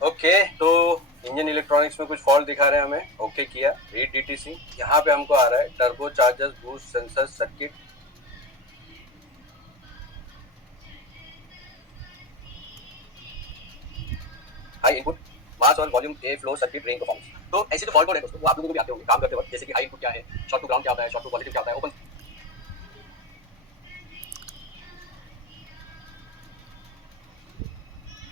Okay, तो engine electronics में कुछ फॉल्ट दिखा रहे हैं हमें। ओके किया, रीड डीटीसी। यहाँ पे हमको आ रहा है turbo chargers boost sensor circuit. High input mass और volume a flow circuit range performance. तो ऐसे जो फॉल्ट कोड है दोस्तों, वो आप लोगों को भी आते होंगे काम करते वक्त, जैसे कि हाई इनपुट क्या है, शॉर्ट टू ग्राउंड क्या होता है, शॉर्ट टू पॉजिटिव क्या होता है, ओपन।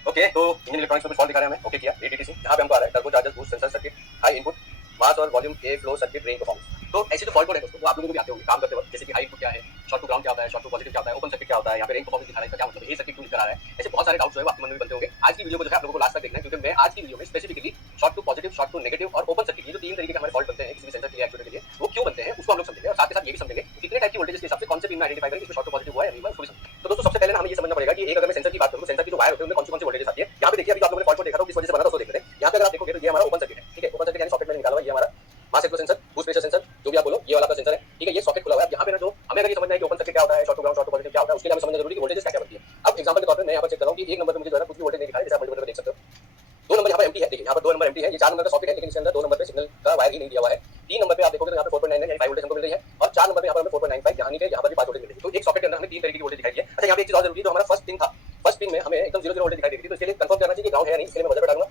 ओके, तो इंजन इलेक्ट्रॉनिक्स में कुछ फॉल्ट दिखा रहे हैं हमें। ओके किया, रीड डीटीसी। यहाँ पे हमको आ रहा है turbo chargers boost sensor circuit, high input mass और volume a flow circuit range performance. तो ऐसे जो फॉल्ट कोड है दोस्तों, वो आप लोगों को भी आते होंगे काम करते वक्त, जैसे कि हाई इनपुट क्या है, शॉर्ट टू ग्राउंड क्या होता है, शॉर्ट टू पॉजिटिव क्या होता है, ओपन सर्किट क्या होता है, यहाँ पे रेंज परफॉर्मेंस दिखा रहा है, इसका क्या मतलब है, ये सर्किट क्यों दिखा रहा है। ऐसे बहुत सारे डाउट्स जो है आपके मन में भी बनते होंगे। आज की वीडियो को जो है आप लोगों को लास्ट तक देखना है, क्योंकि मैं आज की वीडियो में specifically short to positive, short to negative और ओपन सर्किट, ये जो तीन तरीके के हमारे फॉल्ट बनते हैं किसी भी सेंसर के लिए, एक्चुएटर के लिए, वो क्यों बनते हैं उसको हम लोग समझेंगे। और साथ के साथ ये भी समझेंगे कि कितने टाइप की वोल्टेज के हिसाब से कौन से पिन में आइडेंटिफाई करें कि शॉर्ट टू पॉजिटिव हुआ है या नहीं हुआ, उसको भी समझेंगे। तो दोस्तों सबसे पहले हमें ये समझना पड़ेगा कि एक अगर मैं सेंसर की बात करूं, सेंसर की जो वायर होते हैं उनमें कौन सी वोल्टेज आती है। यहाँ पे देखिए, अभी आप लोगों ने फॉल्ट को देखा था, किस वजह से बना था, उसको देख लेते हैं। यहाँ पे अगर आप देखोगे तो ये हमारा ओपन सर्किट है, ठीक है। ओपन सर्किट यानी सॉकेट में निकाला हुआ, ये हमारा mass electro sensor, boost pressure sensor, जो भी आप बोलो, ये वाला का सेंसर है, ठीक है। ये सॉकेट खुला हुआ है। यहाँ पे ना जो हमें अगर ये समझना है कि ओपन सर्किट क्या होता है, short to ground, short to positive क्या होता है, उसके लिए हमें समझना जरूरी है कि वोल्टेज क्या क्या बनती है। अब एग्जांपल के तौर पे मैं यहाँ पर चेक कर रहा हूँ कि एक नंबर पे मुझे जो है कुछ भी वोल्टेज नहीं दिखाई, जैसे आप मल्टीमीटर पे देख सकते हो। दो नंबर यहाँ पे एम्प्टी है, देखिए यहाँ पर दो नंबर एम्प्टी है, ये चार नंबर का सॉकेट है, लेकिन इसके अंदर दो नंबर पे सिग्नल का वायर ही नहीं दिया हुआ है। तीन नंबर पे आप देखोगे तो यहाँ पे 4.99 यानी 5 वोल्टेज हमको मिल रही है, और चार नंबर पे यहाँ पर हमें 4.95 यहाँ नीचे यहाँ पर भी 5 वोल्टेज मिल रही है। तो एक सॉकेट के अंदर हमें तीन तरीके की वोल्टेज दिखाई दी है। अच्छा, यहाँ पे एक चीज और जरूरी है, जो हमारा फर्स्ट पिन था, फर्स्ट पिन में हमें एकदम 0 0 वोल्टेज दिखाई दे रही थी, तो इसके लिए कंफर्म करना चाहिए कि ग्राउंड है या नहीं। इसके लिए मैं बजर पे डालूंगा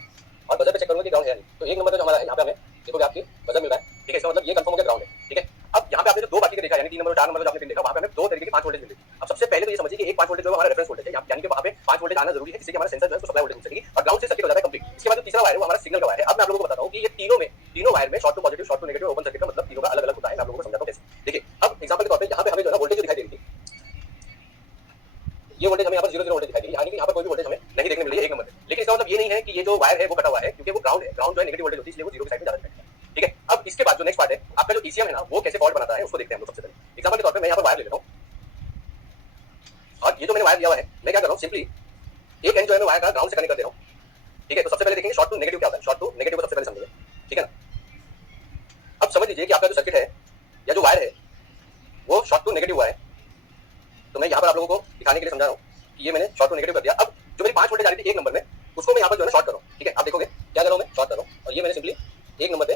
और बजर पे चेक करूंगा कि ग्राउंड है या नहीं। तो एक नंबर का जो हमारा है, यहाँ पे हमें देखोगे आपकी बजर मिल रहा है, ठीक है। इसका मतलब ये कंफर्म हो गया ग्राउंड है, ठीक है। अब यहाँ पे आपने जो दो बाकी के देखा, यानी तीन नंबर और चार नंबर जो आपने पिन देखा, वहाँ पे हमें दो तरीके के 5 वोल्टेज मिल रही है। अब सबसे पहले तो ये समझिए कि एक 5 वोल्टेज जो हमारा रेफरेंस वोल्टेज है, यानी कि वहाँ पे 5 वोल्टेज आना जरूरी है, जिससे कि हमारा सेंसर जो है उसको सप्लाई वोल्टेज मिल सकेगी और ग्राउंड से सर्किट हो जाता है कंप्लीट। इसके बाद जो तीसरा वायर है वो हमारा सिग्नल का वायर है। अब मैं आप लोगों को बताता हूँ कि ये तीनों वायर में short to positive, short to negative, open circuit का मतलब तीनों का अलग अलग होता है। मैं आप लोगों को समझाता हूँ कैसे। देखिए, अब एग्जांपल के तौर पे यहाँ पे हमें जो है वोल्टेज दिखाई दे रही थी, ये वोल्टेज हमें यहाँ पर 0 0 वोल्टेज दिखाई दे रही है, यानी कि यहाँ पर कोई भी वोल्टेज हमें नहीं देखने मिल रही है एक नंबर पे। लेकिन इसका मतलब ये नहीं है कि ये जो वायर है वो कटा हुआ है, क्योंकि वो ग्राउंड है। ग्राउंड जो है नेगेटिव वोल्टेज होती है, इसलिए वो 0 की साइड में ज्यादा दिखाई देता है, ठीक है। अब इसके बाद जो नेक्स्ट पार्ट है आपका, जो ईसीएम है ना, वो कैसे फॉल्ट बनाता है उसको देखते हैं हम लोग। सबसे पहले एग्जांपल के तौर पे मैं यहाँ पर वायर ले लेता हूँ, और ये जो मैंने वायर लिया हुआ है, मैं क्या कर रहा हूँ, सिंपली एक एंड जो है मैं वायर का ग्राउंड से कनेक्ट कर दे रहा हूँ, ठीक है। तो सबसे पहले देखेंगे शॉर्ट टू नेगेटिव क्या होता है। शॉर्ट टू नेगेटिव को सबसे पहले समझिए, ठीक है ना। अब समझ लीजिए कि आपका जो सर्किट है या जो वायर है वो शॉर्ट टू नेगेटिव हुआ है। तो मैं यहाँ पर आप लोगों को दिखाने के लिए समझा रहा हूँ कि ये मैंने शॉर्ट टू नेगेटिव कर दिया। अब जो मेरी 5 वोल्टेज आ रही थी एक नंबर में, उसको मैं यहाँ पर जो है शॉर्ट कर रहा हूँ, ठीक है। आप देखोगे क्या कर रहा हूँ, मैं शॉर्ट कर रहा हूँ, और ये मैंने सिंपली एक नंबर पे,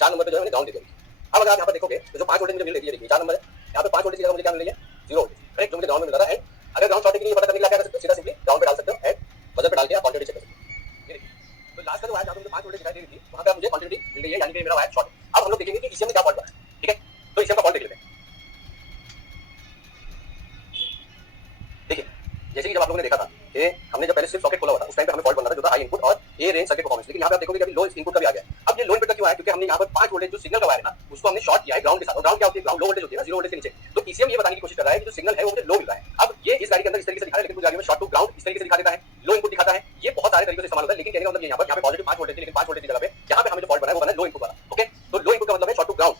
चार नंबर पे जो है मैंने ग्राउंड दे दिया। अब अगर आप यहाँ पर देखोगे तो जो 5 वोल्टेज मुझे मिल रही है, देखिए 4 नंबर है, यहाँ पे 5 वोल्टेज की जगह मुझे क्या मिल रही है, 0 वोल्टेज, करेक्ट, जो मुझे ग्राउंड में मिल रहा है। अगर ग्राउंड शॉर्ट के लिए पता करने के लिए क्या कर सकते हो, सीधा सिंपली ग्राउंड पे डाल सकते हो एंड बजर पे डाल के आप क्वांटिटी चेक कर सकते हो। ये देखिए, तो लास्ट का जो वायर जहाँ पे मुझे 5 वोल्टेज दिखाई दे रही थी, वहाँ पे मुझे क्वांटिटी मिल रही है, यानी कि मेरा वायर शॉर्ट है। अब हम लोग देखेंगे कि ईसीएम में क्या फॉल्ट बना है, ठीक है। तो ईसीएम का फॉल्ट देख लेते हैं। देखिए, जैसे कि जब आप लोगों ने देखा था कि हमने जब पहले सिर्फ सॉकेट खोला हुआ था, उस टाइम पे हमें फॉल्ट बन रहा था जो था हाई इनपुट और ए रेंज सर्किट परफॉर्मेंस। लेकिन यहाँ पे आप देखोगे कि अभी लो इनपुट का भी आ गया। अब ये लो इनपुट का क्यों आया, क्योंकि हमने यहाँ पर 5 वोल्टेज जो सिग्नल का वायर है ना, उसको हमने शॉर्ट किया है ग्राउंड के साथ। और ग्राउंड क्या होती है, ग्राउंड लो वोल्टेज होती है ना, 0 वोल्टेज के नीचे। तो ईसीएम ये बताने की कोशिश कर रहा है कि जो सिग्नल है वो मुझे लो मिल रहा है। अब ये इस गाड़ी के अंदर इस तरीके से दिखा रहा है, लेकिन कुछ गाड़ी में शॉर्ट टू ग्राउंड इस तरीके से दिखा देता है, लो इनपुट दिखाता है। ये बहुत सारे तरीकों से इस्तेमाल होता है, लेकिन कहने का मतलब ये यहाँ पर पॉजिटिव 5 वोल्टेज, लेकिन 5 वोल्टेज की जगह पे यहाँ पे हमें जो फॉल्ट बना है वो बना लो इनपुट वाला, ओके। तो लो इनपुट का मतलब है शॉर्ट टू ग्राउंड।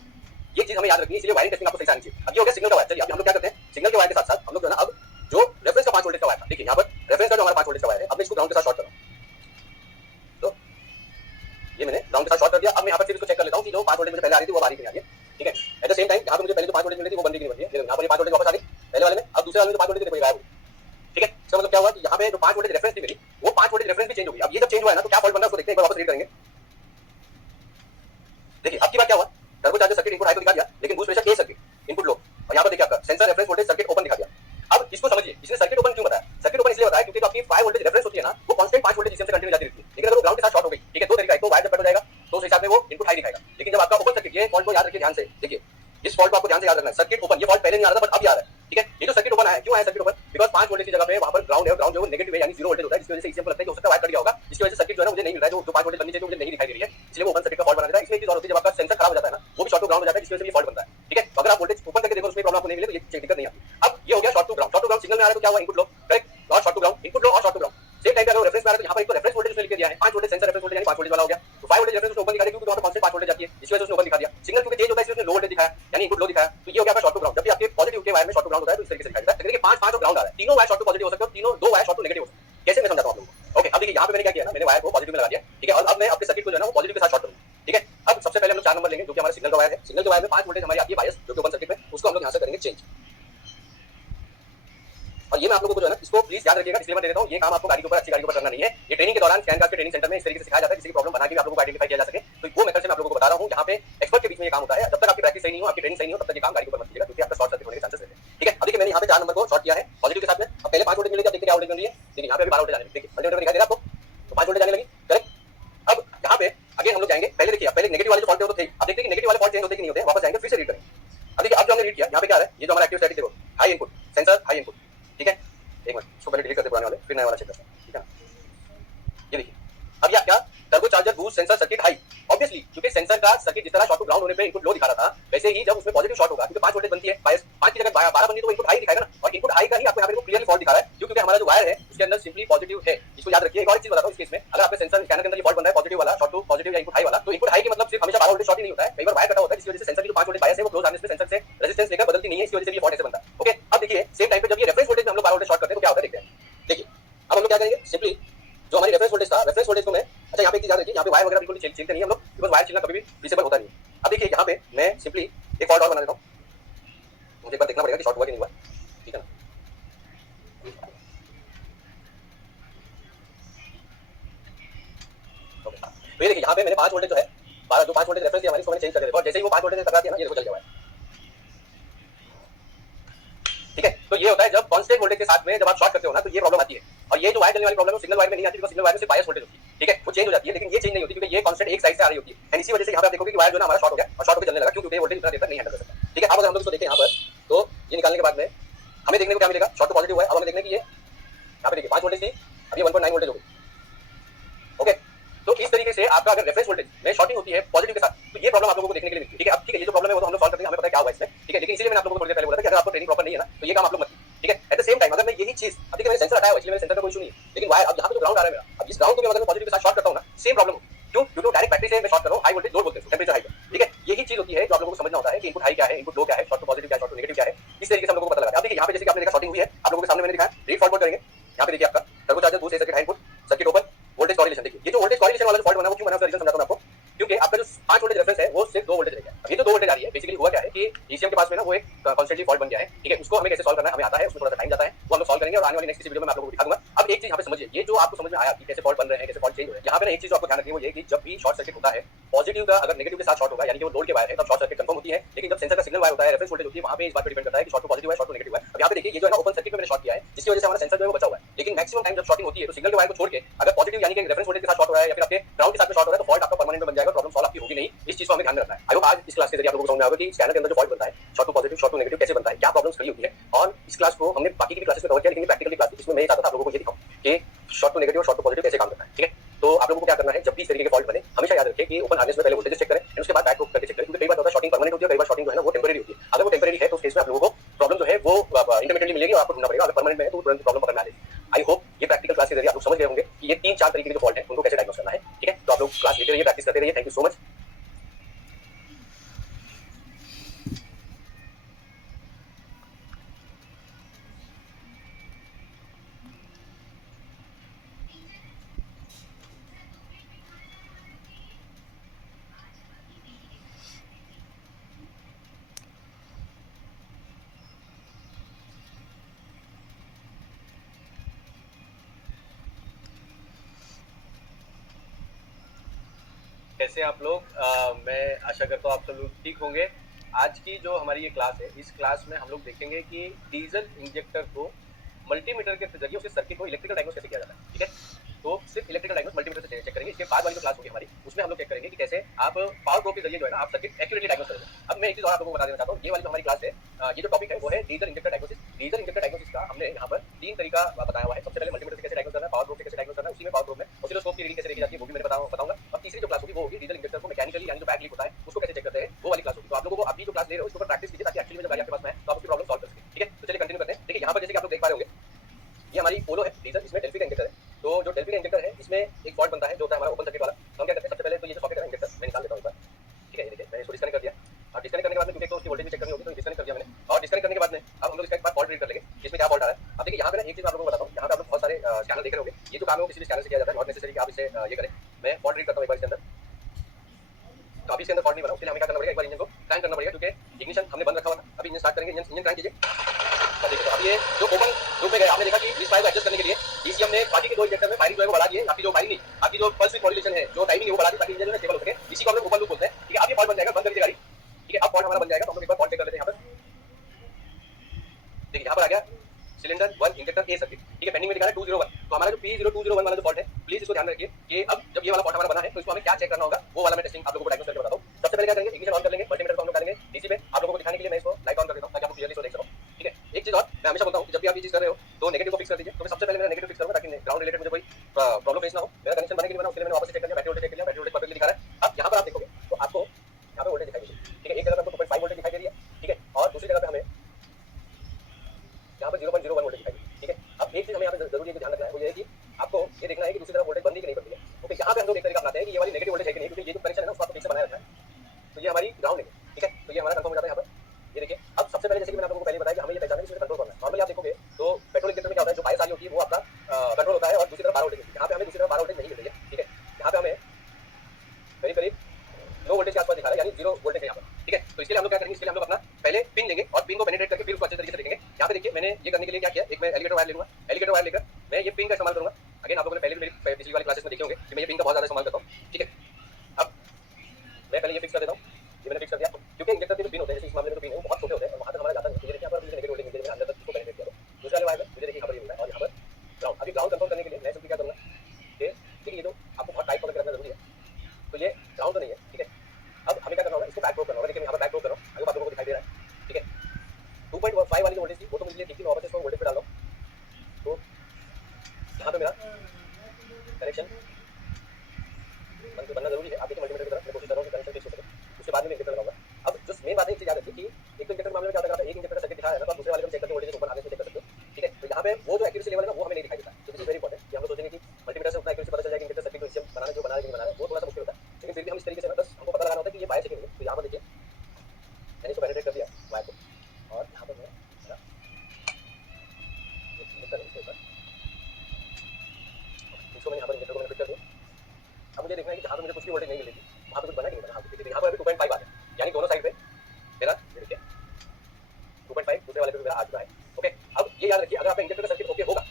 ये चीज हमें याद रखनी है, इसलिए वायरिंग टेस्टिंग आपको सही आनी चाहिए। अब ये हो गया सिग्नल का वायर। चलिए अब हम लोग क्या करते हैं, सिग्नल के वायर के साथ साथ हम लोग जो है ना, अब जो रेफरेंस का 5 वोल्टेज का वायर था, देखिए यहाँ पर रेफरेंस का जो हमारा 5 वोल्टेज का वायर है, अब मैं इसको ग्राउंड के साथ शॉर्ट कर रहा हूँ। तो ये मैंने ग्राउंड के साथ शॉर्ट कर दिया। अब मैं यहाँ पर सिर्फ इसको चेक कर लेता हूँ कि जो 5 वोल्टेज मुझे पहले आ रही थी वो आ रही नहीं आ रही है, ठीक है। एट द सेम टाइम यहाँ पे मुझे पहले जो 5 वोल्टेज मिल रही थी वो बंद नहीं बन रही है। यहाँ पर ये 5 वोल्टेज वापस आ गई पहले वाले में, अब दूसरे वाले में जो 5 वोल्टेज देखो गायब हो गई, ठीक है। इसका मतलब क्या हुआ कि यहाँ पे जो 5 वोल्टेज रेफरेंस थी मेरी, वो 5 वोल्टेज रेफरेंस भी चेंज हो गई। अब ये जब चेंज हुआ है ना, तो क्या फॉल्ट बन रहा है उसको देखते हैं, एक बार वापस रीड करेंगे। देखिए अब की बार क्या हुआ, turbo charger circuit input high को दिखा दिया, लेकिन बूस्ट प्रेशर ए सर्किट इनपुट लो। और यहाँ पर देखिए आपका sensor reference voltage circuit open दिखा दिया। अब इसको समझिए, इसने सर्किट ओपन क्यों बताया। सर्किट ओपन इसलिए बताया क्योंकि जो आपकी 5 वोल्टेज रेफरेंस होती है ना, वो कांस्टेंट 5 वोल्टेज ईसीएम से कंटिन्यू जाती रहती है। लेकिन अगर वो ग्राउंड के साथ शॉर्ट हो गई, ठीक है, दो तरीका है, तो वायर जब कट हो जाएगा तो उस हिसाब में वो इनपुट हाई दिखाएगा। लेकिन जब आपका ओपन सर्किट, ये फॉल्ट को याद रखिए ध्यान से, देखिए इस फॉल्ट को आपको ध्यान से याद रखना है। सर्किट ओपन, ये फॉल्ट पहले नहीं आ रहा था बट अब आ रहा है, ठीक है। ये जो सर्किट ओपन आया, क्यों आया सर्किट ओपन, बिकॉज़ 5 वोल्टेज की जगह पे वहां पर ग्राउंड है, ग्राउंड जो नेगेटिव है यानी 0 वोल्टेज होता है, जिसकी वजह से ईसीएम को लगता है कि हो सकता है वायर कट गया होगा, जिसकी वजह से सर्किट जो है ना मुझे नहीं मिल रहा है, जो 5 वोल्टेज बननी चाहिए मुझे नहीं दिखाई दे रही है, इसलिए वो ओपन सर्किट का फॉल्ट बना देता है। इसमें एक चीज और होती है, जब आपका सेंसर खराब हो जाता है ना, वो भी शॉर्ट टू ग्राउंड हो जाता है, जिसकी वजह से ये फॉल्ट बनता है, ठीक है। तो अगर आप वोल्टेज ओपन करके देखो उसमें प्रॉब्लम आपको नहीं मिले तो ये दिक्कत नहीं आती। अब ये हो गया short to ground. Short to ground signal में आ रहा है तो क्या हुआ, इनपुट लो, करेक्ट, और short to ground, input low और short to ground. Same time पे अगर रेफरेंस में आ रहा है तो यहाँ पर एक तो रेफरेंस वोल्टेज उसने लिख दिया है 5 वोल्टेज, सेंसर रेफरेंस वोल्टेज यानी 5 वोल्टेज वाला हो गया। तो 5 वोल्टेज रेफरेंस उसने ओपन दिखा दिया क्योंकि वहां पर कांस्टेंट 5 वोल्टेज जाती है, इस वजह से उसने ओपन दिखा दिया। सिग्नल क्योंकि चेंज होता है इसलिए उसने लो वोल्टेज दिखाया, यानी इनपुट लो दिखाया। तो ये हो गया आपका शॉर्ट टू ग्राउंड। जब भी आपके पॉजिटिव के वायर में शॉर्ट टू ग्राउंड होता है तो इस तरीके से दिखाई देता है। देखिए 5 5 और ग्राउंड आ रहा है, तीनों वायर शॉर्ट टू पॉजिटिव हो सकते हो, तीनों दो वायर शॉर्ट टू नेगेटिव हो सकते हैं। कैसे मैं समझाता हूं आप लोगों को। ओके, अब देखिए यहाँ पे मैंने क्या किया ना, मैंने वायर को पॉजिटिव में लगा दिया, ठीक है। और अब मैं अपने सर्किट को जो है ना वो पॉजिटिव के साथ शॉर्ट करूंगा, ठीक है। अब सबसे पहले हम लोग 4 नंबर लेंगे जो कि हमारा सिग्नल का वायर है। सिग्नल के वायर में 5 वोल्टेज हमारी आती है बायस, जो कि ओपन सर्किट में, उसको हम लोग यहाँ से करेंगे चेंज। और ये मैं आप लोगों को जो है ना, इसको प्लीज याद रखिएगा, इसलिए मैं दे देता हूँ, ये काम आपको गाड़ी के ऊपर, अच्छी गाड़ी के ऊपर करना नहीं है, ये ट्रेनिंग के दौरान स्कैन कार्ड के ट्रेनिंग सेंटर में इस तरीके से सिखाया जाता है किसी की प्रॉब्लम बना के भी आप लोगों को आइडेंटिफाई किया जा सके। तो वो मेथड से मैं आप लोगों को बता रहा हूँ। यहाँ पे एक्सपर्ट के बीच में ये काम होता है। जब तक आपकी प्रैक्टिस सही नहीं हो, आपकी ट्रेनिंग सही नहीं हो, तब तक ये काम गाड़ी के ऊपर मत कीजिएगा, क्योंकि आपका शॉर्ट सर्किट होने के चांसेस रहते हैं। ठीक है, अभी मैंने यहाँ पे 4 नंबर को शॉर्ट किया है पॉजिटिव के साथ में। अब पहले 5 वोल्टेज मिलेगी, अब देखते क्या वोल्टेज मिल रही है। देखिए यहाँ पे अभी 12 वोल्टेज आने लगी, देखिए मल्टीमीटर दिखाई दे रहा है आपको, तो 5 वोल्टेज आने लगी, करेक्ट। अब यहाँ पे अगेन हम लोग जाएंगे, पहले देखिए पहले नेगेटिव वाले जो फॉल्ट थे वो तो थे, अब देखते हैं कि नेगेटिव वाले फॉल्ट चेंज होते कि नहीं होते, वापस जाएंगे फिर से रीड करेंगे। अब देखिए अब जो हमने रीड किया यहाँ पे क्या है, ये जो हमारा एक्टिव स्टैटिक देखो, high input sensor high input, ठीक है। एक मिनट इसको पहले डिलीट करते पुराने वाले, फिर नया वाला चेक करते हैं, ठीक है। ये देखिए अब यह क्या, turbo charger boost sensor circuit high. Obviously क्योंकि सेंसर का सर्किट जिस तरह शॉर्ट टू ग्राउंड होने पे इनपुट लो दिखा रहा था, वैसे ही जब उसमें पॉजिटिव शॉर्ट होगा, क्योंकि 5 वोल्टेज बनती है, 5 की जगह 12 बनती है, तो इनपुट हाई दिखाएगा ना, और इनपुट हाई का ही आपको यहाँ पे क्लियरली फॉल्ट दिखा रहा है, क्योंकि हमारा जो वायर है उसके अंदर सिंपली पॉजिटिव है। इसको याद रखिए। एक और चीज बताता हूं इस केस में, अगर आपके सेंसर स्कैनर के अंदर ये फॉल्ट बन रहा है पॉजिटिव वाला, शॉर्ट टू पॉजिटिव या इनपुट हाई वाला, तो इनपुट हाई के मतलब सिर्फ हमेशा 12 वोल्टेज शॉर्ट ही नहीं होता है, कई बार वायर कटा होता है, जिसकी वजह से सेंसर की जो 5 वोल्टेज बायस है वो क्लोज आने से सेंसर से रेजिस्टेंस लेकर बदलती नहीं है, इसकी वजह से ये फॉल्ट ऐसे बनता है। ओके, अब देखिए सेम टाइम पे जब ये रेफरेंस वोल्टेज में हम लोग 12 वोल्टेज शॉर्ट करते हैं तो क्या होता है देखते हैं। देखिए अब हम लोग क्या करेंगे, सिंपली जो हमारी रेफरेंस वोल्टेज था, रेफरेंस वोल्टेज को मैं, अच्छा यहाँ पे एक चीज याद रखिए, यहाँ पे वायर वगैरह बिल्कुल छीलते नहीं हम लोग, बिकॉज़ वायर छीलना कभी भी फिजिबल होता नहीं है। अब देखिए यहाँ पे मैं सिंपली एक फॉल्ट और बना देता हूँ, मुझे एक बार देखना पड़ेगा कि शॉर्ट हुआ कि नहीं हुआ, ठीक है ना। ओके, तो ये देखिए यहाँ पे मैंने 5 वोल्टेज जो है 12 जो 5 वोल्टेज रेफरेंस थी हमारी, उसको मैंने चेंज कर दिया, और जैसे ही वो 5 वोल्टेज टकराती है ना, ये देखो जल गया है, ठीक है। तो ये होता है जब कांस्टेंट वोल्टेज के साथ में जब आप शॉर्ट करते हो ना, तो ये प्रॉब्लम आती है। और ये जो वायर जलने वाली प्रॉब्लम है सिग्नल वायर में नहीं आती, बिकॉज़ सिग्नल वायर में सिर्फ बायस वोल्टेज होती है, ठीक है, वो चेंज हो जाती है, लेकिन ये चेंज नहीं होती क्योंकि ये कांस्टेंट एक साइड से आ रही होती है, एंड इसी वजह से यहाँ पे आप देखोगे कि वायर जो है हमारा शॉर्ट हो गया और शॉर्ट होकर जलने लगा, क्योंकि ये वोल्टेज इतना देर तक नहीं हैंडल कर सकता, ठीक है। अब अगर हम लोग इसको देखें यहाँ पर, तो ये निकालने के बाद में हमें देखने को क्या मिलेगा, शॉर्ट टू पॉजिटिव हुआ है। अब हमें देखने की ये यहाँ पे देखिए 5 वोल्टेज थी, अब ये 1.9 वोल्टेज हो गई, ओके। तो इस तरीके से आपका अगर रेफरेंस वोल्टेज में शॉर्टिंग होती है पॉजिटिव के साथ, तो ये प्रॉब्लम आप लोगों को देखने के लिए मिलती है, ठीक है। अब ठीक है, ये जो प्रॉब्लम है वो तो हम लोग सॉल्व करते हैं, हमें पता है क्या हुआ इसमें, ठीक है। लेकिन इसीलिए मैंने आप लोगों को थोड़ी देर पहले बोला था कि अगर आपको ट्रेनिंग प्रॉपर नहीं है ना, तो ये काम आप लोग मत कीजिए, ठीक है। एट द सेम टाइम अगर मैं यही चीज, अब देखिए मैंने सेंसर हटाया हुआ, इसलिए मेरे सेंसर का कोई इशू नहीं है, लेकिन वायर अब यहाँ पे जो ग्राउंड आ रहा है मेरा, अब इस ग्राउंड को मैं अगर पॉजिटिव के साथ शॉर्ट करता हूँ ना, सेम प्रॉब्लम होगी। क्यों? क्योंकि डायरेक्ट बैटरी से मैं शॉर्ट कर रहा हूँ, हाई वोल्टेज लोड बोलते हैं, टेंपरेचर हाई, ठीक है। यही चीज होती है जो आप लोगों को समझना होता है कि इनपुट हाई क्या है, इनपुट लो क्या है, शॉर्ट टू पॉजिटिव क्या है, शॉर्ट टू नेगेटिव क्या है, इस तरीके से हम लोगों को पता लगा। अब देखिए यहाँ पे जैसे कि आपने देखा शॉर्टिंग हुई है, आप लोगों के सामने मैंने दिखाया, रीड फॉल्ट करेंगे, यहाँ पे देखिए आपका turbo charger boost circuit high input, circuit open, voltage correlation. देखिए ये जो वोल्टेज कॉरिलेशन वाला जो फॉल्ट बना वो क्यों बना, उसका रीजन समझाता हूं आपको। क्योंकि आपका जो 5 वोल्टेज रेफरेंस है वो सिर्फ 2 वोल्टेज रह गया। अब ये जो 2 वोल्टेज आ रही है, बेसिकली हुआ क्या है कि ईसीएम के पास में ना वो एक कॉन्स्टेंटली फॉल्ट बन गया है, ठीक है। उसको हमें कैसे सॉल्व करना है हमें आता है, उसमें थोड़ा सा टाइम जाता है, वो हम लोग सॉल्व करेंगे और आने वाली नेक्स्ट किसी वीडियो में मैं आप लोगों को दिखा दूंगा। अब एक चीज यहाँ पे समझिए, ये जो आपको समझ में आया कि कैसे फॉल्ट बन रहे हैं, कैसे फॉल्ट चेंज हो रहे हैं, यहाँ पे ना एक चीज आपको ध्यान रखनी है वो ये कि जब भी शॉर्ट सर्किट होता है, पॉजिटिव का अगर नेगेटिव के साथ शॉर्ट होगा, यानी कि वो लोड के वायर है, तब शॉर्ट सर्किट कंफर्म होती है। लेकिन जब सेंसर का सिग्नल वायर होता है, रेफरेंस वोल्टेज होती है, वहां पे इस बात पर डिपेंड करता है कि शॉर्ट टू पॉजिटिव है, शॉर्ट टू नेगेटिव है। अब यहाँ पे देखिए ये जो है ना ओपन सर्किट में मैंने शॉर्ट किया है, जिसकी वजह से हमारा सेंसर जो है वो बचा हुआ है। लेकिन मैक्सिमम टाइम जब शॉर्टिंग होती है तो सिग्नल के वायर को छोड़ के अगर पॉजिटिव यानी कि रेफरेंस वोल्टेज के साथ शॉर्ट हो रहा है या फिर आपके ग्राउंड के साथ में शॉर्ट हो रहा है, तो फॉल्ट आपका परमानेंट में बन जाएगा, प्रॉब्लम सॉल्व आपकी होगी नहीं। इस चीज को हमें ध्यान में रखना है। आई होप आज इस क्लास के जरिए आप लोगों को समझ में आएगा कि स्कैनर के अंदर जो फॉल्ट बनता है, short to positive, short to negative कैसे बनता है, क्या प्रॉब्लम्स खड़ी होती है। और इस क्लास को हमने बाकी की भी क्लासेस में कवर किया, लेकिन प्रैक्टिकली क्लास इसमें मैं ये चाहता था आप लोगों को ये दिखाऊं कि शॉर्ट टू नेगेटिव और शॉर्ट टू पॉजिटिव कैसे काम करता है, ठीक है। तो आप लोगों को क्या करना है, जब भी इस तरीके के फॉल्ट बने हमेशा याद रखें कि ओपन हार्नेस में पहले वोल्टेज चेक करें, उसके बाद बैक को करके चेक करें, क्योंकि कई बार होता है शॉर्टिंग परमानेंट होती है, कई बार शॉर्टिंग जो है ना वो टेंपरेरी होती है। अगर वो टेंपरेरी है तो उस केस में आप लोगों को प्रॉब्लम जो है वो इंटरमिटेंटली मिलेगी और आपको ढूंढना पड़ेगा। अगर परमानेंट में है तो तुरंत प्रॉब्लम पकड़ में आ जाएगी। आई होप ये प्रैक्टिकल क्लास के जरिए आप लोग समझ गए होंगे कि ये 3-4 तरीके के जो फॉल्ट है उनको कैसे डायग्नोस करना है, ठीक है। तो आप लोग क्लास लेते रहिए, प्रैक्टिस करते रहिए। Thank you so much. कैसे आप लोग, मैं आशा करता हूँ आप सब लोग ठीक होंगे। आज की जो हमारी ये क्लास है, इस क्लास में हम लोग देखेंगे कि डीजल इंजेक्टर को मल्टीमीटर के जरिए उसके सर्किट को इलेक्ट्रिकल डायग्नोस कैसे किया जाता है, ठीक है। तो सिर्फ इलेक्ट्रिकल डायग्नोस मल्टीमीटर से चेक करेंगे। इसके बाद वाली जो क्लास होगी हमारी, उसमें हम लोग चेक करेंगे कि कैसे आप पावर प्रो के जरिए जो है ना आप सर्किट एक्यूरेटली डायग्नोस करेंगे। अब मैं एक चीज और आप लोगों को बता देना चाहता हूँ, ये वाली जो हमारी क्लास है, ये जो टॉपिक है वो है diesel injector diagnosis. Diesel injector diagnosis का हमने यहाँ पर 3 तरीका बताया हुआ है। सबसे पहले मल्टीमीटर से कैसे डायग्नोस करना है, पावर प्रो से कैसे डायग्नोस करना है, उसी में पावर प्रो में ऑसिलोस्कोप की रीडिंग कैसे देखी जाती है वो भी मैं बताऊंगा। अब तीसरी जो क्लास होगी वो होगी डीजल इंजेक्टर को मैकेनिकली यानी जो बैक लीक होता है उसको कैसे चेक करते हैं, वो वाली क्लास होगी। तो आप लोगों को अभी जो क्लास ले रहे हो उसके ऊपर प्रैक्टिस कीजिए, ताकि एक्चुअली में जब गाड़ी आपके पास में है तो आप उसकी प्रॉब्लम सॉल्व कर सकें, ठीक है। तो चलिए कंटिन्यू करते हैं। देखिए यहाँ पर जैसे कि आप लोग देख पा रहे होंगे, ये हमारी पोलो है डीजल, इसमें डेल्फी का इंजेक्टर है। तो जो डेल्फी का इंजेक्टर है इसमें एक फॉल्ट बनता है जो होता है हमारा ओपन सर्किट वाला। तो हम क्या करते हैं, सबसे पहले तो ये जो सॉकेट है इंजेक्टर मैं निकाल देता हूँ एक बार, ठीक है। ये देखिए मैंने इसको डिस्कनेक्ट कर दिया, और डिस्कनेक्ट करने के बाद में क्योंकि तो उसकी वोल्टेज भी चेक करनी होगी, तो डिस्कनेक्ट कर दिया मैंने। और डिस्कनेक्ट करने के बाद में अब हम लोग इसका एक बार फॉल्ट रीड कर लेंगे, इसमें क्या फॉल्ट आ रहा है। अब देखिए यहाँ पे ना एक चीज मैं आप लोगों को बताता हूँ, यहाँ पे आप लोग बहुत सारे स्कैनर देख रहे होंगे। ये जो काम है वो किसी भी स्कैनर से किया जाता है, नॉट नेसेसरी कि आप इसे ये करें। मैं फॉल्ट रीड करता हूँ एक बार इसके अंदर। तो अभी इसके अंदर फॉल्ट नहीं बना, उसके लिए हमें क्या करना पड़ेगा, एक बार इंजन को टाइम करना पड़ेगा, क्योंकि इग्निशन हमने बंद रखा हुआ था, अभी इंजन स्टार्ट करेंगे, इंजन क्रैंक कीजिए। देखिए, तो अब ये जो ओपन लूप में गए, आपने देखा कि इस फायर को एडजस्ट करने के लिए ईसीएम ने बाकी के दो इंजेक्टर में फायरिंग जो है वो बढ़ा दी है, आपकी जो फायरिंग नहीं, आपकी जो पल्स विद मॉड्यूलेशन है, जो टाइमिंग है वो बढ़ा दी ताकि इंजन जो है स्टेबल हो सके। इसी को हम लोग ओपन लूप बोलते हैं। ठीक है, अब ये फॉल्ट बन जाएगा, बंद कर दीजिए गाड़ी। ठीक है, अब फॉल्ट हमारा बन जाएगा, तो हम लोग एक बार फॉल्ट चेक कर लेते हैं यहाँ पर। देखिए, यहाँ पर आ गया सिलेंडर 1 इंजेक्टर ए सर्किट। ठीक है, पेंडिंग में दिखा रहा है 201। तो हमारा जो P0201 वाला जो फॉल्ट है, प्लीज इसको ध्यान रखिए कि अब जब ये वाला फॉल्ट हमारा बना है तो इसको हमें क्या चेक करना होगा, वो वाला मैं टेस्टिंग आप लोगों को डायग्नोस करके बताता हूँ। सबसे पहले क्या करेंगे, इग्निशन ऑन कर लेंगे, मल्टीमीटर को हम लोग डालेंगे डीसी पे। आप लोगों को दिखाने के लिए मैं इसको लाइट ऑन कर देता हूँ ताकि आपको क्लियरली इसको देख सको। ठीक है, एक चीज और मैं हमेशा बोलता हूँ कि जब भी आप ये चीज कर रहे हो तो नेगेटिव को फिक्स कर दीजिए। तो मैं सबसे पहले मेरा नेगेटिव फिक्स करूंगा ताकि ग्राउंड रिलेटेड मुझे कोई प्रॉब्लम फेस ना हो। मेरा कनेक्शन बनाने के लिए बना, उसके लिए मैंने वापस से चेक कर लिया, बैटरी वोल्टेज चेक कर लिया, बैटरी वोल्टेज परफेक्टली दिखा रहा है। अब यहाँ पर आप देखोगे तो आपको यहाँ पे वोल्टेज दिखाई देगी। ठीक है, एक जगह पे हमको 2.5 वोल्टेज दिखाई दे रही है। ठीक है, और दूसरी जगह पे हमें यहाँ पर 0.01 वोल्टेज दिखाई देगी। ठीक है, अब एक चीज हमें यहाँ पे जरूरी है ध्यान रखना है, वो ये है कि आपको ये देखना है कि दूसरी तरफ वोल्टेज बंद है कि नहीं बंद है। ओके, यहाँ पे हम लोग एक तरीका अपनाते हैं कि ये वाली नेगेटिव वोल्टेज है कि नहीं, क्योंकि ये जो कनेक्शन है ना उसको आपको ठीक से बनाए रखना है। तो ये हमारी ग्राउंड है। ठीक है, तो ये हमारा कंफर्म हो जाता है यहाँ पर। ये देखिए, अब सबसे पहले जैसे कि मैंने आप लोगों को पहले बताया कि हमें ये पहचानना है कि इसमें कंट्रोल करना है। नॉर्मली आप देखोगे तो पेट्रोल इंजेक्टर में क्या होता है, जो बायस आ रही होती है वो आपका कंट्रोल होता है और दूसरी तरफ 12 वोल्टेज। यहाँ पे हमें दूसरी तरफ 12 वोल्टेज नहीं मिल रही है। ठीक है, यहाँ पे हमें करीब करीब लो वोल्टेज के आसपास दिखा रहा है, यानी 0 वोल्टेज है यहाँ पर। ठीक है, तो इसके लिए हम लोग क्या करेंगे, इसके लिए हम लोग अपना पहले पिन लेंगे और पिन को पेनिट्रेट करके फिर उसको अच्छे तरीके से देखेंगे। यहाँ पे देखिए, मैंने ये करने के लिए क्या किया, एक मैं एलिगेटर वायर ले लूंगा, एलिगेटर वायर लेकर मैं ये पिन का इस्तेमाल करूंगा। अगेन आप लोगों ने पहले भी मेरी पिछली वाली क्लासेस में देखे होंगे कि मैं ये पिन का बहुत ज्यादा इस्तेमाल करता हूँ। ठीक है, अब मैं पहले ये फिक्स कर देता हूँ, ये मैंने फिक्स कर दिया, क्योंकि इंजेक्टर के जो पिन होते हैं, जैसे इस मामले में जो पिन है वो बहुत छोटे होते हैं और वहाँ तक हमारा जाता नहीं है। ये देखिए, यहाँ पर मुझे नेगेटिव वोल्टेज मिल रही है, मैंने अंदर तक इसको पेनिट्रेट किया। दूसरे वाले वायर में मुझे देखिए यहाँ पर ये मिल रहा है और यहाँ पर ग्राउंड। अभी ग्राउंड कंट्रोल करने के लिए मैं सिंपली क्या करूँगा कि देखिए, ये जो आपको बहुत टाइट पकड़ के रखना जरूरी है, तो ये ग्राउंड तो नहीं है। ठीक है, अब हमें क्या करना होगा, इसको बैक प्रोब करना होगा। देखिए, मैं यहाँ पर बैक प्रोब कर रहा हूँ, अगर आप लोगों को दिखाई दे रहा है। ठीक है, 2.5 वाली जो वोल्टेज थी वो तो मुझे ठीक थी, मैं वापस इसको वोल्टेज पे डाल रहा हूँ। तो यहाँ पे मेरा कनेक्शन बनना जरूरी है। आप देखिए, मल्टीमीटर की तरफ मैं कोशिश कर रहा हूँ कि कनेक्शन फिक्स हो सके, उसके बाद में इंजेक्टर लगाऊंगा। अब जो मेन बात है, एक चीज याद रखिए कि एक तो इंजेक्टर के मामले में क्या होता है, एक इंजेक्टर का सर्किट दिखा रहा है ना, तो आप दूसरे वाले को चेक करके वोल्टेज ऊपर आगे से चेक कर सकते हो। ठीक है, तो यहाँ पे वो जो एक्यूरेसी लेवल है ना वो हमें नहीं दिखाई देता। तो दिस इज वेरी इंपॉर्टेंट कि हम लोग सोचेंगे कि मल्टीमीटर से उतना एक्यूरेसी पता चल जाएगा इंजेक्टर सर्किट को इससे बनाना जो बना है कि नहीं बना है, वो थोड़ा सा मुश्किल होता है। लेकिन फिर भी हम इस तरीके से ना बस हमको पता लगाना होता है कि ये बायस है कि नहीं। तो यहाँ पर देखिए, मैंने इसको पेनिट्रेट कर दिया वायर को और यहाँ पर मैं इसको मैंने यहाँ पर इंजेक्टर को मैंने फिट कर दिया। अब मुझे देखना है कि जहाँ पे मुझे कुछ भी वोल्टेज नहीं मिलेगी वहाँ पे कुछ बना कि नहीं बना। देखिए, यहाँ पर अभी 2.5 आ गया, यानी दोनों साइड पे मेरा देखिए 2.5 दूसरे वाले पे भी मेरा आ चुका है। ओके, अब ये याद रखिए, अगर आपका इंजेक्टर का सर्किट ओके होगा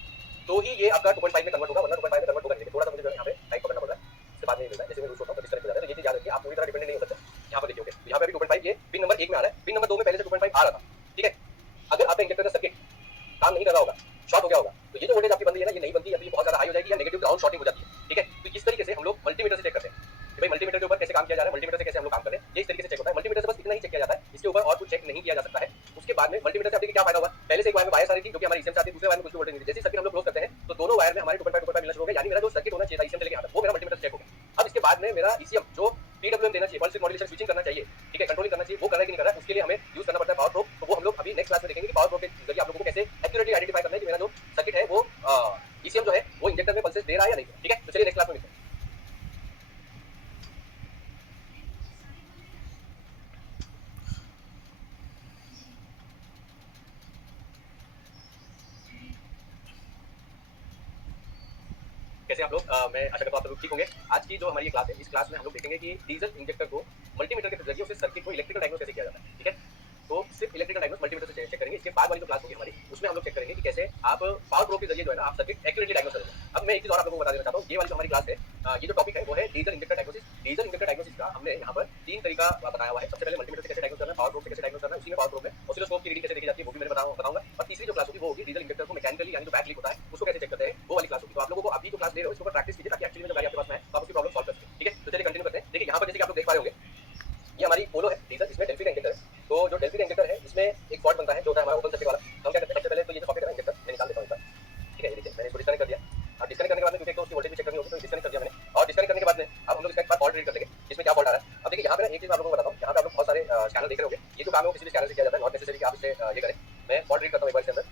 तो ही ये आपका 2.5 में कन्वर्ट होगा, वरना 2.5 में कन्वर्ट होगा नहीं। थोड़ा सा मुझे यहाँ पे टाइप करना पड़ रहा है, इससे बाद में मिलता है, जैसे मैं यूज होता हूँ तो डिस्कनेक्ट हो जाता है। तो ये चीज याद रखिए, आप पूरी तरह डिपेंडेंट नहीं हो सकते। यहाँ पर देखिए, ओके, तो यहाँ पे अभी 2.5 ये पिन नंबर 1 में आ रहा है, पिन नंबर 2 में पहले से 2.5 आ रहा था। ठीक है, अगर आपका इंजेक्टर का सर्किट काम नहीं कर रहा होगा, शॉर्ट हो गया होगा, तो ये जो वोल्टेज आपकी बन रही है ना, ये नहीं बनती, अभी बहुत ज्यादा हाई हो जाएगी या नेगेटिव ग्राउंड शॉर्टिंग हो जाती है। ठीक है, तो इस तरीके से हम लोग मल्टीमीटर से चेक करते हैं कि भाई मल्टीमीटर के ऊपर कैसे काम किया जा रहा है, मल्टीमीटर से कैसे हम लोग काम करें, ये इस तरीके से चेक होता है। मल्टीमीटर से बस इतना ही चेक किया जाता है, इसके ऊपर और कुछ चेक नहीं किया जा सकता है। उसके बाद में मल्टीमीटर से आपके क्या फायदा हुआ, पहले से एक वायर में बायस आ रही थी जो कि हमारी ईसीएम से आती है, दूसरे वायर में कुछ वोल्टेज नहीं थी। जैसे सर्किट हम लोग क्लोज करते हैं तो दोनों वायर में हमारे 2.5 मिलना शुरू हो गया, यानी मेरा जो सर्किट होना चाहिए था ईसीएम से लेके यहाँ तक वो मेरा मल्टीमीटर से चेक हो गया। अब इसके बाद में मेरा ईसीएम जो पीडब्ल्यूएम देना चाहिए, पल्स विद मॉड्यूलेशन स्विचिंग करना चाहिए, ठीक है, कंट्रोलिंग करना चाहिए, वो कर रहा है कि नहीं कर रहा है, उसके लिए हमें यूज करना पड़ता है पावर प्रोब। तो वो हम लोग अभी नेक्स्ट क्लास में देखेंगे कि पावर प्रोब के जरिए आप लोगों को कैसे एक्यूरेटली आइडेंटिफाई करना है कि मेरा जो सर्किट है वो ईसीएम जो है वो इंजेक्टर में पल्सेस दे रहा है या नहीं। ठीक है, तो चलिए नेक्स्ट क्लास में मिलते हैं। कैसे आप लोग, मैं आशा करता हूँ आप लोग ठीक होंगे। आज की जो हमारी ये क्लास है, इस क्लास में हम लोग देखेंगे कि डीजल इंजेक्टर को मल्टीमीटर के जरिए उसे सर्किट को इलेक्ट्रिकल डायग्नोस कैसे किया जाता है। ठीक है, तो सिर्फ इलेक्ट्रिकल डायग्नोस मल्टीमीटर से चेक करेंगे। इसके बाद वाली जो क्लास होगी हमारी, उसमें हम लोग चेक करेंगे कि कैसे आप पावर प्रोब के जरिए जो है ना आप सर्किट एक्यूरेटली डायग्नोस करेंगे। अब मैं एक चीज और आप लोगों को बता देना चाहता हूँ, ये वाली जो हमारी क्लास है, ये जो टॉपिक है वो है diesel injector diagnosis. Diesel injector diagnosis का हमने यहाँ पर 3 तरीका बताया हुआ है। सबसे पहले मल्टीमीटर से कैसे डायग्नोस करना है, पावर प्रोब से कैसे डायग्नोस करना है, उसी में पावर प्रोब में ऑसिलोस्कोप की रीडिंग कैसे देखी जाती है वो भी मैंने बताऊंगा। और तीसरी जो क्लास होगी वो होगी डीजल इंजेक्टर को मैकेनिकली यानी जो बैक लीक होता है उसको कैसे चेक करते हैं, वो वाली क्लास होगी। तो आप लोगों को अभी जो क्लास ले रहे हो इसके ऊपर प्रैक्टिस कीजिए ताकि एक्चुअली में जो गाड़ी आपके पास में है तो आप उसकी प्रॉब्लम सॉल्व कर सकें। ठीक है, तो चलिए कंटिन्यू करते हैं। देखिए, यहाँ पर जैसे कि आप लोग देख पा रहे होंगे, ये हमारी पोलो है डीजल, इसमें डेल्फी का इंजेक्टर है। तो जो डेल्फी का इंजेक्टर है इसमें एक फॉल्ट बनता है जो होता है हमारा ओपन सर्किट वाला। हम क्या करते हैं, सबसे पहले तो ये जो सॉकेट है इंजेक्टर मैं निकाल देता हूँ इसका। ठीक है, ये देखिए मैंने इसको डिस्कनेक्ट कर दिया। अब डिस्कनेक्ट करने के बाद में क्योंकि उसकी वोल्टेज भी चेक करनी होगी तो डिस्कनेक्ट कर दिया मैंने। और डिस्कनेक्ट करने के बाद में अब हम लोग इसका एक बार फॉल्ट रीड कर लेंगे, इसमें क्या फॉल्ट आ रहा है। अब देखिए, यहाँ पे एक चीज आप लोगों को बताता हूँ, यहाँ पे आप लोग बहुत सारे स्कैनर देख रहे होंगे। ये जो काम है वो किसी भी स्कैनर से किया जाता है, नॉट नेसेसरी कि आप इससे ये करें। मैं फॉल्ट रीड करता हूँ एक बार इसके अंदर।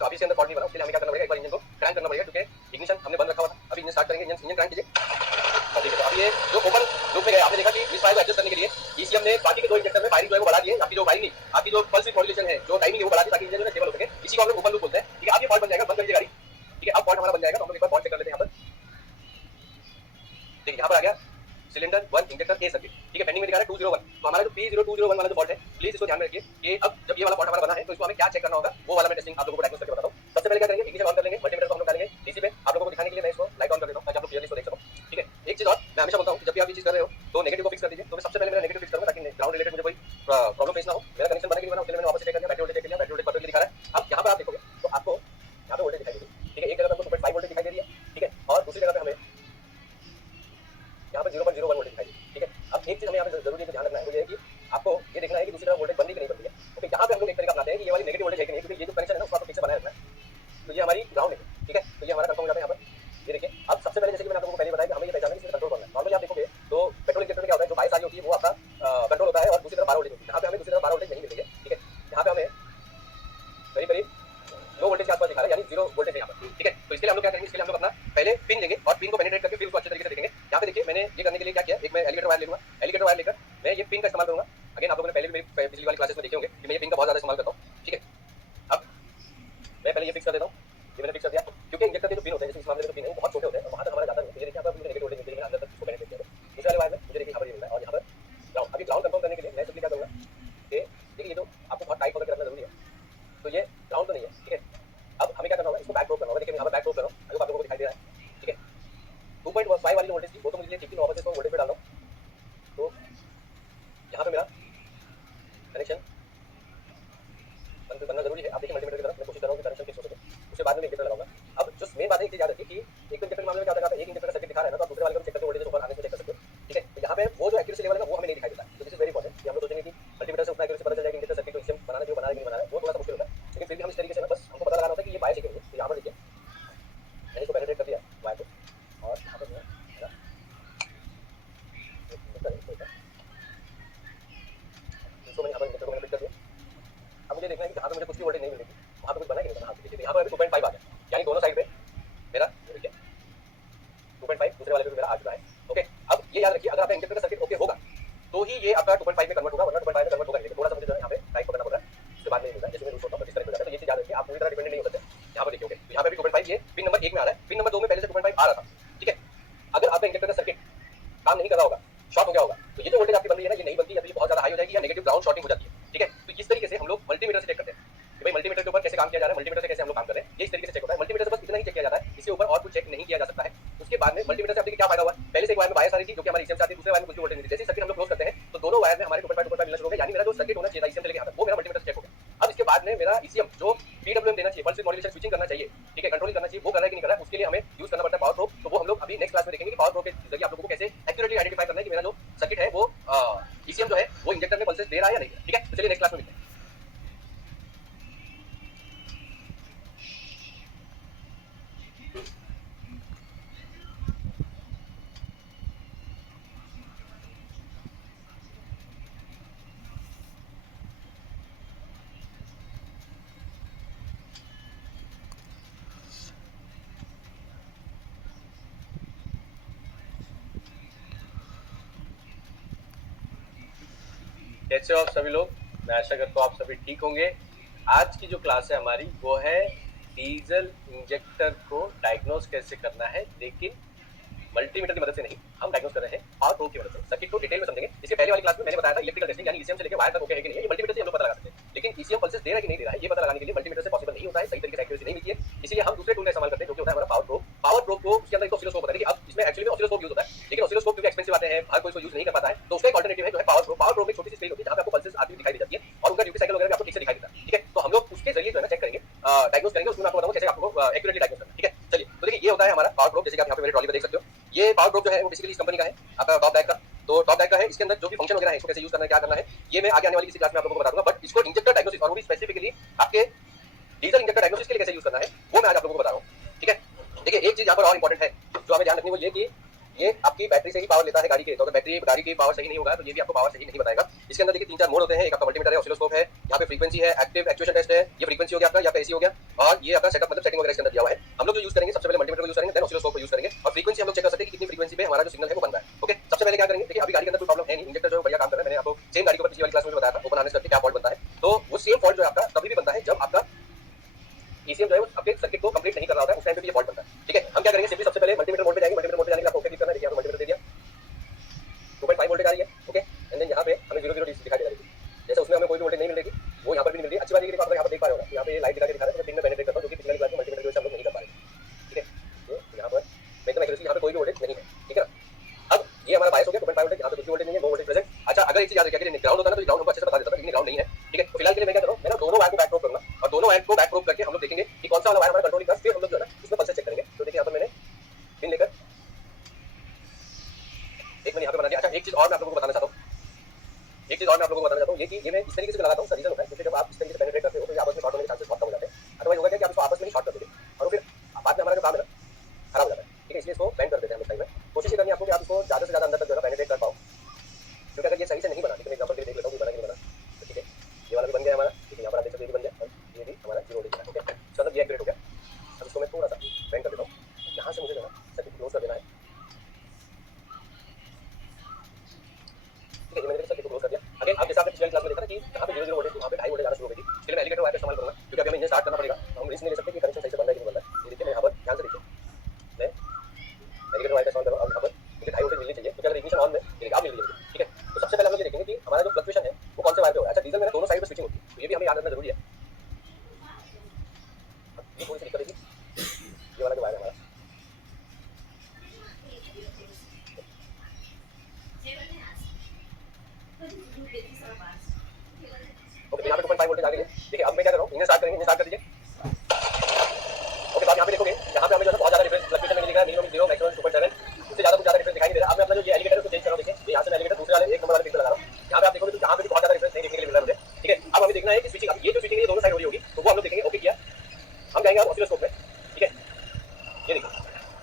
तो अभी इसके अंदर फॉल्ट नहीं बना, उसके लिए हमें क्या करना पड़ेगा, एक बार इंजन को क्रैंक करना पड़ेगा, क्योंकि इग्निशन हमने बंद रखा हुआ था। अभी इंजन स्टार्ट करेंगे, इंजन क्रैंक कीजिए। देखिए, तो अब ये जो ओपन लूप में गए, आपने देखा कि इस फायर को एडजस्ट करने के लिए ईसीएम ने बाकी के दो इंजेक्टर में फायरिंग जो है वो बढ़ा दी है। आपकी जो फायरिंग नहीं, आपकी जो पल्स विद मॉड्यूलेशन है, जो टाइमिंग है वो बढ़ा दी ताकि इंजन जो है स्टेबल हो सके। इसी को हम लोग ओपन लूप बोलते हैं। ठीक है, अब ये फॉल्ट बन जाएगा, बंद कर दीजिए गाड़ी। ठीक है, अब फॉल्ट हमारा बन जाएगा तो हम लोग एक बार फॉल्ट चेक कर लेते हैं। यहाँ पर देखिए, यहाँ पर आ गया सिलेंडर 1 इंजेक्टर ए सर्किट, ठीक है, पेंडिंग में दिखा रहा है 201। तो हमारा जो P0201 वाला जो फॉल्ट है, प्लीज इसको ध्यान में रखिए कि अब जब ये वाला फॉल्ट हमारा बना है तो इसको हमें क्या चेक करना होगा, वो वाला मैं टेस्टिंग आप लोगों को डायग्नोस करके बताता हूं। सबसे पहले क्या करेंगे, इग्निशन ऑन कर लेंगे, मल्टीमीटर को हम लोग डालेंगे डीसी पे। आप लोगों को दिखाने के लिए मैं इसको लाइट ऑन कर देता हूं ताकि आप लोग क्लियरली इसको देख सको, ठीक है। एक चीज और मैं हमेशा बोलता हूं कि जब भी आप ये चीज कर रहे हो तो नेगेटिव को फिक्स कर दीजिए। तो मैं सबसे पहले मेरा नेगेटिव फिक्स करूंगा ताकि ग्राउंड रिलेटेड मुझे कोई प्रॉब्लम फेस ना हो। मेरा कनेक्शन बनाने के लिए मैंने उसके लिए मैंने वापस चेक कर लिया, बैटरी वोल्टेज चेक कर लिया, बैटरी वोल्टेज परफेक्टली दिखा रहा है। अब यहां पर आप देखोगे तो आपको यहां पे वोल्टेज दिखाई देगी, ठीक है। एक जगह पे आपको 2.5 वोल्टेज दिखाई दे रही है, ठीक है, और दूसरी जगह पे हमें यहाँ पे 0.01 वोल्टेज दिखाई देगी, ठीक है। अब एक चीज हमें यहाँ पे जरूरी है ध्यान रखना है, वो ये है कि आपको ये देखना है कि दूसरी तरफ वोल्टेज बन रही है कि नहीं बन रही है। ओके, यहाँ पे हम लोग एक तरीका अपनाते हैं कि ये वाली नेगेटिव वोल्टेज है कि नहीं, क्योंकि ये जो कनेक्शन है ना उसको आपको ठीक से बनाए रखना है। तो ये हमारी ग्राउंड है, ठीक है, तो ये हमारा कंफर्म हो जाता है यहाँ पर। ये देखिए, अब सबसे पहले जैसे कि मैंने आप लोगों को पहले बताया कि हमें ये पहचानना है कि इसमें कंट्रोल करना है। नॉर्मली आप देखोगे तो पेट्रोल इंजेक्टर में क्या होता है, जो बायस आ रही होती है वो आपका कंट्रोल होता है और दूसरी तरफ 12 वोल्टेज होती है। यहाँ पे हमें दूसरी तरफ 12 वोल्टेज नहीं मिल रही है, ठीक है। यहाँ पे हमें करीब करीब लो वोल्टेज के आसपास दिखा रहा है, यानी 0 वोल्टेज है यहाँ पर, ठीक है। तो इसके लिए हम लोग क्या करेंगे, इसके लिए हम लोग अपना पहले पिन लेंगे और पिन को पेनिट्रेट करके फिर उसको अच्छे तरीके से देखेंगे। यहाँ पे देखिए मैंने ये करने के लिए क्या किया, एक मैं एलिगेटर वायर ले लूंगा, एलिगेटर वायर लेकर मैं ये पिन का इस्तेमाल करूंगा। अगेन आप लोगों ने पहले भी मेरी पिछली वाली क्लासेस में देखे होंगे कि मैं ये पिन का बहुत ज्यादा इस्तेमाल करता हूँ, ठीक है। अब मैं पहले ये फिक्स कर देता हूँ, ये मैंने फिक्स कर दिया, क्योंकि इंजेक्टर के जो पिन होते हैं, जैसे इस मामले में जो पिन है वो बहुत छोटे होते हैं और वहां तक हमारा जाता नहीं है। ये देखिए यहाँ पर मुझे नेगेटिव वोल्टेज मिल रही है, अंदर तक इसको पेनिट्रेट किया है। दूसरे वाले वायर में मुझे देखिए यहाँ पर ये मिल रहा है और यहाँ पर ग्राउंड। अभी ग्राउंड कंफर्म करने के लिए मैं सिंपली क्या करूँगा कि देखिए ये जो आपको बहुत टाइट पकड़ के रखना जरूरी है, तो ये ग्राउंड तो नहीं है, ठीक है। अब हमें क्या करना होगा, इसको बैक ड्रॉप करना होगा। देखिए मैं यहाँ पर बैक ड्रॉप कर रहा हूँ, अगर आप लोगों को दिखाई दे रहा है, ठीक है। 2.5 वाली जो वोल्टेज थी वो तो मुझे ठीक थी, मैं वापस इसको वोल्टेज पे डाल रहा हूँ। तो यहाँ पे मेरा कनेक्शन बनना जरूरी है। आप देखिए मल्टीमीटर की तरफ मैं कोशिश कर रहा हूँ कि कनेक्शन फिक्स हो सके, उसके बाद में इंजेक्टर लगाऊंगा। अब जो मेन बात है, एक चीज याद रखिए कि एक इंजेक्टर के मामले में क्या होता है, एक इंजेक्टर का सर्किट दिखा रहा है ना, तो आप दूसरे वाले को चेक करके वोल्टेज ऊपर आने से चेक कर सकते हो, ठीक है। तो यहाँ पे वो जो एक्यूरेसी लेवल है ना वो हमें नहीं दिखाई देता है, तो दिस इज वेरी इंपॉर्टेंट कि हम लोग सोचेंगे कि मल्टीमीटर से उतना एक्यूरेसी पता चल जाएगा इंजेक्टर सर्किट को इससे बनाना चाहिए, बनाना नहीं बनाना है, वो थोड़ा सा मुश्किल होता है। लेकिन फिर भी हम इस तरीके से ना बस हमको पता लगाना होता है कि ये बायस है कि नहीं। तो यहाँ पर देखिए मैंने इसको पेनिट्रेट कर दिया वायर को और यहाँ पर मैं इसको मैंने यहाँ पर इंजेक्टर को मैंने फिट कर दिया। अब मुझे देखना है कि जहाँ पे मुझे कुछ भी वोल्टेज नहीं मिल रही थी वहाँ पे कुछ बना कि नहीं बना। देखिए यहाँ पर अभी 2.5 आ गया, यानी दोनों साइड पे मेरा देखिए 2.5 दूसरे वाले पे मेरा आ चुका है, ओके। अब ये याद रखिए, अगर आपका इंजेक्टर का सर्किट ओके होगा तो ही ये आपका 2.5 में कन्वर्ट होगा, वरना 2.5 में कन्वर्ट होगा नहीं। लेकिन थोड़ा सा मुझे जो है यहाँ पे टाइट पकड़ना पड़ रहा है, उसके बाद नहीं मिलता है, जैसे मैं यूज करता हूँ तो इस तरह हो जाता है। तो ये चीज याद रखिए, आप पूरी तरह डिपेंडेंट नहीं हो सकते। यहाँ पर देखिए ओके, तो यहाँ पे भी 2.5 ये पिन नंबर 1 में आ रहा है, पिन नंबर 2 में पहले से 2.5 आ रहा था, ठीक है। अगर आपका इंजेक्टर का सर्किट काम नहीं कर रहा होगा, शॉर्ट हो गया होगा, तो ये जो वोल्टेज आपकी बन रही है ना, ये नहीं बनती, या तो ये बहुत ज्यादा हाई हो जाएगी या नेगेटिव ग्राउंड शॉर्टिंग हो जाती है, ठीक है। तो इस तरीके से हम लोग मल्टीमीटर से चेक करते हैं कि भाई मल्टीमीटर के ऊपर कैसे काम किया जा रहा है, मल्टीमीटर से कैसे हम लोग काम कर रहे हैं, ये इस तरीके से चेक होता है। मल्टीमीटर से बस इतना ही चेक किया जाता है, इसके ऊपर और कुछ चेक नहीं किया जा सकता है। उसके बाद में मल्टीमीटर से आप देखिए क्या फायदा हुआ, पहले से एक वायर में बायस आ रही थी जो कि हमारी ईसीएम से आती है, दूसरे वायर में कुछ भी वोल्टेज नहीं थी। जैसे सर्किट हम लोग क्लोज करते हैं तो दोनों वायर में हमारे 2.5 मिलना शुरू हो गया, यानी मेरा जो सर्किट होना चाहिए था ईसीएम से लेके यहाँ तक वो मेरा मल्टीमीटर से चेक हो गया। अब इसके बाद में मेरा ईसीएम जो पीडब्ल्यूएम देना चाहिए, पल्स विद मॉड्यूलेशन स्विचिंग करना चाहिए, ठीक है, कंट्रोलिंग करना चाहिए, वो कर रहा है कि नहीं कर रहा है, उसके लिए हमें यूज करना पड़ता है पावर प्रोब। तो वो हम लोग अभी नेक्स्ट क्लास में देखेंगे कि पावर प्रोब के जरिए आप लोगों को कैसे एक्यूरेटली आइडेंटिफाई करना है कि मेरा जो सर्किट है वो ईसीएम जो है वो इंजेक्टर में पल्सेस दे रहा है या नहीं, ठीक है। तो चलिए नेक्स्ट क्लास में मिलते हैं। कैसे हो आप सभी लोग, मैं आशा करता हूँ आप सभी ठीक होंगे। आज की जो क्लास है हमारी वो है डीजल इंजेक्टर को डायग्नोस कैसे करना है, लेकिन मल्टीमीटर की मदद से नहीं, हम डायग्नोस कर रहे हैं पावर प्रोब की मदद से। सर्किट को डिटेल में समझेंगे। इसके पहले वाली क्लास में मैंने बताया था इलेक्ट्रिकल टेस्टिंग, यानी ईसीएम से लेकर वायर तक ओके है कि नहीं है, ये मल्टीमीटर से हम लोग पता लगा सकते हैं। लेकिन ईसीएम पल्सेस दे रहा है कि नहीं दे रहा है, ये पता लगाने के लिए मल्टीमीटर से पॉसिबल नहीं होता है, सही तरीके से एक्यूरेसी नहीं मिलती है। इसलिए हम दूसरे टूल का इस्तेमाल करते हैं जो कि होता है हमारा पावर प्रोब। पावर प्रोब को उसके अंदर एक ऑसिलोस्कोप होता है। देखिए अब इसमें एक्चुअली में ऑसिलोस्कोप यूज होता है, लेकिन ऑसिलोस्कोप क्योंकि एक्सपेंसिव आते हैं, हर कोई इसको यूज नहीं कर पाता है, तो उसका एक अल्टरनेटिव है जो है पावर प्रोब। पावर प्रोब में एक छोटी सी स्क्रीन होती है जहां पे आपको पल्सेस आती हुई दिखाई दी जाती है और उनका ड्यूटी साइकिल वगैरह भी आपको ठीक से दिखाई देता है, ठीक है। तो हम लोग उसके जरिए जो है ना चेक करेंगे, डायग्नोस करेंगे, उसमें आपको बताऊंगा कैसे आपको एक्यूरेटली डायग्नोस करना है, ठीक है। चलिए तो देखिए ये होता है हमारा पावर प्रोब, जैसे कि आप यहाँ पे मेरे ट्रॉली पे देख सकते हो। ये पावर प्रोब जो है वो बेसिकली इस कंपनी का है, आपका टॉप बैक का। तो टॉप बैक का है, इसके अंदर जो भी फंक्शन वगैरह है, इसको कैसे यूज करना है, क्या करना है, ये मैं आगे आने वाली किसी क्लास में आप लोगों को बता दूंगा। बट इसको इंजेक्टर डायग्नोसिस और वो भी स्पेसिफिकली आपके डीजल इंजेक्टर डायग्नोसिस के लिए कैसे यूज करना है वो मैं आज आप लोगों को बता रहा हूँ, ठीक है। देखिए एक चीज यहाँ पर और इंपॉर्टेंट है जो हमें ध्यान रखनी, वो ये कि ये आपकी बैटरी से ही पावर लेता है गाड़ी के। तो अगर गाड़ी की पावर सही नहीं होगा तो ये भी आपको पावर सही नहीं बताएगा। इसके अंदर देखिए 3-4 मोड होते हैं, एक आपका मल्टीमीटर है, ऑसिलोस्कोप है, यहाँ पे फ्रीक्वेंसी है, एक्टिव एक्चुएशन टेस्ट है, ये फ्रीक्वेंसी हो गया आपका, या एसी हो गया, और ये आपका सेटअप मतलब सेटिंग वगैरह इसके अंदर दिया हुआ है। हम लोग जो यूज करेंगे सबसे पहले मल्टीमीटर को यूज करेंगे, देन ऑसिलोस्कोप को यूज करेंगे, और फ्रीक्वेंसी हम लोग चेक कर सकते हैं कि कितनी फ्रीक्वेंसी पे हमारा जो सिग्नल है वो बन रहा है, ओके। सबसे पहले क्या करेंगे, देखिए अभी गाड़ी के अंदर कोई प्रॉब्लम है नहीं, इंजेक्टर जो बढ़िया काम कर रहा है। मैंने आपको सेम गाड़ी के ऊपर पिछली वाली क्लास में बताया था ओपन हार्नेस करके क्या फॉल्ट बनता है। तो वो सेम फॉल्ट जो है आपका तभी भी बनता है जब आपका ईसीएम जो है आपके सर्किट को कंप्लीट नहीं कर रहा होता है, उस टाइम पे भी ये फॉल्ट बनता है, ठीक है। हम क्या करेंगे, सिंपली सबसे पहले मल्टीमीटर मोड पे जाएंगे। मल्टीमीटर मोड पे जाने के लिए आपको ओके क्लिक करना है। देखिए आपको मल्टीमीटर दे दिया, ये ग्राउंड होता है ना, तो ग्राउंड हमको अच्छे से बता देता था, लेकिन ग्राउंड नहीं है। ठीक है, तो फिलहाल के लिए मैं क्या कर रहा हूँ, मैं ना दोनों वायर को बैक प्रोब करूंगा और दोनों वायर को बैक प्रोब करके हम लोग देखेंगे कि कौन सा वाला वायर हमारा कंट्रोलिंग था, फिर हम लोग जो है ना इसमें पल्सेस चेक करेंगे। तो देखिए यहाँ पर मैंने पिन लेकर एक मैंने यहाँ पे बना दिया। अच्छा, एक चीज और मैं आप लोगों को बताना चाहता हूँ, एक चीज और मैं आप लोगों को बताना चाहता हूँ, ये मैं इस तरीके से लगाता हूँ, रीजन होता है क्योंकि जब आप इस तरीके से पेनिट्रेट करते हो तो ये आपस में शॉर्ट होने के चांसेस बहुत कम हो जाते हैं। अदरवाइज होगा क्या कि आप इसको आपस में ही शॉर्ट कर दोगे और फिर बाद में हमारा जो काम है ना खराब हो जाता है। ठीक है, इसलिए इसको बैंड कर देते हैं हम साइड में। कोशिश ये करनी है आपको कि आप इसको ज्यादा से ज्यादा अंदर तक जो है पेनिट्रेट कर पाओ, क्योंकि अगर ये सही से नहीं बना, लेकिन एग्जांपल के लिए देख लेता हूँ कि बना कि नहीं बना। तो ठीक है, ये वाला भी बन गया हमारा, ठीक है, यहाँ पर आप देख सकते हो ये भी बन गया और ये भी हमारा 0 डिग्री है। ओके, इसका मतलब ये एक्यूरेट हो गया। अब इसको मैं थोड़ा सा बैंड कर देता हूँ, यहाँ से मुझे जो है ना सर्किट क्लोज कर देना है। ठीक है, ये मैंने सर्किट को क्लोज कर दिया। अगेन आप जैसे आपने पिछले क्लास में देखा था कि जहाँ पे 0 वोल्टेज थी वहाँ पे 2.5 वोल्टेज आना शुरू हो गई थी। इसलिए मैं एलिगेटर वायर का इस्तेमाल करूँगा, क्योंकि अभी हमें इंजन स्टार्ट करना पड़ेगा। हम रिस्क नहीं ले सकते कि कनेक्शन सही से बन रहा है कि नहीं बन रहा है। ये देखिए मैं यहाँ पर ध्यान से देखिए, मैं एलिगेटर वायर का इस्तेमाल कर रहा हूँ और यहाँ पर मुझे 2.5 वोल्टेज मिलनी चाहिए, क्योंकि अगर इग्निशन ऑन में ये आप मिल रही है। ठीक है, तो सबसे पहले हम लोग ये देखेंगे कि हमारा जो फ्लक्चुएशन है वो कौन से वायर पे हो रहा है। अच्छा, डीजल में दोनों साइड पे स्विचिंग होती है, तो ये भी हमें याद रखना जरूरी है। ये थोड़ी सी दिक्कत है, ये वाला जो वायर है हमारा, ओके, यहाँ पे 2.5 वोल्टेज आ गई है। देखिए अब मैं क्या कर रहा हूँ, इंजन स्टार्ट करेंगे, इंजन स्टार्ट कर दीजिए। ओके, तो आप यहाँ पे देखोगे यहाँ पे हमें जो है बहुत ज्यादा डिफरेंस फ्लक्चुएशन में दिख रहा है, मिनिमम 0 मैक्सिमम 2.7, उससे ज्यादा कुछ ज्यादा डिफरेंस दिखाई नहीं दे रहा। अब मैं अपना जो ये एलिगेटर को चेंज कर रहा हूँ, देखिए यहाँ से मैं एलिगेटर दूसरे वाले 1 नंबर वाले पिन पे लगा रहा हूँ। यहाँ पे आप देखोगे तो यहाँ पे भी बहुत ज्यादा डिफरेंस नहीं देखने के लिए मिल रहा है मुझे। ठीक है, अब हमें देखना है कि स्विचिंग, ये जो स्विचिंग है ये दोनों साइड हो रही होगी, तो वो हम लोग देखेंगे। ओके किया, हम जाएंगे अब ऑसिलोस्कोप में। ठीक है, ये देखिए,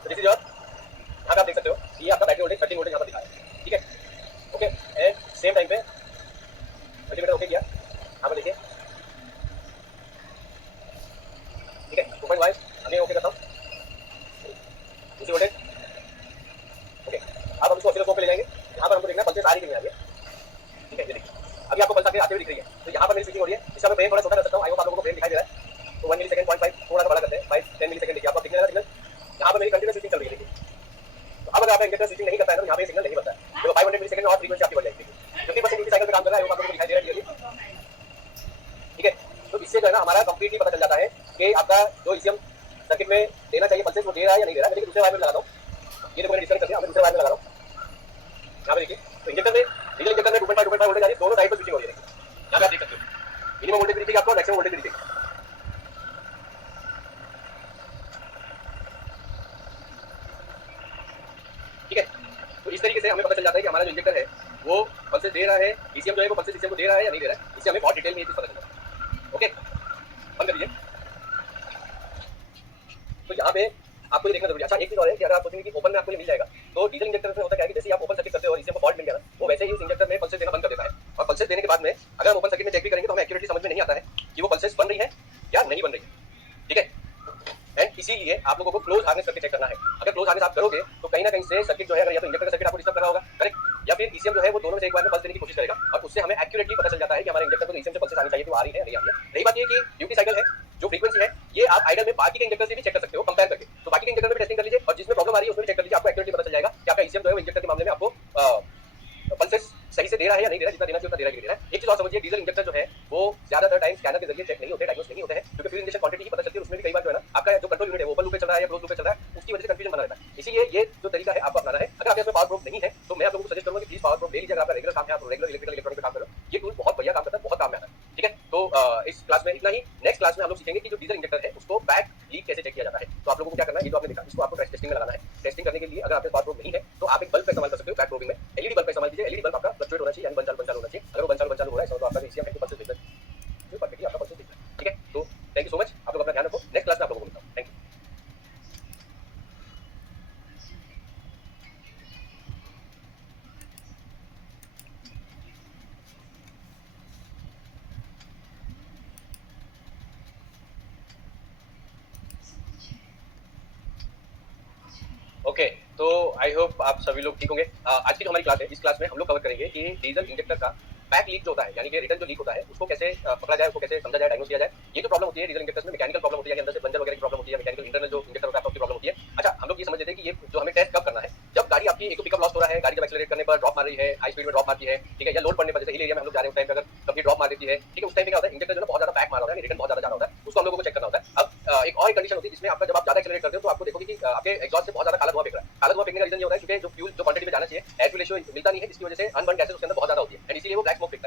तो दिस इज योर, यहाँ पे आप देख सकते हो ये आपका बैटरी वोल्टेज 13 वोल्टेज यहाँ पर दिखा है। ठीक है, ओके, एंड सेम टाइम पे मल्टीमीटर ओके किया, यहाँ पर देखिए। ठीक है, 2.5 अगेन ओके करता हूँ, दूसरी वोल्टेज। ओके, अब हम इसको ऑसिलोस्कोप पे ले जाएंगे, यहाँ पर हमको देखना है पल्सेस आ रही कि नहीं आ रही है। ठीक है, ये देखिए अभी आपको पल्स आते हुए दिख रही है, तो यहाँ पर मेरी स्विचिंग हो रही है। इसका मैं फ्रेम थोड़ा छोटा कर सकता हूँ, आई होप आप लोगों को फ्रेम दिखाई दे रहा है। तो 1 मिली सेकंड 0.5 थोड़ा सा बड़ा करते हैं, 5-10 मिली सेकंड देखिए आपको दिखने लगा सिग्नल। यहाँ पर मेरी कंटिन्यूस स्विचिंग चल रही है। देखिए तो अब अगर आप इंजेक्टर स्विचिंग नहीं करता है तो यहाँ पे सिग्नल नहीं बनता है, तो 500 मिली सेकंड में और फ्रीक्वेंसी आपकी बढ़ जाएगी। 50% ड्यूटी साइकिल पे काम कर रहा है, आप लोगों को दिखाई दे रहा है क्लियरली। ठीक है, तो इससे जो है ना हमारा कंप्लीटली पता चल जाता है कि आपका जो ईसीएम सर्किट में देना चाहिए पल्सेस वो दे रहा है या नहीं दे रहा है। मैं दूसरे वायर में लगाता हूँ, ये देखो मैंने डिस्कनेक्ट कर दिया, मैं दूसरे वायर में लगा रहा हूँ। यहाँ पे देखिए तो इंजेक्टर में, डीजल इंजेक्टर में 2.5 वोल्टेज आ रही है, दोनों साइड पर स्विचिंग हो रही है। यहाँ पे आप देख सकते हो मिनिमम वोल्टेज दिखेगी आपको, मैक्सिमम वोल्टेज दिखेगी। ठीक है, तो इस तरीके से हमें पता चल जाता है कि हमारा जो इंजेक्टर है वो पल्सेस दे रहा है, ईसीएम जो है वो पल्सेस ईसीएम को दे रहा है या नहीं दे रहा है। इससे हमें बहुत डिटेल में ये चीज पता चल जाता है। ओके, बंद कर दीजिए। तो यहाँ पे आपको ये देखना जरूरी है। अच्छा, एक चीज और है कि अगर आप सोचेंगे कि ओपन में आपको ये मिल जाएगा, तो डीजल इंजेक्टर में होता क्या है कि जैसे आप ओपन सर्किट करते हो और ईसीएम को फॉल्ट मिल गया ना, वो वैसे ही उस इंजेक्टर में पल्सेस देना बंद कर देता है। और पल्सेस देने के बाद में अगर हम ओपन सर्किट में चेक भी करेंगे तो हमें एक्यूरेटली समझ में नहीं आता है कि वो पल्सेस बन रही है या नहीं बन रही है। ठीक है, एंड इसीलिए आप लोगों को क्लोज हार्नेस करके चेक करना है। अगर क्लोज हार्नेस आप करोगे तो कहीं ना कहीं से सर्किट जो है, अगर या तो इंजेक्टर का सर्किट आपको डिस्टर्ब कर रहा होगा, करेक्ट, या फिर ईसीएम जो है वो दोनों में से एक बार में पल्स देने की कोशिश करेगा और उससे हमें एक्यूरेटली पता चल जाता है कि हमारे इंजेक्टर को ईसीएम से पल्सेस आनी चाहिए, तो आ रही है या नहीं आ रही है। रही बात ये कि ड्यूटी साइकिल है, जो फ्रीक्वेंसी है, ये आप आइडल में बाकी के इंजेक्टर से भी चेक कर सकते हो कंपेयर करके। तो बाकी के इंजेक्टर में भी टेस्टिंग कर लीजिए और जिसमें प्रॉब्लम आ रही है उसमें भी चेक कर लीजिए, आपको एक्यूरेटली पता चल जाएगा कि आपका ईसीएम जो है वो इंजेक्टर के मामले में आपको पल्सेस सही से दे रहा है या नहीं दे रहा है, जितना देना चाहिए उतना दे रहा है कि नहीं दे रहा है। एक चीज और समझिए, डीजल इंजेक्टर जो है वो ज्यादातर टाइम स्कैनर के जरिए चेक नहीं होते, डायग्नोस नहीं होते हैं, क्योंकि फ्यूल इंजेक्शन क्वांटिटी ही पता चलती है। उसमें भी कई बार जो है ना आपका जो कंट्रोल यूनिट है वो ओपन लूप पे चल रहा है या क्लोज लूप पे चल रहा है, उसकी वजह से कंफ्यूजन बना रहता है। इसीलिए ये जो तरीका है आपको अपनाना है। अगर आपके पास पावर प्रोब नहीं है तो मैं आप लोगों को सजेस्ट करूंगा कि प्लीज पावर प्रोब ले लीजिए। अगर आपका रेगुलर काम है, आप रेगुलर इलेक्ट्रिकल इलेक्ट्रॉनिक पे काम कर रहे हो, ये टूल बहुत बढ़िया काम करता है, बहुत काम में आता है। ठीक है, तो इस क्लास में इतना ही। नेक्स्ट क्लास में हम लोग सीखेंगे कि जो डीजल इंजेक्टर है उसको बैक लीक कैसे चेक किया जाता है। तो आप लोगों को क्या करना है, ये जो आपने देखा इसको आपको टेस्टिंग में लगाना है। टेस्टिंग करने के लिए अगर आपके पास पावर प्रोब नहीं है तो आप एक बल्ब का इस्तेमाल कर सकते हो बैक प्रोबिंग में। एलईडी बल्ब का इस्तेमाल कीजिए। एलईडी बल्ब आपका फ्लक्चुएट होना चाहिए, यानी बंद चालू होना चाहिए। अगर वो बंद चालू हो रहा है तो आपका ईसीएम है तो पल्सेस दिख रहा है, जो परफेक्टली आपका पल्सेस दिख रहा है। ठीक है, तो थैंक यू सो मच, आप लोग अपना ध्यान रखो। नेक्स्ट क्लास में आप लोगों को मिलता हूं। Thank you. ओके, तो आई होप आप सभी लोग ठीक होंगे। आज की जो हमारी क्लास है, इस क्लास में हम लोग कवर करेंगे कि डीजल इंजेक्टर का बैक लीक जो होता है, यानी कि रिटर्न जो लीक होता है, उसको कैसे पकड़ा जाए, उसको कैसे समझा जाए, डायग्नोस किया जाए। ये जो प्रॉब्लम होती है डीजल इंजेक्टर्स में, मैकेनिकल प्रॉब्लम होती है, अंदर से बंजर वगैरह की प्रॉब्लम होती है, मैकेनिकल इंटरनल जो इंजेक्टर होता है उसकी प्रॉब्लम होती है। अच्छा, हम लोग ये समझ लेते हैं कि ये जो हमें टेस्ट कब करना है, जब गाड़ी आपकी एक तो पिकअप लॉस हो रहा है, गाड़ी जब एक्सेलरेट करने पर ड्रॉप मार रही है, हाई स्पीड में ड्रॉप मारती है, ठीक है, या लोड पड़ने पर, जैसे हिल एरिया में हम लोग जा रहे हैं उस टाइम पे अगर कभी ड्रॉप मार देती है, ठीक है, उस टाइम पे क्या होता है, इंजेक्टर जो है बहुत ज्यादा बैक मार होता है, रिटर्न बहुत ज्यादा जा रहा होता है, उसको हम लोगों को चेक करना होता है। अब एक और कंडीशन होती है जिसमें आपका जब आप ज्यादा एक्सेलरेट करते हो तो आपको देखोगे कि आपके एग्जॉस्ट से बहुत ज्यादा काला धुआं फेंक रहा है। काला धुआं फेंकने का रीजन ये होता है क्योंकि जो फ्यूल जो क्वांटिटी में जाना चाहिए एयर टू रेशियो मिलता नहीं है, जिसकी वजह से अनबर्न गैसेस उसके अंदर बहुत ज्यादा होती है, एंड इसीलिए वो ब्लैक स्मोक फेंकता है।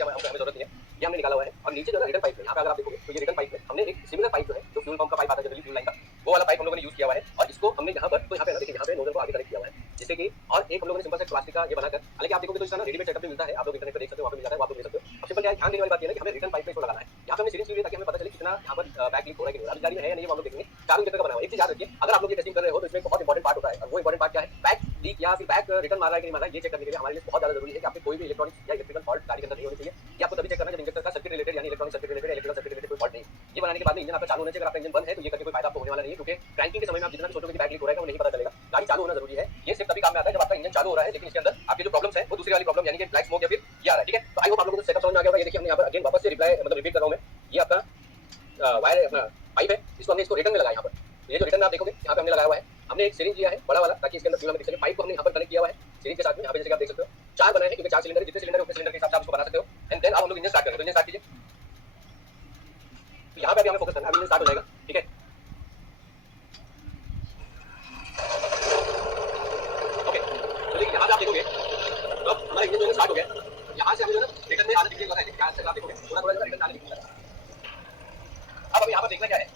की हमें जरूरत नहीं है, ये हमने निकाला हुआ है। और नीचे जो है रिटर्न पाइप है, यहाँ पे अगर आप देखोगे तो ये रिटर्न पाइप में हमने एक सिमिलर पाइप जो है, जो फ्यूल पंप का पाइप आता है जनरली फ्यूल लाइन का, वो वाला पाइप हम लोगों ने यूज किया हुआ है। और इसको हमने यहाँ पर, तो यहाँ पे ना देखिए, यहाँ पे नोजल को आगे कनेक्ट किया हुआ है, जिससे कि, और एक हम लोगों ने सिंपल से प्लास्टिक का ये बनाकर, हालांकि आप देखोगे तो इसका ना रेडीमेड सेटअप भी मिलता है, आप लोग इंटरनेट पर देख सकते हो, वहाँ पे मिल जाता है, वो आप लोग ले सकते हो। अब सिंपल क्या है, ध्यान देने वाली बात ये है कि हमें रिटर्न पाइप में इसको लगाना है। यहाँ पे हमने सीरीज ली है ताकि हमें पता चले कितना यहाँ पर बैक लीक हो रहा है कि नहीं हो रहा है। अभी गाड़ी में है या नहीं वो हम लोग देखेंगे। चारों इंजेक्टर का बना हुआ है। एक चीज याद रखिए, अगर आप लोग ये टेस्टिंग कर रहे हो तो इसमें बहुत इंपॉर्टेंट पार्ट होता है, और वो इंपॉर्टेंट पार्ट क्या है, बैक लीक या फिर बैक रिटर्न मार रहा है कि नहीं मार रहा है, ये चेक करने के लिए हमारे लिए बहुत ज्यादा जरूरी है कि आपके कोई भी इलेक्ट्रॉनिक्स या इलेक्ट्रिकल फॉल्ट गाड़ी के अंदर नहीं होनी चाहिए। ये आपको तभी चेक करना है जब इंजेक्टर का सर्किट रिलेटेड यानी electronic circuit related, electrical circuit related कोई फॉल्ट नहीं है। ये बनाने के बाद में इंजन आपका चालू होना चाहिए। अगर आपका इंजन बंद है तो ये करके कोई फायदा आपको होने वाला नहीं है, क्योंकि क्रैंकिंग के समय में आप जितना भी सोचोगे कि बैक लीक हो रहा है वो नहीं पता चलेगा। गाड़ी चालू होना जरूरी है। ये सिर्फ तभी काम में आता है जब आपका इंजन चालू हो रहा है, लेकिन इसके अंदर आपके जो प्रॉब्लम्स है वो दूसरी वाली प्रॉब्लम यानी कि ब्लैक स्मोक या फिर ये आ रहा है। ठीक है, तो आई होप आप लोगों को सेटअप समझ में आ गया होगा। ये देखिए हमने यहाँ पर अगेन वापस से रिप्लाई मतलब रिपीट कर रहा हूँ मैं, ये आपका वायर अपना पाइप है, इसको हमने इसको रिटर्न में लगाया यहाँ पर। ये जो रिटर्न में आप देखोगे यहाँ पे हमने लगाया हुआ है, हमने एक सिरिंज लिया है बड़ा वाला ताकि इसके अंदर फ्यूल हमें दिख सके। पाइप को हमने यहाँ पर कनेक्ट किया हुआ है सिरिंज के साथ में। यहाँ पे जैसे आप देख सकते हो 4 बनाए हैं, क्योंकि 4 सिलेंडर, जितने सिलेंडर है उतने सिलेंडर के हिसाब से आप इसको बना सकते हो। एंड देन अब हम लोग इंजन स्टार्ट करेंगे, तो इंजन स्टार्ट कीजिए। तो यहाँ पे अभी हमें फोकस करना है, इंजन स्टार्ट हो जाएगा। ठीक है, ओके, तो देखिए यहाँ पे आप देखोगे तो हमारा इंजन जो है स्टार्ट हो गया। यहाँ से हमें जो है रिटर्न में आने दिखने लगा है, यहाँ से आप देखोगे थोड़ा थोड़ा रिटर्न आने दिखने लगा। अब हमें यहाँ पर देखना क्या है,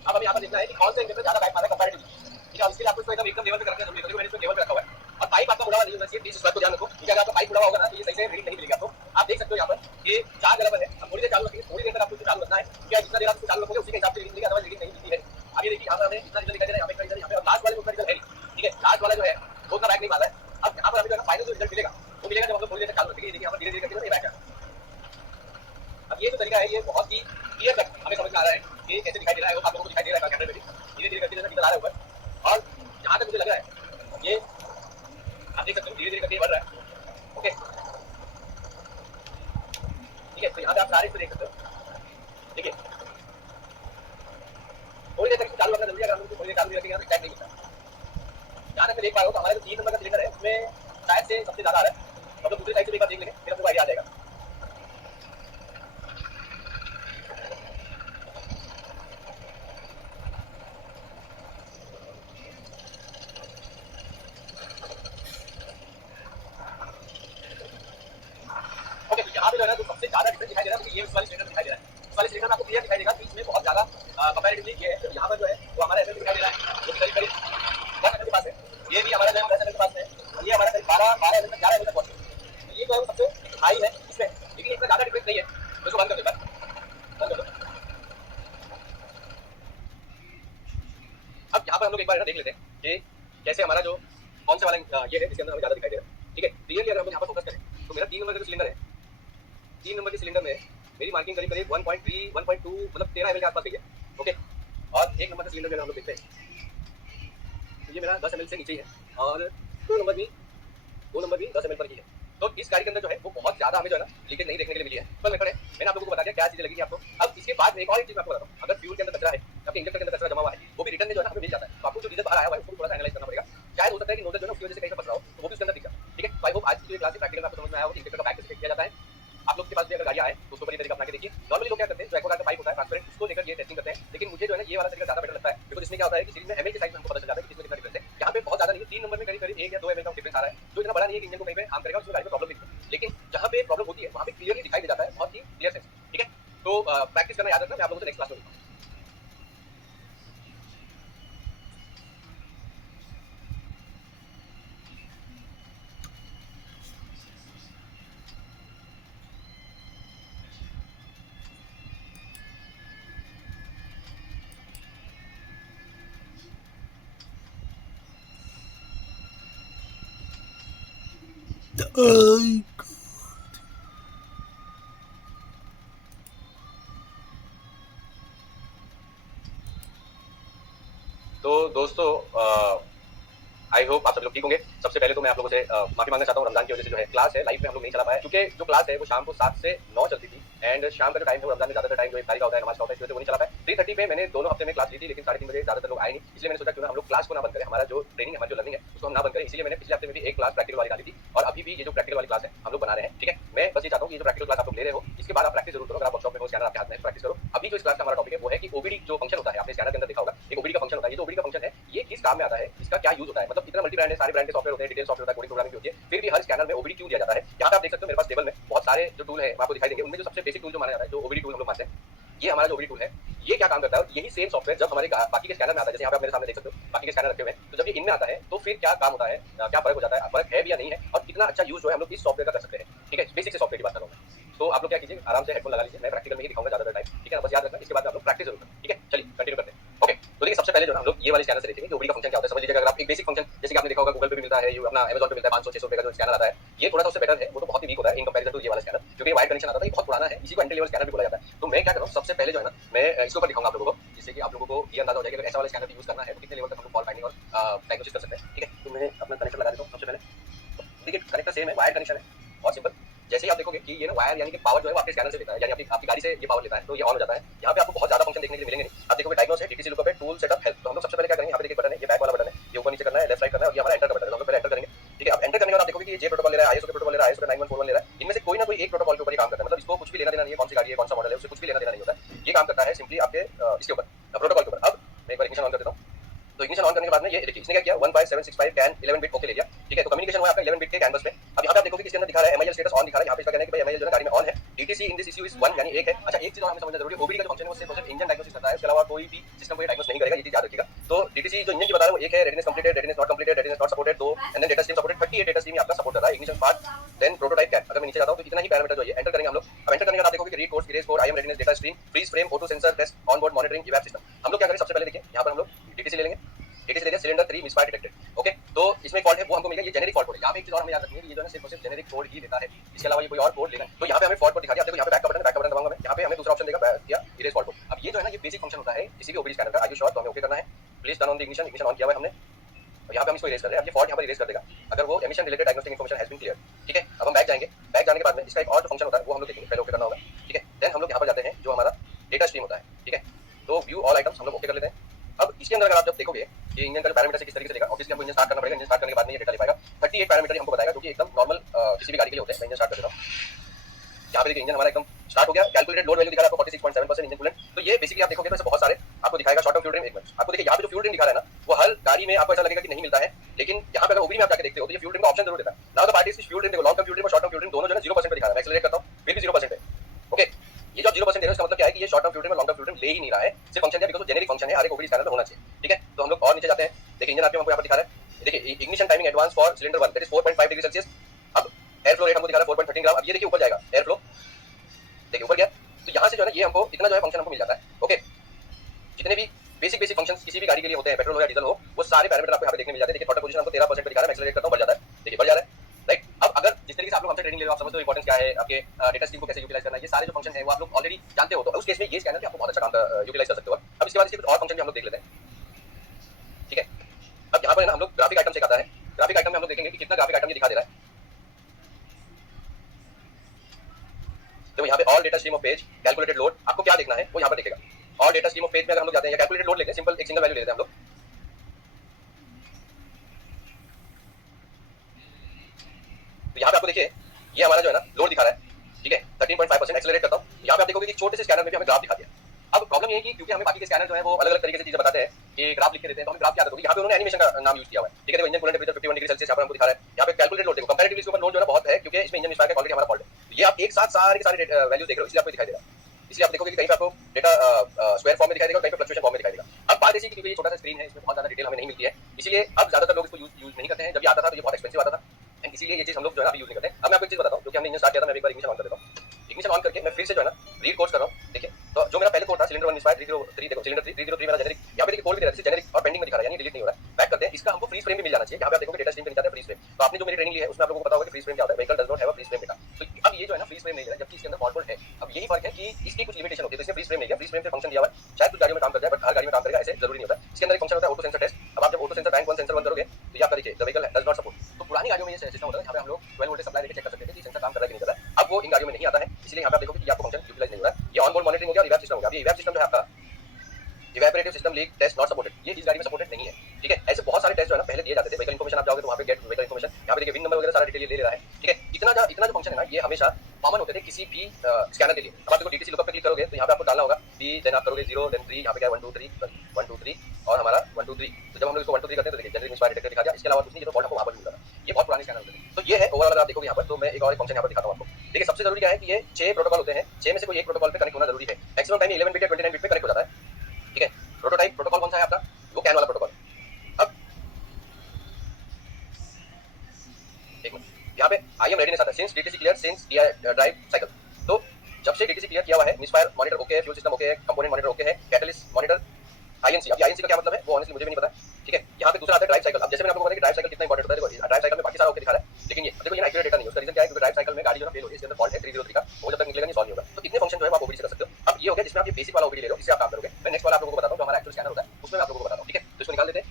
अब हमें यहाँ पर देखना है कि कौन सा इंजन ज्यादा बैक मार रहा है कंपैरेटिवली। ठीक है, इसके लिए आपको इसको एकदम लेवल पे करके जरूरी है। मैंने इसको लेवल पे रखा हुआ है और पाइप आपका मुड़ा हुआ नहीं होना चाहिए। प्लीज इस बात को ध्यान रखो, क्योंकि अगर आपका पाइप मुड़ा हुआ होगा ना तो ये सही से रीडिंग नहीं मिलेगी आपको। आप देख सकते हो यहाँ पर ये 4 जगह पर है। अब थोड़ी देर चालू रखेंगे, थोड़ी देर तक आपको इसको चालू रखना है, क्या जितना देर आप इसको चालू रखोगे उसी के हिसाब से रीडिंग मिलेगी, अदरवाइज रीडिंग नहीं मिलती है। अब ये देखिए यहाँ पर हमें इतना रिजल्ट दिखाई दे रहा है, यहाँ पे रिजल्ट, यहाँ पे लास्ट वाले में उतना रिजल्ट है नहीं। ठीक है, लास्ट वाला जो है वो उतना बैक नहीं मार रहा है। अब यहाँ पर हमें जो है फाइनल जो रिजल्ट मिलेगा वो मिलेगा जब हम लोग थोड़ी देर तक चालू रखेंगे। ये देखिए यहाँ पर धीरे धीरे करके ये बैक है। अब ये जो तरीका है ये बहुत ही क्लियर कट हमें समझ में आ रहा है कि कैसे दिखाई दे रहा है, वो आप लोगों को दिखाई दे रहा है कैमरे में भी धीरे धीरे करके निकल आ रहा है ऊपर। और जहाँ तक मुझे लग रहा है ये आप देख सकते हो धीरे धीरे करके बढ़ रहा है। ओके, ठीक है, तो यहाँ पे आप सारे इसको देख सकते हो। देखिए थोड़ी देर तक चालू रखना जरूरी है, अगर हम थोड़ी देर चालू रखेंगे तो टाइम नहीं मिलता। जहाँ तक मैं देख पा रहा हूँ तो हमारा जो 3 नंबर का सिलेंडर है उसमें शायद से सबसे ज्यादा आ रहा है। हम लोग दूसरी साइड से एक बार देख लेंगे, फिर हमको आइडिया आ जाएगा। ओके, तो यहाँ पे जो है ना तो सबसे ज्यादा डिफरेंस दिखाई दे रहा है, ये उस वाले सिलेंडर दिखाई दे रहा है। उस वाले सिलेंडर में आपको क्लियर दिखाई देगा कि इसमें बहुत ज्यादा कंपैरेटिवली ये है। यहाँ पर जो है वो हमारा एमएल दिखाई दे रहा है, जो करीब करीब 10 एमएल के पास है। ये भी हमारा जो है 10 एमएल के पास है, और ये हमारा करीब 12 एमएल तक 11 एमएल तक पहुंचे। तो ये जो है वो सबसे हाई है इसमें, लेकिन इतना ज्यादा डिफरेंस नहीं है। तो इसको बंद कर देता बंद कर दो। अब यहाँ पर हम लोग एक बार देख लेते हैं कि कैसे हमारा जो कौन सा वाला ये है जिसके अंदर हमें ज्यादा दिखाई दे रहा है। ठीक है, क्लियरली अगर हम यहाँ पर फोकस करें तो मेरा 3 नंबर का जो सिलेंडर है, 3 नंबर के सिलेंडर में मेरी मार्किंग करीब करीब 1.3 1.2 मतलब 13 एमएल के आसपास गई है। ओके, और 1 नंबर का सिलेंडर जो हम लोग देखते हैं तो ये मेरा 10 एमएल से नीचे ही है, और 2 नंबर भी 10 एमएल पर ही है। तो इस गाड़ी के अंदर जो है वो बहुत ज्यादा हमें जो है ना लीकेज नहीं देखने के लिए मिली है। पर मैंने आप लोगों को बता दिया क्या चीजें लगी आपको। अब इसके बाद में एक और चीज मैं आपको बताता हूँ, अगर फ्यूल के अंदर कचरा है, आपके इंजेक्टर के अंदर कचरा जमा हुआ है, वो भी रिटर्न में जो है हमें मिल जाता है। तो आपको जो डीजल बाहर आया हुआ है उसको थोड़ा सा एनालाइज करना पड़ेगा। शायद हो सकता है कि नोजल जो है उसकी वजह से कहीं पर फंस रहा हो, तो वो भी उसके अंदर दिख जाए। ठीक है, तो आई होप आज की क्लास से प्रैक्टिकल आपको समझ में आया हो कि इंजेक्टर का बैक कैसे किया जाता है। आप लोग के पास भी अगर गाड़ियां आए तो उसको बड़ी तरीका अपना के देखिए। नॉर्मली लोग क्या करते हैं, जो एक्वागार्ड का पाइप होता है ट्रांसपेरेंट, उसको लेकर ये टेस्टिंग करते हैं। लेकिन मुझे जो है ना ये वाला तरीका ज्यादा बेटर लगता है, बिकॉज़ इसमें क्या होता है कि सीरीज में एमएल के साइज में हमको पता चल जाता है कि इसमें कितना डिफरेंस है। यहाँ पे बहुत ज्यादा नहीं है, 3 नंबर में करीब करीब 1 या 2 एमएल का डिफरेंस आ रहा है, जो इतना बड़ा नहीं है कि इंजन को कहीं पे हार्म करेगा, उसमें गाड़ी में प्रॉब्लम नहीं है। लेकिन जहाँ पे प्रॉब्लम होती है वहाँ पे क्लियरली दिखाई दे जाता है, बहुत ही क्लियर सेंस। ठीक है, तो प्रैक्टिस करना याद रखना। मैं आप लोगों से नेक्स्ट क्लास में मिलता हूँ। Ay, तो दोस्तों आई होप आप सब लोग ठीक होंगे। सबसे पहले तो मैं आप लोगों से माफी मांगना चाहता हूँ, रमजान की वजह से जो है क्लास है लाइव में हम लोग नहीं चला पाया, क्योंकि जो क्लास है वो शाम को 7 से 9 चलती थी। एंड शाम का जो टाइम है वो रमजान में ज्यादातर टाइम जो इफ्तारी का होता है, नमाज का होता है, इस वजह से वो नहीं चला पाया। 3:30 पे मैंने दोनों हफ्ते में क्लास ली थी, लेकिन 3:30 बजे ज्यादातर लोग आए नहीं, इसलिए मैंने सोचा क्यों ना हम लोग क्लास को ना बंद करें, हमारा जो ट्रेनिंग हमारी जो लर्निंग है उसको हम ना बंद करें। इसलिए मैंने पिछले हफ्ते में भी एक क्लास प्रैक्टिकल वाली डाली थी, और अभी भी ये जो प्रैक्टिकल वाली क्लास है हम लोग बना रहे हैं। ठीक है, मैं बस ये चाहता हूँ कि जो प्रैक्टिकल क्लास आप लोग ले रहे हो इसके बाद आप प्रैक्टिस जरूर करो। अगर आप वर्कशॉप में हो, स्कैनर आपके हाथ में, प्रैक्टिस करो। अभी जो इस क्लास का हमारा टॉपिक है वो है कि ओबीडी जो फंक्शन होता है, आपने स्कैनर के अंदर देखा होगा एक ओबीडी का फंक्शन होता है। ये जो ओबीडी का फंक्शन है ये किस काम में आता है, इसका क्या यूज होता है, मतलब कितना मल्टी ब्रांड है, सारे ब्रांड के सॉफ्टवेयर सॉफ्टवेयर होते हैं, डिटेल सॉफ्टवेयर होता है, कोडिंग प्रोग्रामिंग होती है, फिर भी हर स्कैनर में ओबीडी क्यों दिया जाता है। यहाँ पे आप देख सकते हो मेरे पास टेबल में बहुत सारे जो टूल है आपको दिखाई देंगे, उनमें जो सबसे बेसिक टूल जो माना जाता है, जो ओबीडी टूल हम लोग मानते हैं, ये हमारा जो ओबीडी टूल है, ये क्या काम करता है, यही सेम सॉफ्टवेयर जब हमारे बाकी के स्कैनर में आता है, जैसे यहाँ पे आप मेरे सामने देख सकते हो बाकी के स्कैनर रखे हुए हैं, तो जब ये इनमें आता है तो फिर क्या काम होता है, क्या फर्क हो जाता है, फर्क है भी या नहीं है, और कितना अच्छा यूज जो है हम लोग इस सॉफ्टवेयर का कर सकते हैं। ठीक है, बेसिक से सॉफ्टवेयर की बात कर रहा हूँ मैं। तो आप लोग क्या कीजिए, आराम से हेडफोन लगा लीजिए, मैं प्रैक्टिकल में ही दिखाऊंगा ज्यादातर टाइम। ठीक है, बस याद रखना, इसके बाद आप लोग प्रैक्टिस जरूर करें। ठीक है, चलिए कंटिन्यू करते हैं। ओके, तो देखिए सबसे पहले जो हम लोग ये वाले स्कैनर से देखेंगे कि ओबीडी का फंक्शन क्या होता है। समझ लीजिए अगर आप एक बेसिक फंक्शन, जैसे कि आपने देखा होगा गूगल पे भी मिलता है, ये अपना अमेज़न पे मिलता है, 500-600 रुपए का जो स्कैनर आता है, ये थोड़ा सा उससे बेटर है, वो तो बहुत ही वीक होता है इन कंपैरिजन टू ये वाला स्कैनर, क्योंकि वायर्ड कनेक्शन आता था, ये बहुत पुराना है, इसी को एंट्री लेवल स्कैनर भी बोला जाता है। तो मैं क्या कर रहा हूँ, सबसे पहले जो है ना, मैं इसके ऊपर दिखाऊंगा आप लोगों को, जिससे कि आप लोगों को ये अंदाजा हो जाएगा कि अगर ऐसा वाला स्कैनर यूज करना है तो कितने लेवल तक हम लोग फॉल्ट फाइंडिंग और डायग्नोसिस कर सकते हैं। ठीक है, तो मैं अपना कनेक्टर लगा देता हूँ सबसे पहले। देखिए कनेक्टर सेम है, वायर्ड कनेक्शन है, बहुत सिंपल। जैसे ही आप देखोगे कि ये ना वायर यानी कि पावर जो है वो आपके स्कैनर से लेता है, यानी आपकी गाड़ी से ये पावर लेता है, तो ये ऑन हो जाता है। यहाँ पे आपको बहुत ज्यादा फंक्शन देखने के लिए मिलेंगे नहीं। आप देखोगे डायग्नोस है, डीटीसी लुकअप है, टूल सेटअप हेल्प। तो हम लोग सबसे पहले क्या करेंगे, यहाँ पे देखिए बटन है, ये बैक वाला बटन है, ये ऊपर नीचे करना है, लेफ्ट राइट करना है, और ये हमारा एंटर का बटन है, तो हम लोग पहले एंटर करेंगे। ठीक है, अब एंटर करने के बाद आप देखोगे कि ये जे प्रोटोकॉल ले रहा है, आईएसओ के प्रोटोकॉल ले रहा है, आईएसओ 9141 ले रहा है, इनमें से कोई ना कोई एक प्रोटोकॉल के ऊपर ये काम करता है। मतलब इसको कुछ भी लेना देना नहीं है, कौन सी गाड़ी है, कौन सा मॉडल है, उससे कुछ भी लेना देना नहीं होता है। ये काम करता है सिंपली आपके इसके ऊपर, प्रोटोकॉल के ऊपर। अब मैं एक बार इग्निशन ऑन कर देता हूँ। तो इग्निशन ऑन करने के बाद में ये देखिए इसने क्या किया, 15765 कैन 11 बिट ओके ले लिया। ठीक है, तो कम्युनिकेशन हुआ आपका 11 बिट के कैन बस पे। अब यहाँ पे आप देखोगे कि इसके अंदर दिखा रहा है एमआईएल स्टेटस ऑन दिखा रहा है। यहाँ पे इसका कहना है कि भाई एमआईएल जो है गाड़ी में ऑन है, DTC in this issue is 1 यानी 1 है। अच्छा, एक चीज और हमें समझना जरूरी है, ओबीडी का जो फंक्शन है वो सिर्फ और सिर्फ इंजन डायग्नोसिस करता है, उसके अलावा कोई भी सिस्टम को ये डायग्नोस नहीं करेगा, ये चीज याद रखिएगा। तो डीटीसी जो इंजन की बता रहा है वो एक है, readiness completed, readiness not completed, readiness not supported 2, and then data stream supported 38 data stream आपका सपोर्ट कर रहा है, ignition part, then prototype can. अगर मैं नीचे जाता हूं तो इतना ही पैरामीटर जो है एंटर करेंगे हम लोग। अब एंटर करने के बाद आप देखोगे कि read codes, erase code, I M readiness, data stream, freeze frame, auto sensor, test, onboard monitoring, evap system. हम लोग क्या करें, सबसे पहले देखिए यहाँ पर हम लोग डीटीसी ले लेंगे, डीटीसी ले लिया, सिलेंडर 3 मिसफायर डिटेक्टेड। ओके, तो इसमें फॉल्ट है वो हमको मिलेगा, ये जेनेरिक फॉल्ट कोड है। यहाँ पे एक चीज और हमें याद रखनी है कि ये जो है सिर्फ और सिर्फ जेनेरिक कोड ही देता है, इसके अलावा ये कोई और कोड लेना है। तो यहाँ पे हमें फॉल्ट कोड दिखा दिया। देखो यहाँ पे बैक का बटन है, बैक का बटन दबाऊंगा मैं, यहाँ पे हमें दूसरा ऑप्शन देगा या इरेज फॉल्ट कोड। अब ये जो है ना, ये बेसिक फंक्शन होता है किसी भी ओबीडी स्कैनर का। Are you sure? तो हमें ओके करना है। Please turn on the ignition, ignition on किया हुआ है हमने, और यहाँ पे हम इसको इरेज कर रहे हैं। अब ये फॉल्ट यहाँ पर इरेज कर देगा अगर वो emission related diagnostic information has been clear. ठीक है, अब हम बैक जाएंगे, बैक जाने के बाद में इसका एक और जो फंक्शन होता है वो हम लोग देखेंगे, पहले ओके करना होगा। ठीक है, देन हम लोग यहाँ पर जाते हैं जो हमारा डेटा स्ट्रीम होता है। ठीक है, तो व्यू ऑल आइटम्स हम लोग ओके कर लेते हैं। अब इसके अंदर अगर आप जब देखोगे कि इंजन का जो पैरामीटर से किस तरीके से लेगा, ऑब्वियसली हमको इंजन स्टार्ट करना पड़ेगा। इंजन स्टार्ट करने के बाद में ये डेटा ले पाएगा। 38 पैरामीटर हमको बताएगा जो कि एकदम नॉर्मल किसी भी गाड़ी के लिए होते हैं। मैं इंजन स्टार्ट कर देता हूं। यहाँ पे देखिए इंजन हमारा एकदम स्टार्ट हो गया। कैलकुलेटेड लोड वैल्यू दिखा रहा है आपको 46.7% इंजन कूलेंट। तो ये बेसिकली आप देखोगे तो ऐसे बहुत सारे आपको दिखाएगा। शॉर्ट टर्म फ्यूल ड्रेन, एक मिनट, आपको देखिए यहाँ पे जो फ्यूल ड्रेन दिखा रहा है ना, वो हर गाड़ी में आपको ऐसा लगेगा कि नहीं मिलता है, लेकिन यहाँ पे अगर ओबीडी में आप जाके देखते हो तो ये फ्यूल ड्रेन का ऑप्शन जरूर देता है। Now the part is fuel drain देखो, लॉन्ग टर्म फ्यूल ड्रेन और शॉर्ट टर्म फ्यूल ड्रेन दोनों जो है 0% पे दिखा रहा है। मैं एक्सेलरेट करता हूँ फिर भी 0% है। ओके, ये जो 0% दे रहा है इसका मतलब क्या है कि ये शॉर्ट टर्म फ्यूल ड्रेन और लॉन्ग टर्म फ्यूल ड्रेन ले ही नहीं रहा है, सिर्फ फंक्शन है बिकॉज़ जेनेरिक फंक्शन है, हर एक ओबीडी स्कैनर में होना चाहिए। ठीक है, तो हम लोग और नीचे जाते हैं। देखिए इंजन आरपीएम हमको यहाँ पर दिखा रहा है। देखिए ignition timing advance for cylinder 1 that is 4.5 degree Celsius. अब एयर फ्लो रेट हमको दिखा रहा है 4.13 ग्राम। अब ये देखिए ऊपर जाएगा एयर फ्लो, देखिए ऊपर गया। तो यहाँ से जो है ना ये हमको इतना जो है फंक्शन हमको मिल जाता है। ओके, जितने भी बेसिक फंक्शंस किसी भी गाड़ी के लिए होते हैं, पेट्रोल हो या डीजल हो, वो सारे पैरामीटर आपको यहाँ पे देखने मिल जाते हैं। देखिए थ्रॉटल पोजीशन हमको 13% पे दिखा रहा है, मैं एक्सेलरेट करता हूँ, बढ़ जाता है। देखिए बढ़ जा रहा है, राइट। अब अगर जिस तरीके से आप लोग हमसे ट्रेनिंग ले रहे हो, आप समझते हो इंपॉर्टेंस क्या है, आपके डेटा स्ट्रीम को कैसे यूटिलाइज करना है, ये सारे जो फंक्शन है वो आप लोग ऑलरेडी जानते हो, तो उस केस में ये स्कैनर भी आपको बहुत अच्छा काम यूटिलाइज कर सकते हो। अब इसके बाद इसके कुछ और फंक्शन भी हम लोग देख लेते हैं। ठीक है, अब यहाँ पर ना हम लोग ग्राफिक आइटम से आता है। ग्राफिक आइटम में हम लोग देखेंगे कि कितना ग्राफिक आइटम ये दिखा दे रहा है। तो यहाँ पे all data stream of page, calculated load, आपको क्या देखना है वो यहाँ पर दिखेगा। All data stream of page में अगर हम लोग जाते हैं या कैलकुलेटेड लोड लेते हैं, सिंपल एक सिंगल वैल्यू ले लेते हैं हम लोग। तो यहाँ पे आपको देखिए ये हमारा जो है ना लोड दिखा रहा है। ठीक है, 13.5% एक्सेलरेट करता हूँ। यहाँ पे आप देखोगे कि छोटे से स्कैनर में भी हमें ग्राफ दिखा दिया। अब प्रॉब्लम ये है कि क्योंकि हमें बाकी के स्कैनर जो है वो अलग अलग तरीके से चीजें बताते हैं कि ग्राफ लिख के देते हैं, तो हमें ग्राफ क्या होगी, यहाँ पे उन्होंने एनिमेशन का नाम यूज किया हुआ है। ठीक है, देखो engine coolant temperature 51 degree Celsius यहाँ पर हमको दिखा रहा है। यहाँ पे कैलकुलेटेड लोड देखो, कंपैरेटिवली इसके ऊपर लोड जो है ना बहुत है, क्योंकि इसमें इंजन मिसफायर का ऑलरेडी हमारा फॉल्ट है। ये आप एक साथ सारे के सारे वैल्यूज देख रहे हो, इसलिए आपको दिखाई दे रहा है। इसलिए आप देखोगे कि कहीं पे आपको डेटा स्क्वायर फॉर्म में दिखाई देगा, कहीं पे फ्लक्चुएशन फॉर्म में दिखाई देगा। अब बात ऐसी कि क्योंकि ये छोटा सा स्क्रीन है, इसमें बहुत ज्यादा डिटेल हमें नहीं मिलती है, इसीलिए अब ज्यादातर लोग इसको यूज नहीं करते हैं। जब ये आता था तो ये बहुत एक्सपेंसिव आता था, एंड इसीलिए ये चीज हम लोग जो है अभी यूज नहीं करते। अब मैं आपको एक चीज बताता हूँ, क्योंकि हमने इंजन स्टार्ट किया था, मैं एक बार इग्निशन ऑन कर देता हूँ। इग्निशन ऑन करके मैं फिर से जो है ना रीड कोड्स कर रहा हूँ। देखिए, तो जो मेरा पहले कोड था सिलेंडर 1 मिसफायर 303, देखो सिलेंडर 303 मेरा जेनेरिक, यहाँ पे देखिए कोड भी दे रहा है जेनेरिक और पेंडिंग में दिखा रहा है, यानी डिलीट नहीं हो रहा है। बैक करते हैं, इसका हमको फ्रीज फ्रेम भी मिल जाना चाहिए। यहाँ पे आप देखोगे डेटा स्ट्रीम पे नीचे आता है फ्रीज फ्रेम। तो आपने जो मेरी ट्रेनिंग ली है उसमें आप लोगों को पता होगा कि फ्रीज फ्रेम क्या होता है। Vehicle does not have a freeze frame data. तो अब ये जो है ना फ्रीज फ्रेम नहीं दे रहा है, जबकि इसके अंदर फॉल्ट कोड है। अब यही फर्क है कि इसकी कुछ लिमिटेशन होती है, तो इसमें फ्रीज फ्रेम नहीं है। फ्रीज फ्रेम से फंक्शन दिया हुआ है, शायद कुछ गाड़ियों में काम कर जाए, बट हर गाड़ी में काम करेगा ऐसे जरूरी नहीं होता। इसके अंदर एक फंक्शन होता है ऑटो सेंसर टेस्ट। अब आप जब ऑटो सेंसर बैंक 1 सेंसर 1 करोगे तो ये आपका देखिए the vehicle does not support. तो पुरानी गाड़ियों में ये सिस्टम होता है, यहाँ पे हम लोग 12 वोल्टेज सप्लाई देके चेक कर सकते थे कि सेंसर काम कर रहा है कि नहीं कर रहा है। अब वो इन गाड़ियों में नहीं आता है, इसलिए यहाँ पे आप देखोगे कि आपको फंक्शन यूटिलाइज नहीं हो रहा है। ये ऑनबोर्ड मॉनिटरिंग हो गया, रिवर्स सिस्टम हो गया। अभी रिवर्स सिस्टम जो है आपका evaporative system leak test not supported, ये इस गाड़ी में सपोर्टेड नहीं है। ठीक है, ऐसे बहुत सारे टेस्ट जो है ना पहले दिए जाते थे। व्हीकल इन्फॉर्मेशन आप जाओगे तो वहाँ पे गेट व्हीकल इन्फॉर्मेशन, यहाँ पे देखिए विन नंबर वगैरह सारा डिटेल ले ले रहा है। ठीक है, इतना जो फंक्शन है ना ये हमेशा कॉमन होते थे किसी भी स्कैनर के लिए। अब आप देखो डीटीसी लुकअप पे क्लिक करोगे तो यहाँ पे आपको डालना होगा बी, देन आप करोगे 0, देन 3, यहाँ पे क्या है 1 2 3 1 2 3 और हमारा 1 2 3। तो जब हम लोग इसको 1 2 3 करते हैं तो देखिए जनरिक मिसफायर डिटेक्टर दिखा दिया। इसके अलावा कुछ नहीं, ये तो फॉल्ट आपको वहाँ पर मिल जाता है। ये बहुत पुराने स्कैनर होते थे। तो ये है ओवरऑल अगर आप देखोगे यहाँ पर, तो मैं एक और फंक्शन यहाँ पर दिखाता हूँ आपको। देखिए सबसे जरूरी क्या है कि ये 6 प्रोटोकॉल होते हैं, 6 में से कोई एक प्रोटोकॉल पे कनेक्ट होना जरूरी है। मैक्सिमम टाइम 11 बिट या 29 बिट पे कनेक्ट हो जाता है, ठीक है। प्रोटोटाइप प्रोटोकॉल कौन सा है आपका, वो कैन वाला प्रोटोकॉल। अब एक मिनट, यहाँ पे आई एम रेडीनेस आता है, since DTC clear since drive cycle. तो जब से डीटीसी क्लियर किया हुआ है, मिसफायर मॉनिटर ओके है, फ्यूल सिस्टम ओके है, कंपोनेंट मॉनिटर ओके है, कैटलिस्ट मॉनिटर आईएनसी। अब आईएनसी का क्या मतलब है वो ऑनेस्टली मुझे भी नहीं पता, ठीक है। यहाँ पे दूसरा आता है ड्राइव साइकिल। अब जैसे मैंने आपको बताया कि ड्राइव साइकिल कितना इंपॉर्टेंट होता है, देखो ड्राइव साइकिल में बाकी सारा ओके दिखा रहा है, लेकिन ये देखो ये एक्यूरेट डेटा नहीं है। उसका रीजन क्या है, क्योंकि ड्राइव साइकिल में गाड़ी जो है फेल हो रही है, इसके अंदर फॉल्ट है 303 का, वो जब तक निकलेगा नहीं सॉल्व नहीं होगा। तो इतने फंक्शन जो है आप ओबीडी से कर सकते हो। अब ये हो गया जिसमें आप ये बेसिक वाला ओबीडी ले लो, इससे आप काम करोगे। मैं नेक्स्ट वाला आप लोगों को बताता हूं जो हमारा एक्चुअल स्कैनर होता है, उसमें मैं आप लोगों को बताता हूं, ठीक है। तो इसको निकाल देते हैं,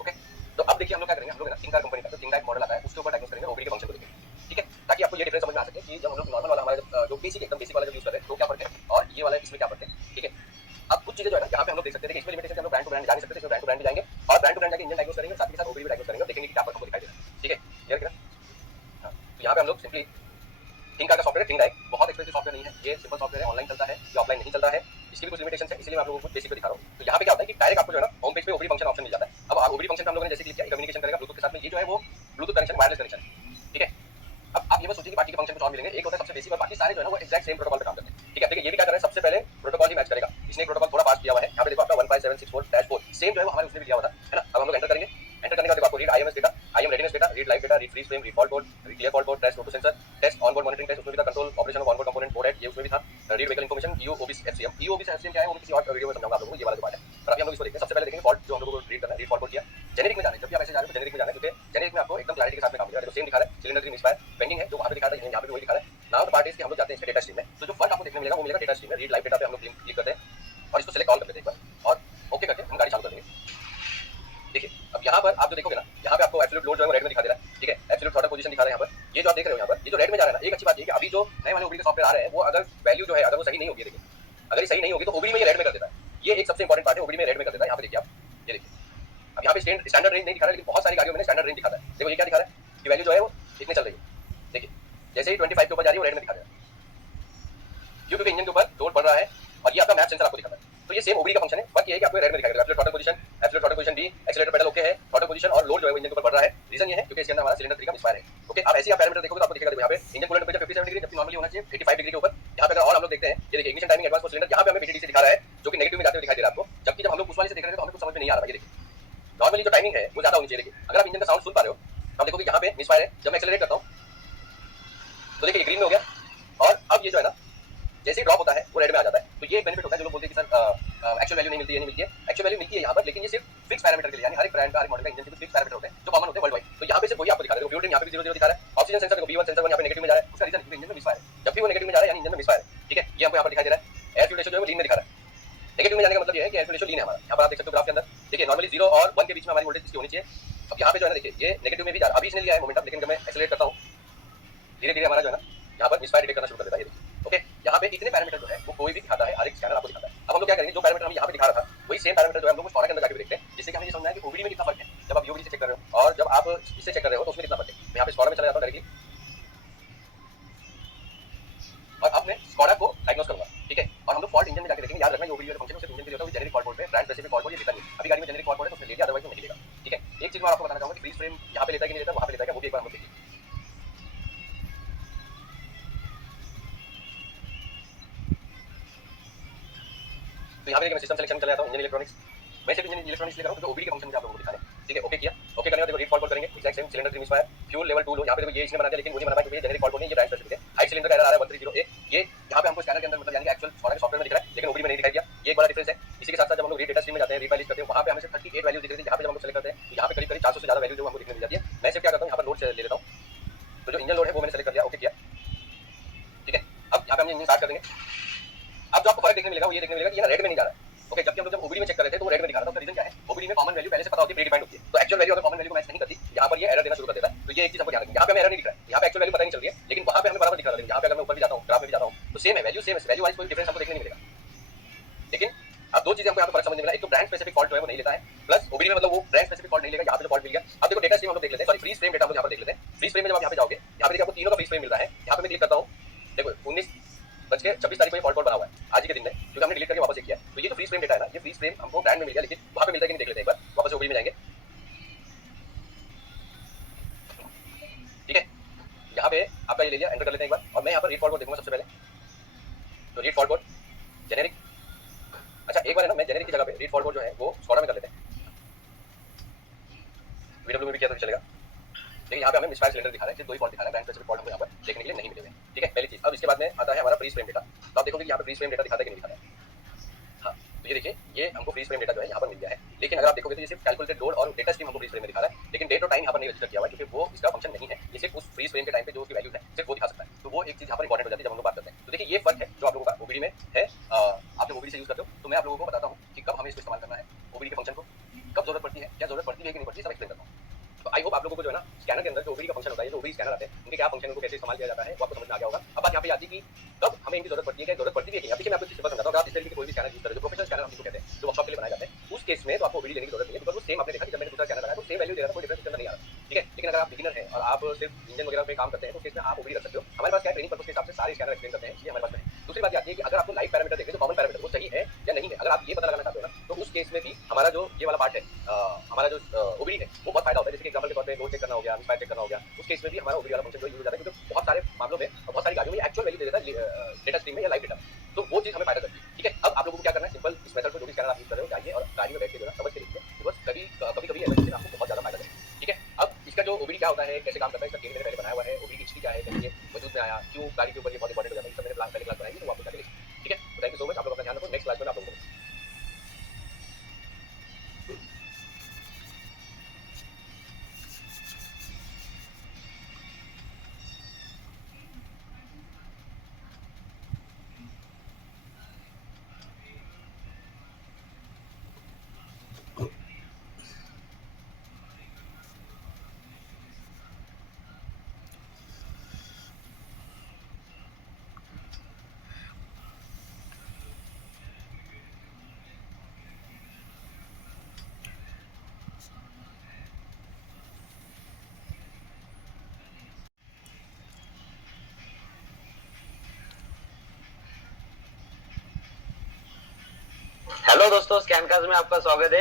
ओके। तो अब देखिए हम लोग क्या करेंगे, हम लोग ना थिंकार कंपनी का जो थिंक मॉडल आता है उसके ऊपर डायग्नोस करेंगे, ओबीडी के फंक्शन को देखेंगे, ठीक है, ताकि आपको ये डिफरेंस समझ में आ सके कि जब हम लोग नॉर्मल वाला हमारा जो बेसिक एकदम बेसिक वाला जो यूज कर रहे हैं तो क्या फर्क है और ये वाला इसमें क्या फर्क है, ठीक है। अब कुछ चीजें जो है ना यहाँ पे हम लोग देख सकते हैं कि इसमें लिमिटेशन हम लोग ब्रांड टू ब्रांड जा नहीं सकते, इसमें ब्रांड टू ब्रांड भी जाएंगे और ब्रांड टू ब्रांड जाके इंजन डायग्नोस करेंगे, साथ ही साथ ओबीडी भी डायग्नोस करेंगे और देखेंगे कि क्या फर्क हमको दिखाई दे रहा है, ठीक है। क्लियर किया। हाँ, तो यहाँ पे हम लोग सिंपली थिंकार का सॉफ्टवेयर थिंक डायरेक्ट बहुत एक्सपेंसिव सॉफ्टवेयर नहीं है, ये सिंपल सॉफ्टवेयर है, ऑनलाइन चलता है, ये ऑफलाइन नहीं चलता है। इसकी भी कुछ लिमिटेशन है, इसलिए मैं आप लोगों को बेसिक पे दिखा रहा हूँ। तो यहाँ पे क्या होता है कि डायरेक्ट आपको जो है ना होम पेज पे ओबीडी फंक्शन ऑप्शन मिल जाता है। अब ओबीडी फंक्शन पे हम लोगों ने जैसे क्लिक किया कम्युनिकेशन करेगा ब्लूटूथ के साथ में, ये जो है वो ब्लूटूथ कनेक्शन वायरलेस कनेक्शन, ठीक है। अब आप ये मत सोचिए कि बाकी के फंक्शन कुछ और मिलेंगे, एक होता है सबसे बेसिक और बाकी सारे जो है ना वो एक्जैक्ट सेम प्रोटोकॉल पे काम करते हैं, ठीक है। देखिए ये भी क्या कर रहा है, सबसे पहले प्रोटोकॉल ही मैच करेगा। इसने प्रोटोकॉल थोड़ा फास्ट दिया हुआ है, यहाँ पे देखो आपका 15764-4 सेम जो है वो हमारे उसने भी दिया हुआ था, है ना। अब हम लोग एंटर करेंगे, एंटर करने के बाद देखो आपको read IMS data, IM readiness data, read live data, read freeze frame, read fault code, read clear fault code, test auto sensor, test onboard monitoring test उसमें भी था, control operation of onboard component board ये उसमें भी था, read vehicle information, EO OBS FCM. EO OBS FCM क्या है वो किसी और वीडियो में समझाऊंगा आप लोगों को, ये वाला जो पार्ट है। और अभी हम लोग इसको देखते हैं। सबसे पहले देखेंगे फॉल्ट जो हम लोगों को रीड करना है, रीड फॉल्ट कोड किया। जेनेरिक में जाना है, जब भी आप ऐसे जा रहे हो जेनेरिक में जाना है, क्योंकि जेनेरिक में आपको एकदम क्लैरिटी के साथ में काम मिलेगा। देखो सेम दिखा रहा है, सिलेंडर की मिसफायर पेंडिंग है जो वहां पे दिखा रहा है, यहाँ पे भी वही दिखा रहा है। नाउ द पार्ट इज कि हम लोग जाते हैं इसके डेटा स्ट्रीम में, तो जो फर्क आपको देखने मिलेगा वो मिलेगा डेटा स्ट्रीम में। रीड लाइव डेटा पे हम लोग क्लिक करते हैं और इसको सेलेक्ट ऑल कर लेते हैं एक बार और ओके करके हम गाड़ी चालू कर देंगे। देखिए अब यहाँ पर आप जो देखोगे ना, यहाँ पे आपको एब्सोल्यूट लोड जो है वो रेड में दिखा दे रहा है, ठीक है। एब्सोल्यूट थ्रॉटल पोजीशन दिखा रहा है यहाँ पर, ये जो आप देख रहे हो यहाँ पर, ये जो रेड में जा रहा है ना, एक अच्छी बात ये है कि अभी जो नए वाले ओबीडी के सॉफ्टवेयर आ रहे हैं वो अगर वैल्यू जो है अगर वो सही नहीं होगी, देखिए अगर ये सही नहीं होगी तो ओबीडी में ये रेड में कर देता है। ये एक सबसे इंपॉर्टेंट पार्ट है, ओबीडी में रेड में कर देता है। यहाँ पे देखिए आप, ये देखिए अब यहाँ पे स्टैंडर्ड रेंज नहीं दिखा रहा है, लेकिन बहुत सारी गाड़ियों में स्टैंडर्ड रेंज दिखाता है। देखो ये क्या दिखा रहा है कि वैल्यू जो है वो इतने चल रही है, देखिए जैसे ही 25 के ऊपर जा रही है वो रेड में दिखा रहा है, क्यों, क्योंकि इंजन के ऊपर लोड बढ़ रहा है और ये आपका मैप सेंसर आपको दिखाता है। तो ये सेम ओबीडी का फंक्शन है, फर्क ये है कि आपको रेड में दिखाएगा। Absolute throttle position D, accelerator pedal okay है, थ्रॉटल पोजीशन और लोड जो है वो इंजन के ऊपर बढ़ रहा है। रीजन ये है क्योंकि इसके अंदर हमारा सिलेंडर 3 का मिसफायर है, ओके। आप ऐसे ही आप पैरामीटर देखोगे तो आपको दिखेगा, देखो यहाँ पे इंजन कूलेंट टेंपरेचर 57 डिग्री जबकि नॉर्मली होना चाहिए 85 डिग्री के ऊपर। यहाँ पे अगर और हम लोग देखते हैं, ये देखिए ignition timing advance for cylinder, यहाँ पे हमें बीटीडी से दिखा रहा है जो कि नेगेटिव में जाते हुए दिखाई दे रहा है आपको, जबकि जब हम लोग उस वाले से देख रहे थे तो हमें कुछ समझ में नहीं आ रहा है। ये देखिए नॉर्मली जो टाइमिंग है वो ज्यादा होनी चाहिए। देखिए अगर आप इंजन का साउंड सुन पा रहे हो तो आप देखोगे यहाँ पे मिसफायर है। जब मैं एक्सेलरेट करता हूँ तो देखिए ग्रीन में हो गया और अब ये जो है ना जैसे ही ड्रॉप होता है वो रेड में आ जाता है। तो ये एक बेनिफिट होता है। जो लोग बोलते हैं कि सर एक्चुअल वैल्यू नहीं मिलती है, नहीं मिलती है, एक्चुअल वैल्यू मिलती है यहाँ पर, लेकिन ये सिर्फ फिक्स पैरामीटर के लिए, यानी हर एक ब्रांड का हर मॉडल का इंजन के कुछ फिक्स पैरामीटर होते हैं जो कॉमन होते हैं वर्ल्ड वाइड। तो यहाँ पे सिर्फ वही आपको दिखा रहा है। फ्यूल ड्रिंक यहाँ पे 0 0 दिखा रहा है, ऑक्सीजन सेंसर देखो B1 सेंसर 1 यहाँ पे नेगेटिव में जा रहा है। उसका रीजन क्योंकि इंजन में मिसफायर है, जब भी वो नेगेटिव में जा रहा है यानी इंजन में मिसफायर है, ठीक है। ये आपको यहाँ पर दिखाई दे रहा है। एयर फ्यूल रेशियो जो है वो लीन में दिखा रहा है। नेगेटिव में जाने का मतलब ये है कि एयर फ्यूल रेशियो लीन है हमारा। यहाँ पर आप देख सकते हो ग्राफ के अंदर, देखिए नॉर्मली 0 और 1 के बीच में हमारी वोल्टेज इसकी होनी चाहिए। अब यहाँ पे जो है ना देखिए ये नेगेटिव में भी जा रहा है, अभी इसने लिया है मोमेंटम, लेकिन जब मैं एक्सेलरेट करता हूँ धीरे धीरे हमारा जो है ना यहाँ पर मिसफायर डिटेक्ट करना शुरू कर देता है। ये देखिए ओके, यहाँ पे इतने पैरामीटर जो है वो कोई भी दिखाता है, हर एक स्कैनर आपको दिखाता है। अब हम लोग क्या करेंगे, जो पैरामीटर हम यहाँ पे दिखा रहा था वही सेम पैरामीटर जो है हम लोग स्कॉडा के अंदर जाकर देखते हैं, जिससे कि हमें ये समझना है कि ओबीडी में कितना फर्क है जब आप यूबीडी से चेक कर रहे हो और जब आप इससे चेक कर रहे हो तो उसमें कितना फर्क है। मैं यहाँ पे स्कॉडा में चला जाता हूँ डायरेक्टली और अब मैं स्कॉडा को डायग्नोस करूंगा, ठीक है। और हम लोग फॉल्ट इंजन में जाकर देखेंगे। याद रखना ये ओबीडी वाला फंक्शन सिर्फ इंजन के लिए होता है, जेनेरिक फॉल्ट कोड पे ब्रांड स्पेसिफिक फॉल्ट कोड ये देता नहीं है। अभी गाड़ी में जेनेरिक फॉल्ट कोड है तो उसने ले लिया, अदरवाइज वो नहीं लेगा, ठीक है। एक चीज मैं आपको बताना चाहूंगा कि फ्रीज फ्रेम यहाँ पे लेता है कि नहीं लेता, वहाँ पे लेता है, वो भी एक बार हम लोग देखिए। तो यहाँ पे मैं सिस्टम सिलेक्शन चला जाता हूँ, इंजन इलेक्ट्रॉनिक्स। मैं सिर्फ इंजन इलेक्ट्रॉनिक्स लेकर हूँ क्योंकि ओबीडी का फंक्शन मुझे आप लोगों को दिखाना है, ठीक है। ओके किया, ओके करने के बाद देखो रीड फॉल्ट कोड करेंगे, exact same cylinder 3 misfire, fuel level 2 लो। यहाँ पे देखो ये इसने बना दिया, लेकिन वो नहीं बना पाया क्योंकि ये जेनेरिक फॉल्ट कोड नहीं, ये ब्रांड स्पेसिफिक है। हाई सिलेंडर का एरर आ रहा है 1308, ये यहाँ पे हमको स्कैनर के अंदर मतलब यानी एक्चुअल स्कॉडा के सॉफ्टवेयर में दिख रहा है, लेकिन ओबीडी में नहीं दिखाई दिया। ये एक बड़ा डिफरेंस है। इसी के साथ साथ जब हम लोग रीड डेटा स्ट्रीम में जाते हैं, रीड फाइल लिस्ट करते हैं, वहाँ पे हमें सिर्फ 38 वैल्यू दिख रही थी। यहाँ पे जब हम लोग सेलेक्ट करते हैं तो यहाँ पे करीब 400 से ज्यादा वैल्यू जो हमको दिखने मिल जाती है। मैं सिर्फ क्या करता हूँ, यहाँ पर लोड ले लेता हूँ, तो जो इंजन लोड है वो मैंने सेलेक्ट कर लिया, ओके किया, ठीक है। अब यहाँ पे हम इंजन स्टार्ट कर देंगे। अब जो आपको फर्क देखने मिलेगा वो ये देखने मिलेगा कि ये रेड में नहीं जा रहा है, ओके। जबकि हम लोग जब ओबीडी में चेक कर रहे थे तो वो रेड में दिखा रहा था। उसका रीजन क्या है, ओबीडी में कॉमन वैल्यू पहले से पता होती है, प्री डिफाइंड होती है। तो एक्चुअल वैल्यू अगर कॉमन वैल्यू को मैच नहीं करती, यहाँ पर ये एरर देना शुरू कर देता है। तो ये एक चीज हमको ध्यान रखनी है। यहाँ पे हमें एरर नहीं दिख रहा है, यहाँ पे एक्चुअल वैल्यू पता नहीं चल रही है, लेकिन वहाँ पे हमें बराबर दिख रहा है। यहाँ पे अगर मैं ऊपर भी जाता हूँ, ग्राफ में भी जाता हूँ तो सेम है वैल्यू, सेम है वैल्यू वाइज कोई डिफरेंस हमको देखने नहीं मिलेगा। लेकिन अब दो चीजें हमको यहाँ पे फर्क समझने मिला, एक तो ब्रांड स्पेसिफिक फॉल्ट जो है वो नहीं लेता है, प्लस ओबीडी में मतलब वो ब्रांड स्पेसिफिक फॉल्ट नहीं लेगा। यहाँ पे जो फॉल्ट मिल गया, अब देखो डेटा स्ट्रीम हम लोग देख लेते हैं, सॉरी फ्रीज फ्रेम डेटा हम लोग यहाँ पर देख लेते हैं। फ्रीज फ्रेम में जब आप यहाँ पे जाओगे, यहाँ पे देखिए आपको तीनों का फ्रीज फ्रेम मिल रहा है। यहाँ पे मैं क्लिक करता हूँ, देखो 19:26 को ये फॉल्ट बना हुआ है आज ही के दिन में, क्योंकि हमने डिलीट करके वापस किया। तो ये जो फ्रीज फ्रेम डेटा है ना, ये फ्रीज फ्रेम हमको ब्रांड में मिल गया, लेकिन वहाँ पे मिलता है कि नहीं देख लेते हैं एक बार, वापस ओबीडी में जाएंगे। ठीक है, यहाँ पे आपका ये ले लिया, एंटर कर लेते हैं एक बार, और मैं यहाँ पर रीड फॉल्ट कोड देखूंगा सबसे पहले। तो रीड फॉल्ट कोड जेनेरिक, अच्छा एक बार है ना, मैं जेनेरिक की जगह पे रीड फॉल्ट कोड जो है वो स्कॉडा में कर लेते हैं, वीडब्ल्यू में भी किया तो चलेगा। लेकिन यहाँ पे हमें मिसफायर सिलेंडर दिखा रहा है, सिर्फ दो ही फॉल्ट दिखा रहा है, ब्रांड स्पेसिफिक फॉल्ट हमको यहाँ पर देखने के लिए नहीं मिलेंगे। ठीक है, पहली चीज। अब इसके बाद में आता है हमारा फ्रीज फ्रेम डेटा। तो आप देखोगे कि यहाँ पे फ्रीज फ्रेम डेटा दिखाता है कि नहीं दिखाता है। हाँ, तो ये देखिए, ये हमको फ्रीज फ्रेम डेटा जो है यहाँ पर मिल गया है। लेकिन अगर आप देखोगे तो ये सिर्फ कैलकुलेटेड लोड और डेटा स्ट्रीम हमको फ्रीज फ्रेम में दिखा रहा है, लेकिन डेट और टाइम यहाँ पर नहीं रजिस्टर किया हुआ है, क्योंकि वो इसका फंक्शन नहीं है। ये सिर्फ उस फ्रीज फ्रेम के टाइम पे जो उसकी वैल्यूज है सिर्फ वो दिखा सकता है। तो वो एक चीज यहाँ पर इंपॉर्टेंट हो जाती है जब हम लोग बात करते हैं। तो देखिए ये फर्क है जो आप लोगों का ओबीडी में है। आप लोग ओबीडी से यूज करते हो, तो मैं आप लोगों को बताता हूँ कि कब हमें इसको इस्तेमाल करना है, ओबीडी के फंक्शन को कब जरूरत पड़ती है, क्या जरूरत पड़ती है कि नहीं पड़ती, सब एक्सप्लेन करता हूँ। तो आई होप आप लोगों को जो है ना, स्कैनर के अंदर जो ओबीडी का फंक्शन होता है, जो ओबीडी स्कैनर आते हैं, उनके क्या फंक्शन, उनको कैसे इस्तेमाल किया जाता है, वो आपको समझ में आ गया होगा। अब बात यहाँ पे आती है कि कब हमें इनकी जरूरत पड़ती है, क्या जरूरत पड़ती है कि नहीं। अब देखिए मैं आपको सिंपल समझाता हूँ। आप इस तरीके के कोई भी स्कैनर यूज करें, जो प्रोफेशनल स्कैनर हम जिसको कहते हैं, जो वर्कशॉप के लिए बनाए जाते हैं, उस केस में तो आपको ओबीडी लेने की जरूरत नहीं है, बिकॉज वो सेम आपने देखा कि जब मैंने दूसरा स्कैनर लगाया तो सेम वैल्यू दे रहा था, कोई डिफरेंस इसके अंदर नहीं आ रहा। ठीक है, लेकिन अगर आप बिगिनर हैं और आप सिर्फ इंजन वगैरह पे काम करते हैं, तो केस में आप ओबीडी रख सकते हो। हमारे पास क्या ट्रेनिंग पर्पस के हिसाब से सारे स्कैनर एक्सप्लेन करते हैं, इसलिए हमारे पास है। दूसरी बात आती है कि अगर आपको लाइव पैरामीटर देखें, तो कॉमन पैरामीटर वो सही है या नहीं है, अगर आप ये पता लगाना चाहते हो ना, तो उस केस में भी हमारा जो ये वाला पार्ट है, हमारा जो ओबीडी है, वो बहुत फायदा होता है। जैसे कि एग्जांपल के तौर पे लोड चेक करना हो गया, मिसफायर चेक करना हो गया, उस केस में भी हमारा ओबीडी वाला फंक्शन जो यूज हो जाता है, क्योंकि बहुत सारे मामलों में और बहुत सारी गाड़ियों में एक्चुअल वैल्यू दे देता है डेटा स्ट्रीम में या लाइव डेटा। तो वो चीज हमें फायदा करती है। ठीक है, अब आप लोगों को क्या करना है, सिंपल इस मेथड को जो भी स्कैनर आप यूज कर रहे हो जाइए और गाड़ी में बैठ के जो है समझ के देखिए, बिकॉज कभी इमरजेंसी में आपको बहुत ज्यादा फायदा करेगा। ठीक है, अब इसका जो ओबीडी क्या होता है, कैसे काम करता है, इसका थ्योरी मैंने पहले बनाया हुआ है। ओबीडी हिस्ट्री क्या है, कैसे ये वजूद में आया, क्यों गाड़ी के ऊपर ये बहुत इंपॉर्टेंट हो जाता है, इसका मैंने पहले क्लास बनाई है, तो आपको जाके देखिए। ठीक है, तो थैंक यू सो मच, आप लोग अपना ध्यान रखो। नेक्स्ट क्लास में आप लोगों को हेलो दोस्तों, स्कैनकास्ट में आपका स्वागत है।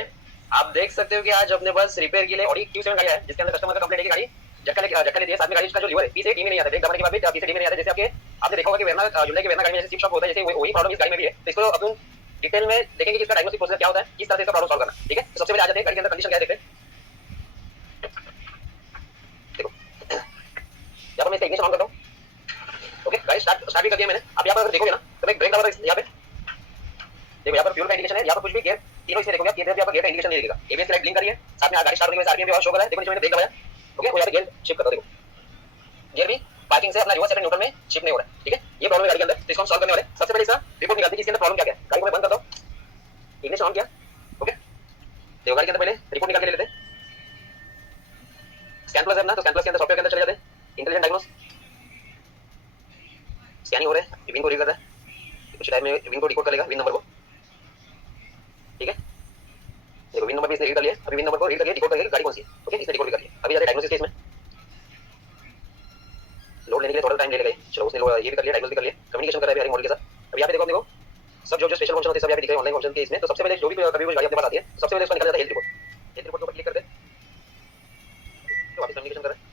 आप देख सकते हो कि आज अपने पास रिपेयर के लिए ऑडी Q7 गाड़ी है, जिसके अंदर कस्टमर का कंप्लेंट है कि गाड़ी झटका लेती है, साथ में गाड़ी का जो लीवर है पीछे टी में नहीं आता, ब्रेक दबाने के बाद भी पीछे टी में नहीं आता। जैसे आपने देखा होगा कि वेरना Hyundai के वेरना गाड़ी में जैसे चिप शॉप होता है, जैसे वही प्रॉब्लम इस गाड़ी में भी है। तो इसको अपन डिटेल में देखेंगे कि इसका डायग्नोस्टिक प्रोसेस क्या होता है, किस तरह से इसका प्रॉब्लम सॉल्व करना। ठीक है, तो सबसे पहले आ जाते हैं गाड़ी के अंदर कंडीशन क्या है, देखते हैं। देखो यहाँ पर मैं इसका इग्निशन ऑन करता हूँ। ओके, गाड़ी स्टार्ट भी कर दिया मैंने। अब यहाँ पर अगर देखोगे ना, तो मैं ब्रेक दबा रहा हूँ। यहाँ पे देखो, यहाँ पर फ्यूल का इंडिकेशन है, यहाँ पर कुछ भी गियर तीनों इसमें देखोगे आप, गियर पे यहाँ पर गियर का इंडिकेशन नहीं दिखेगा। एबीएस की लाइट ब्लिंक कर रही है, साथ में गाड़ी स्टार्ट होने के बाद आरपीएम भी और शो कर रहा है। देखो नीचे मैंने ब्रेक दबाया, ओके, वो यहाँ पे गियर शिफ्ट कर दो। देखो गियर भी पार्किंग से अपना रिवर्स सेट न्यूट्रल में शिफ्ट नहीं हो रहा है। ठीक है, ये प्रॉब्लम है गाड़ी के अंदर, तो इसको हम सॉल्व करने वाले। सबसे पहले इसका रिपोर्ट निकालते हैं कि इसके अंदर प्रॉब्लम क्या है। गाड़ी को मैं बंद करता हूँ, इग्निशन ऑन किया। ओके, देखो गाड़ी के अंदर पहले रिपोर्ट निकाल के ले लेते हैं। स्कैन प्लस है अपना, तो स्कैन प्लस के अंदर सॉफ्टवेयर के अंदर चले जाते हैं, इंटेलिजेंट डायग्नोस स्कैनिंग हो रहा है, विन को रीड कर रहा है, कुछ टाइम में विन को डिकोड कर लेगा, विन नंबर को। ठीक है, देखो विन नंबर भी इसने रीड कर लिया। अभी विन नंबर को रीड करके डिकोड करके गाड़ी कौन सी है, ओके, इसने डिकोड कर लिया। अभी जाते डायग्नोसिस केस में, लोड लेने के लिए थोड़ा टाइम ले लेगा। चलो उसने ये भी कर लिया, डायग्नोसिस भी कर लिया, कम्युनिकेशन कर रहा है हर मॉडल के साथ। अभी यहाँ पे देखो, देखो सब जो स्पेशल फंक्शन होते हैं सब यहाँ पे दिख रहे हैं ऑनलाइन फंक्शन के इसमें। तो सबसे पहले जो भी कभी गाड़ी अपने पास आती है, सबसे पहले उसका निकल जाता है हेल्थ रिपोर्ट। हेल्थ रिपोर्ट को क्लिक करते हैं, तो वापस कम्युनिकेशन कर रहा है।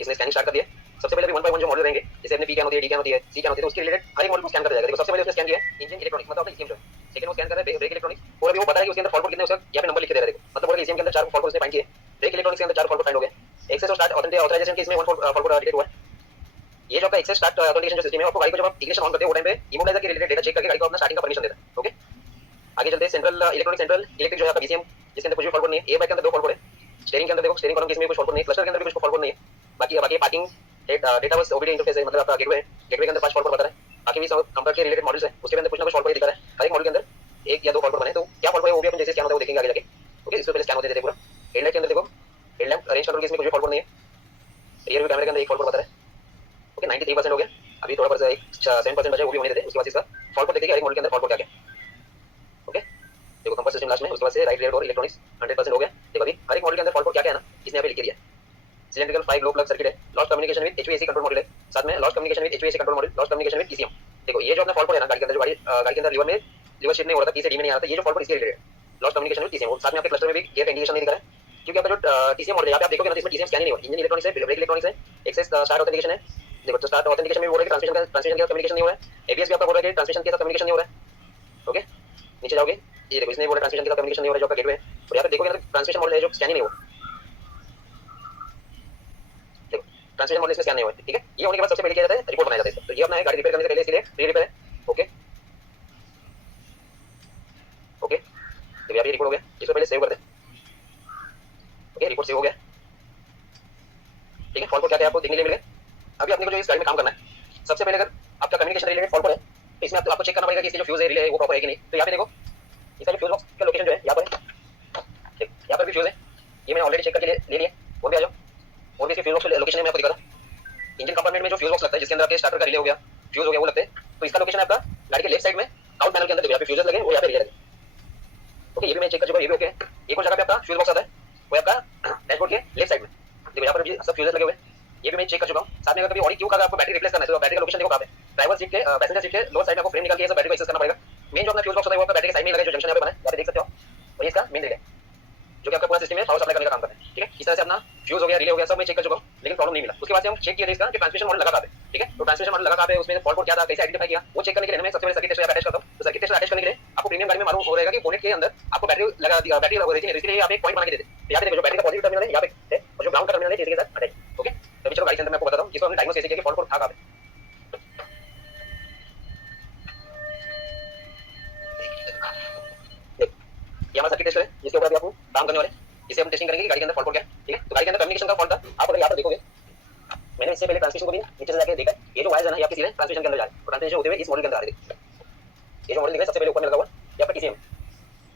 इसने स्कैनिंग स्टार्ट कर दिया। सबसे पहले 1 बाय 1 जो मॉडल रहेंगे, जैसे अपने पी कैन होती है, डी कैन होती है, सी कैन होती है, तो उसके रिलेटेड हर एक मॉडल को स्कैन कर जाएगा। देखो सबसे पहले उसने स्कैन किया इंजन इलेक्ट्रॉनिक्स, मतलब अपना ईसीएम जो है। सेकंड वो स्कैन कर रहा है ब्रेक इलेक्ट्रॉनिक्स, और अभी वो बता रहा है कि उसके अंदर फॉल्ट कोड कितने उसका यहाँ पे नंबर लिख के दे रहा है। देखो मतलब बोल ईसीएम के अंदर 4 फॉल्ट कोड उसने फाइंड किए, ब्रेक इलेक्ट्रॉनिक्स के अंदर 4 फॉल्ट कोड फाइंड हो गए। एक्सेस और स्टार्ट ऑथराइजेशन के इसमें 1 फॉल्ट कोड डिटेक्ट हुआ है। ये जो आपका एक्सेस स्टार्ट ऑथेंटिकेशन जो सिस्टम है, आपको गाड़ी को जब आप इग्निशन ऑन करते हो वो टाइम पे इमोबिलाइजर के रिलेटेड डेटा चेक करके गाड़ी को अपना स्टार्टिंग का परमिशन देता है। ओके, आगे चलते हैं। सेंट्रल इलेक्ट्रिक जो है आपका बीसीएम, जिसके अंदर कुछ भी फॉल्ट कोड नहीं है। ए बाइक के अंदर 2 फॉल्ट कोड है। स्टीयरिंग के अंदर देखो, स्टीयरिंग कॉलम के इसमें कुछ फॉल्ट कोड नहीं है। क्लस्टर के अंदर भी कुछ फॉल्ट कोड नहीं है। बाकी parking data bus OBD interface है, मतलब आपका गेटवे के अंदर 5 फॉल्ट कोड बता रहा है। बाकी भी सब कंप्यूटर के रिलेटेड मॉडल्स है, उसके अंदर कुछ ना कुछ फॉल्ट कोड दिखा रहा है। हर एक मॉडल के अंदर 1 या 2 फॉल्ट कोड बने, तो क्या फॉल्ट कोड है वो भी अपन जैसे स्कैन होता है वो देखेंगे आगे जाके। ओके, इससे पहले स्कैन होते थे पूरा। हेडलाइट के अंदर देखो, हेडलैम्प अरेंज कंट्रोल के इसमें कुछ भी फॉल्ट कोड नहीं है। रियर व्यू कैमरे के अंदर 1 फॉल्ट कोड बता रहा है। ओके, 93% हो गया। अभी थोड़ा सा 7% बचा है, वो भी होने देते हैं। उसके बाद इसका फॉल्ट कोड देखते हैं हर एक मॉडल के अंदर फॉल्ट कोड क्या है। ओके, देखो कंपास सिस्टम लास्ट में, उसके बाद से राइट रियर और इलेक्ट्रॉनिक्स 100% हो गया। देखो अभी हर एक मॉडल के अंदर फॉल्ट कोड क्या क्या है ना, इसने यहाँ पे लिख के दिया। सिलेंड्रिकल 5 ग्लो प्लग सर्किट है, lost communication with HVAC control module है, साथ में lost communication with HVAC control module, lost communication with TCM. देखो ये जो अपना फॉल्ट कोड है ना गाड़ी के अंदर, जो गाड़ी के अंदर लिवर शिफ्ट नहीं हो रहा था, पी से डी में नहीं आ रहा था, ये जो फॉल्ट कोड इसके रिलेटेड है, लॉस्ट कम्युनिकेशन विद टीसीएम। साथ में आपके क्लस्टर में भी गेयर इंडिकेशन नहीं दिखा रहा है, क्योंकि आपका जो टीसीएम मॉडल है यहाँ पे आप देखोगे ना, इसमें टीसीएम स्कैन ही नहीं हो रहा है। इंजन इलेक्ट्रॉनिक्स है, ब्रेक इलेक्ट्रॉनिक्स है, एक्सेस स्टार्ट ऑथेंटिकेशन है। देखो तो स्टार्ट ऑथेंटिकेशन में बोल रहा है कि ट्रांसमिशन के साथ कम्युनिकेशन नहीं हो रहा है। एबीएस भी आपका बोल रहा है कि ट्रांसमिशन के साथ कम्युनिकेशन नहीं हो रहा है। ओके, नीचे जाओगे, ये देखो इसने बोला ट्रांसमिशन के साथ कम्युनिकेशन नहीं हो रहा है, जो आपका गेटवे है। और यहाँ पे देखोगे ना ट्रांसमिशन मॉडल है जो स्कैन ही नहीं हो रहा। देखो ट्रांसमिशन मॉडल इसमें स्कैन नहीं हुआ है, ठीक है। ये होने के बाद सबसे पहले क्या जाता है, रिपोर्ट बनाया जाता है इसका। तो ये अपना है गाड़ी रिपेयर करने से पहले इसके लिए प्री रिपेयर है। ओके ओके, तो यहाँ पे रिपोर्ट हो गया, इसको पहले सेव कर दे। ओके, रिपोर्ट सेव हो गया, ठीक है। फॉल्ट कोड क्या क्या आपको देखने के लिए मिल गए। अभी अपने को जो इस गाड़ी में काम करना है, सबसे पहले अगर आपका कम्युनिकेशन रिलेटेड फॉल्ट कोड है तो इसमें आपको चेक करना पड़ेगा कि इसकी जो फ्यूज है रिले है वो प्रॉपर है कि नहीं। तो यहाँ पे देखो इसका जो फ्यूज बॉक्स का लोकेशन जो है यहाँ पर है, यहाँ पर भी फ्यूज है, ये मैंने ऑलरेडी चेक करके ले लिया। और भी आ जाओ, और भी इसके फ्यूज बॉक्स का लोकेशन है, मैं आपको दिखा रहा। इंजन कंपार्टमेंट में जो फ्यूज बॉक्स लगता है, जिसके अंदर आपके स्टार्टर का रिले हो गया, फ्यूज हो गया, वो लगते हैं। तो इसका लोकेशन है आपका गाड़ी के लेफ्ट साइड में आउट पैनल के अंदर, यहाँ पे फ्यूजेस लगे वो यहाँ पे रिले लगे। ओके, ये भी मैं चेक कर चुका हूँ, ये भी ओके है। एक और जगह पे आपका फ्यूज बॉक्स आता है, वो आपका डैशबोर्ड के लेफ्ट साइड में, देखो यहाँ पर भी सब फ्यूजेस लगे हुए हैं, ये भी मैं चेक कर चुका हूँ। साथ में अगर कभी ऑडी क्यू का आपको बैटरी रिप्लेस करना है तो बैटरी का लोकेशन देखो कहाँ पे, ड्राइवर सीट के पैसेंजर सीट के लोअर साइड में आपको फ्रेम निकाल के सब बैटरी को एक्सेस करना पड़ेगा। मेन जो अपना फ्यूज बॉक्स होता है वो आपका बैटरी के साइड में लगा है, जो जंक्शन यहाँ पे बना है, यहाँ पे देख सकते हो। और ये इसका मेन रिले जो कि आपका पूरा सिस्टम में पावर सप्लाई करने का काम करता है, ठीक है। इस तरह से अपना फ्यूज हो गया, रिले हो गया, सब मैं चेक कर चुका हूँ, लेकिन प्रॉब्लम नहीं मिला। उसके बाद से हम चेक किया इसका कि ट्रांसमिशन मॉडल लगा कहाँ पे, ठीक है। तो ट्रांसमिशन मॉडल लगा कहाँ पे, उसमें फॉल्ट कोड क्या था, कैसे आइडेंटिफाई किया, वो चेक करने के लिए मैं सबसे पहले सर्किट टेस्टर अटैच करता हूँ। तो सर्किट टेस्टर अटैच करने के लिए आपको प्रीमियम गाड़ी में मालूम हो रहेगा कि बोनेट के अंदर आपको बैटरी लगा दी, बैटरी लगा देती है, इसके लिए आप एक पॉइंट बना के देते हैं। यहाँ पे देखो जो बैटरी का पॉजिटिव टर्मिनल है यहाँ पे है, और जो ग्राउंड का टर्मिनल है इसके साथ अटैच। ओके, तो चलो गाड़ी के अंदर मैं आपको बताता हूँ इसको हमने डायग्नोस कैसे किया कि फॉल्ट कोड था कहाँ पे। ये हमारा सर्किट टेस्टर है, जिसके ऊपर अभी आपको काम करने वाले, इसे हम टेस्टिंग करेंगे कि गाड़ी के अंदर फॉल्ट कोड क्या है, ठीक है। तो गाड़ी के अंदर कम्युनिकेशन का फॉल्ट था। आप अगर यहाँ पर देखोगे, मैंने इससे पहले ट्रांसमिशन को भी नीचे से जाके देखा, ये जो वायर्स है ना ये आपके सीधे ट्रांसमिशन के अंदर जा रहे हैं, और ट्रांसमिशन होते हुए इस मॉडल के अंदर आ रहे हैं। ये जो मॉडल दिख रहा है सबसे पहले ऊपर में लगा हुआ ये आपका टीसीएम।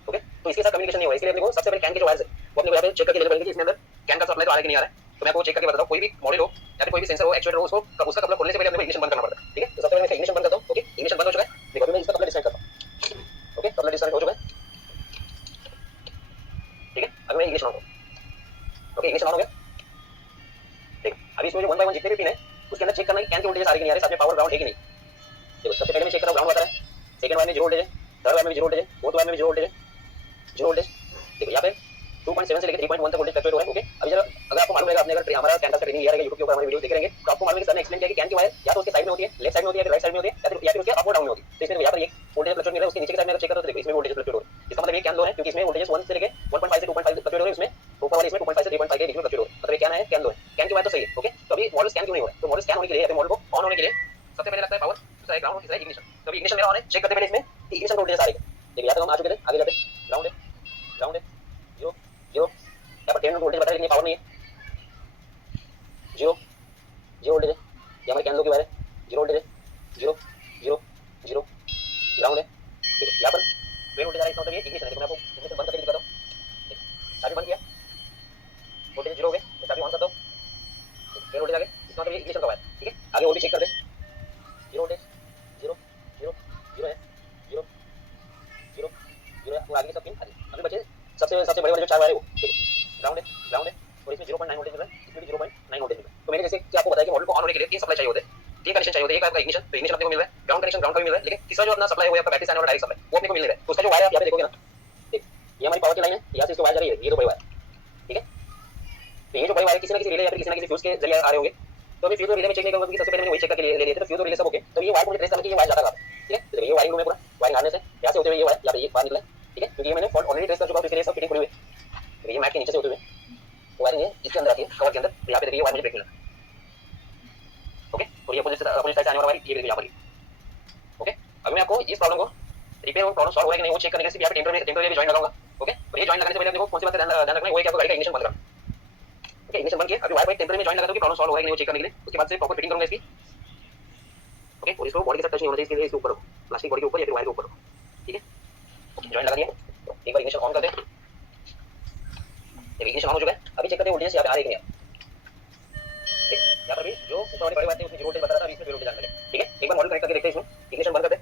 ओके, तो इसके साथ कम्युनिकेशन नहीं हो रहा है, इसलिए अपने को सबसे पहले कैन के जो वायर्स है वो अपने को यहाँ पे चेक करके लेना पड़ेगा कि इसमें अंदर कैन का सप्लाई तो आ रहा है कि नहीं आ रहा है। तो मैं आपको चेक करके बताता हूँ, कोई भी मॉडल हो या फिर कोई भी सेंसर हो, एक्चुएटर हो, उसका कपड़ा खोलने से पहले अपने को इग्निशन बंद करना पड़ता है, ठीक है। तो सबसे पहले मैं इग्निशन बंद करता हूँ। ओके, इग्निशन बंद हो चुका है, देखो अभी मैं इसका कपड़ा डिस्कनेक्ट करता हूँ। ओके, कपड़ा डिस्कनेक्ट हो चुका है, ठीक है। अभी मैं इग्निशन ऑन करूँ। ओके, इग्निशन ऑन हो गया। देखो अभी इसमें जो 1 बाय 1 जितने भी पिन है उसके अंदर चेक करना है कि कैन के वोल्टेज आ रहे कि नहीं आ रहे, साथ में पावर ग्राउंड है कि नहीं। देखो सबसे पहले मैं चेक कर रहा हूँ ग्राउंड बता रहा है, सेकंड वायर में 0 वोल्टेज है, थर्ड वायर में 0 वोल्टेज है, फोर्थ वायर में 0 वोल्टेज है, 0 वोल्टेज। देखो यहाँ पे 2.7 से लेकर 3.1 तक वोल्टेज फ्लक्चुएट हो रहा है। ओके, अभी जरा अगर आपको मालूम है, आपने अगर हमारा कैन का ट्रेनिंग लिया है, यूट्यूब के ऊपर हमारे वीडियो देख रहेंगे, तो आपको मालूम है कि सर ने एक्सप्लेन किया कि कैन की वायर या तो उसके साइड में होती है, लेफ्ट साइड में होती है, राइट साइड में होती है, या फिर उसके अप और डाउन में होती है। तो इसमें यहाँ पर एक वोल्टेज फ्लक्चुएट मिल रहा है, उसके नीचे की साइड में अगर चेक करो तो देखो इसमें वोल्टेज फ्लक्चुएट हो रहा है। इसका मतलब ये कैन लो है, क्योंकि इसमें वोल्टेज 1 से लेकर 1.5 से 2.5 फ्लक्चुएट हो रहे हैं, इसमें ऊपर वाले इसमें 2.5 से 3.5 के बीच में फ्लक्चुएट हो रहा है। मतलब ये क्या है, कैन लो है, कैन की वायर तो सही है। ओके, तो अभी मॉडल स्कैन क्यों नहीं हो रहा है, तो मॉडल स्कैन होने के लिए, मॉडल को ऑन होने के लिए सबसे पहले लगता है पावर, दूसरा है ग्राउंड, तीसरा है इग्निशन। तो अभी इग्निशन मेरा ऑन है, चेक करते पहले इसमें इग्निशन वोल्टेज आ रही है। देखिए यहाँ तक हम आ चुके थे, आगे जाते ग्राउंड है, ग्राउंड है, 0 0, यहाँ पर 10 वोल्टेज बता रहा है लेकिन पावर नहीं है, 0 0 वोल्टेज है, ये हमारे कैन लो की वायर है, 0 वोल्टेज है, 0 0 0, ग्राउंड है। देखो यहाँ पर 12 वोल्टेज आ रहा है, इसका मतलब ये इग्निशन है। देखो मैं आपको इग्निशन बंद करके दिखाता हूँ। चाबी बंद किया, वोल्टेज 0 हो गए, तो चाबी ऑन करता हूँ, 12 वोल्टेज आ गए, इसका मतलब ये इग्निशन का वायर, ठीक है। आगे वोल्टेज चेक कर दे, 0 वोल्टेज, 0 0 0 है, 0 0 0 है, वो आगे सब पिन आ गए। अभी बचे सबसे बड़े वाले जो 4 वायर है वो देखो, ग्राउंड है, ग्राउंड है, और इसमें 0.9 वोल्टेज मिल रहा है, इसमें भी 0.9 वोल्टेज मिल रहा है। तो मैंने जैसे कि आपको बताया कि मॉडल को ऑन होने के लिए 3 सप्लाई चाहिए होते हैं, 3 कनेक्शन चाहिए होते हैं। एक आपका इग्निशन, तो इग्निशन अपने को मिल रहा है, ग्राउंड कनेक्शन ग्राउंड का भी मिल रहा है, लेकिन तीसरा जो अपना सप्लाई है आपका बैटरी से आने वाला डायरेक्ट सप्लाई, वो अपने को मिल नहीं रहा है। तो उसका जो वायर आप यहाँ पे देखोगे ना, ये हमारी पावर की लाइन है, यहाँ से इसको वायर जा रही है, ये 2 बड़े वायर, ठीक है। तो ये जो बड़े वायर किसी ना किसी रिले या फिर किसी ना किसी फ्यूज के जरिए आ रहे होंगे। तो अभी फ्यूज और रिले में चेक नहीं करूंगा, सबसे पहले मैंने वही चेक करके ले लिए थे, तो फ्यूज और रिले सब ओके। तो ये वायर मुझे ट्रेस करना कि ये वायर जाता कहाँ पे, ठीक है। तो ये वायरिंग रूम है पूरा, वायरिंग आने से यहाँ से होते हुए ये वायर यहाँ पे ये बाहर निकला है, ठीक है, क्योंकि ये मैंने फॉल्ट ऑलरेडी ट्रेस कर चुका हूँ, इसके लिए सब फिटिंग खुली हुई है। तो ये मैट के नीचे से होते हुए वायरिंग है, इसके अंदर आती है कवर के अंदर, तो यहाँ पे देखिए वायर मुझे ब्रेक मिला। ओके, और ये अपोजिट साइड से आने वाला वायर ये देखिए यहाँ पर। ओके, अभी मैं आपको इस प्रॉब्लम को रिपेयर और प्रॉब्लम सॉल्व हो रहा है कि नहीं वो चेक करने के लिए यहाँ पे टेम्परेरी जॉइन लगाऊंगा। ओके, और ये जॉइन लगाने से पहले आपको कौन सी बात ध्यान रखना है, वो है कि आपको गाड़ी का इग्निशन बंद करना। ओके, इग्निशन बंद किया, अभी वायर पर टेम्परेरी में जॉइन लगा दो कि प्रॉब्लम सॉल्व हो रहा है कि नहीं वो चेक करने के लिए। उसके बाद से प्रॉपर फिटिंग करूंगा इसकी। ओके, और इसको बॉडी के साथ टच नहीं होना चाहिए, इसके लिए इसके ऊपर हो, प्लास्टिक बॉडी के ऊपर या फिर वायर के ऊपर हो, ठीक है। ओके, जॉइन लगा दिया, एक बार इग्निशन ऑन कर दे, इग्निशन ऑन हो चुका है। अभी चेक करते हैं वोल्टेज यहाँ पे आ रही है कि नहीं। यहाँ पर भी जो ऊपर वाली बड़ी बात है उसमें 0 वोल्टेज बता रहा था, अभी इसमें 0 वोल्टेज आने लगे, ठीक है। एक बार मॉडल कनेक्ट करके देखते हैं इसमें, इग्निशन बंद कर दे,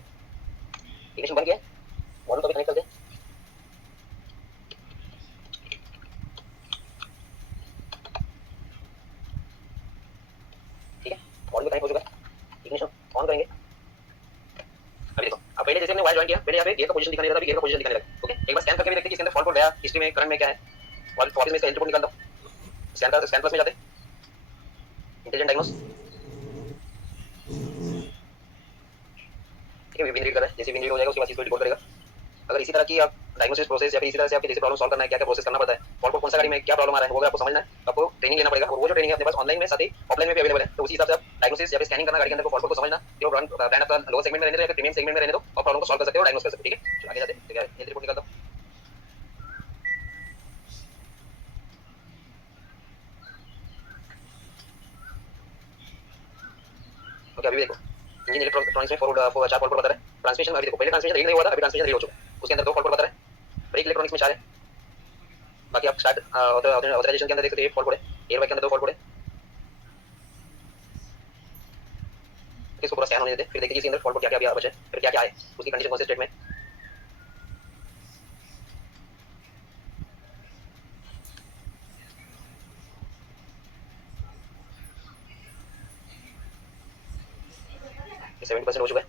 ऑन करेंगे। अभी देखो अब पहले जैसे हमने वायर ज्वाइन किया, पहले यहाँ पे गियर का पोजीशन दिखाने लगा, अभी गियर का पोजीशन दिखाने लगा। ओके, एक बार स्कैन करके भी देखते हैं कि इसके अंदर फॉल्ट कोड गया, हिस्ट्री में करंट में क्या है, और वापस में इसका एंट्री कोड निकाल दो। स्कैन प्लस में जाते हैं, इंटेलिजेंट डायग्नोस, ठीक है, विन रीड कर रहा है, जैसे विन रीड हो जाएगा उसके बाद इसको रिकॉर्ड करेगा। अगर इसी तरह की आप डायग्नोसिस प्रोसेस या फिर इसी तरह से आपके जैसे प्रॉब्लम सॉल्व करना है, क्या क्या प्रोसेस करना पड़ता है, फॉल्ट कोड कौन सा गाड़ी में क्या प्रॉब्लम आ रहा है, वो अगर आपको समझना है तो आपको ट्रेनिंग लेना पड़ेगा। और वो जो ट्रेनिंग है अपने पास ऑनलाइन में साथ ही ऑफलाइन में भी अवेलेबल है, तो उसी हिसाब से आप डायग्नोसिस या फिर स्कैनिंग करना गाड़ी के अंदर को फॉल्ट कोड को समझना, कि वो ब्रांड आपका लोअर सेगमेंट में रहने दो या फिर प्रीमियम सेगमेंट में रहने दो, और प्रॉब्लम को सॉल्व कर सकते हो, डायग्नोस कर सकते हो। ठीक है, चलो आगे जाते हैं, ठीक है, हेल्थ रिपोर्ट निकाल दो। ओके, अभी देखो इंजन इलेक्ट्रॉनिक्स में फॉरवर्ड चार फॉल्ट कोड बता रहा है। ट्रांसमिशन अभी देखो, पहले ट्रांसमिशन रीड नहीं हुआ था, अभी ट्रांसमिशन रीड हो चुका है, उसके अंदर दो फॉल्ट कोड बता रहा है। ब्रेक इलेक्ट्रॉनिक्स में चार है, बाकी आप स्टार्ट ऑथराइजेशन के अंदर देख सकते हैं, फॉल्ट कोड है। एयर बैग के अंदर दो फॉल्ट कोड है, इसको पूरा स्कैन होने देते हैं, फिर देखिए इसके अंदर फॉल्ट कोड क्या क्या बचे, फिर क्या क्या है, उसकी कंडीशन कौन से स्टेट में। ये 70% हो चुका है।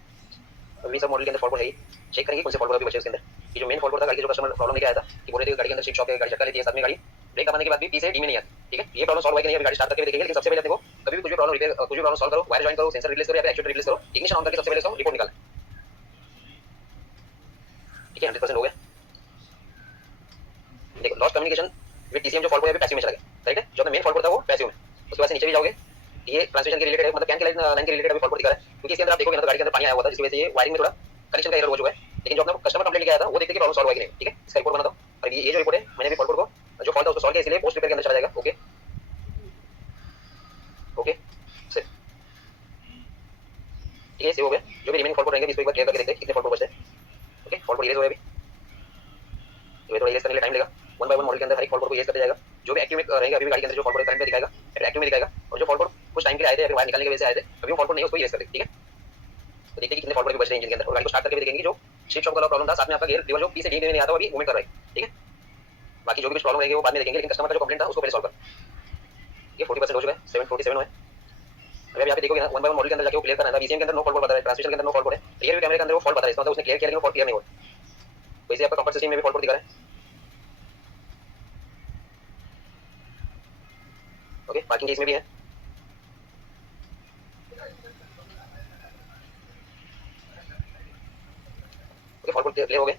अभी सब मॉडल के अंदर फॉल्ट कोड है, चेक करेंगे कौन से फॉल्ट कोड अभी बचे उसके अंदर। ये जो मेन फॉल्ट कोड था गाड़ी के जो कस्टमर प्रॉब्लम लेके आया था कि बोल रहे थे गाड़ी के अंदर शिफ्ट शॉक है, गाड़ी झटका लेती है, साथ में गाड़ी ब्रेक दबाने के बाद भी पी से डी में नहीं आती। ठीक है, ये प्रॉब्लम सॉल्व हुआ कि नहीं अभी गाड़ी स्टार्ट करके देखेंगे। लेकिन सबसे पहले देखो कभी भी कुछ भी प्रॉब्लम रिपेयर, कुछ भी प्रॉब्लम सॉल्व करो, वायर ज्वाइन करो, सेंसर रिप्लेस करो या फिर एक्चुएटर रिप्लेस करो, इग्निशन ऑन करके सबसे पहले रिपोर्ट निकालना। ठीक है, 100% हो गया। देखो लॉस्ट कम्युनिकेशन विद टीसीएम जो फॉल्ट कोड है पैसिव में चला गया, करेक्ट है। जो अपना मेन फॉल्ट कोड था वो पैसिव में, उसके बाद से नीचे भी जाओगे, ये ट्रांसमिशन के रिलेटेड है, मतलब कैन के लाइन के रिलेटेड अभी फॉल्ट कोड दिखा रहा है, क्योंकि इसके अंदर आप देखोगे ना तो गाड़ी के अंदर पानी आया हुआ था, जिसकी वजह से ये वायरिंग में थोड़ा कनेक्शन का एरर हो चुका है। लेकिन जो अपना कस्टमर कंप्लेंट लेके आया था वो देखते कि प्रॉब्लम सॉल्व हुआ कि नहीं। ठीक है, इसका रिपोर्ट बना दो। और ये जो रिपोर्ट है मैंने भी फॉल्ट कोड को जो फॉल्ट था उसको सॉल्व किया, इसलिए पोस्ट रिपेयर के अंदर चला जाएगा। ओके ओके सर, ठीक है, सेव हो गया। जो भी रिमेनिंग फॉल्ट कोड रहेंगे इसको एक बार क्लियर करके देखते हैं कितने फॉल्ट कोड बचते हैं। ओके, फॉल्ट कोड इरेज हो गया अभी, ये थोड़ा इरेज करने के लिए टाइम लेगा। वन बाय वन मॉडल के अंदर हर एक फॉल्ट कोड को इरेज करते जाएगा। जो भी एक्टिव में रहेंगे अभी भी गाड़ी के अंदर जो फॉल्ट कोड करंट में दिखाएगा, एक्टिव में दिखाएगा, और जो फॉल्ट कोड कुछ टाइम के लिए आए थे या फिर वायर निकालने की वजह से आए थे, अभी वो फॉल्ट कोड नहीं है उसको इरेज कर देंगे। ठीक है, तो देखते हैं कि कितने फॉल्ट कोड बच रहे हैं इंजन के अंदर, और गाड़ी को स्टार्ट करके भी देखेंगे जो शिफ्ट शॉक वाला प्रॉब्लम था, साथ में आपका गियर लीवर जो पी से डी में नहीं आता वो अभी मूवमेंट कर रहा है। ठीक है, बाकी जो भी कुछ प्रॉब्लम रहेंगे वो बाद में देखेंगे, लेकिन कस्टमर का जो कंप्लेंट था उसको पहले सॉल्व कर। ये 40% हो चुका है, 747 है। अगर यहाँ पे देखोगे ना वन बाय वन मॉडल के अंदर जाके वो क्लियर करना है, बीसीएम के अंदर नो फॉल्ट कोड बता रहा है, ट्रांसमिशन के अंदर नो फॉल्ट कोड है, रियर व्यू कैमरे के अंदर वो फॉल्ट बता रहा है, इसका मतलब उसने क्लियर किया लेकिन वो फॉल्ट क्लियर नहीं हुआ। तो इसे आपका कंफर्ट सिस्टम में भी फॉल्ट कोड दिखा रहा है। ओके, पार्किंग केस में भी है। ओके, फॉल्ट कोड क्लियर हो गए।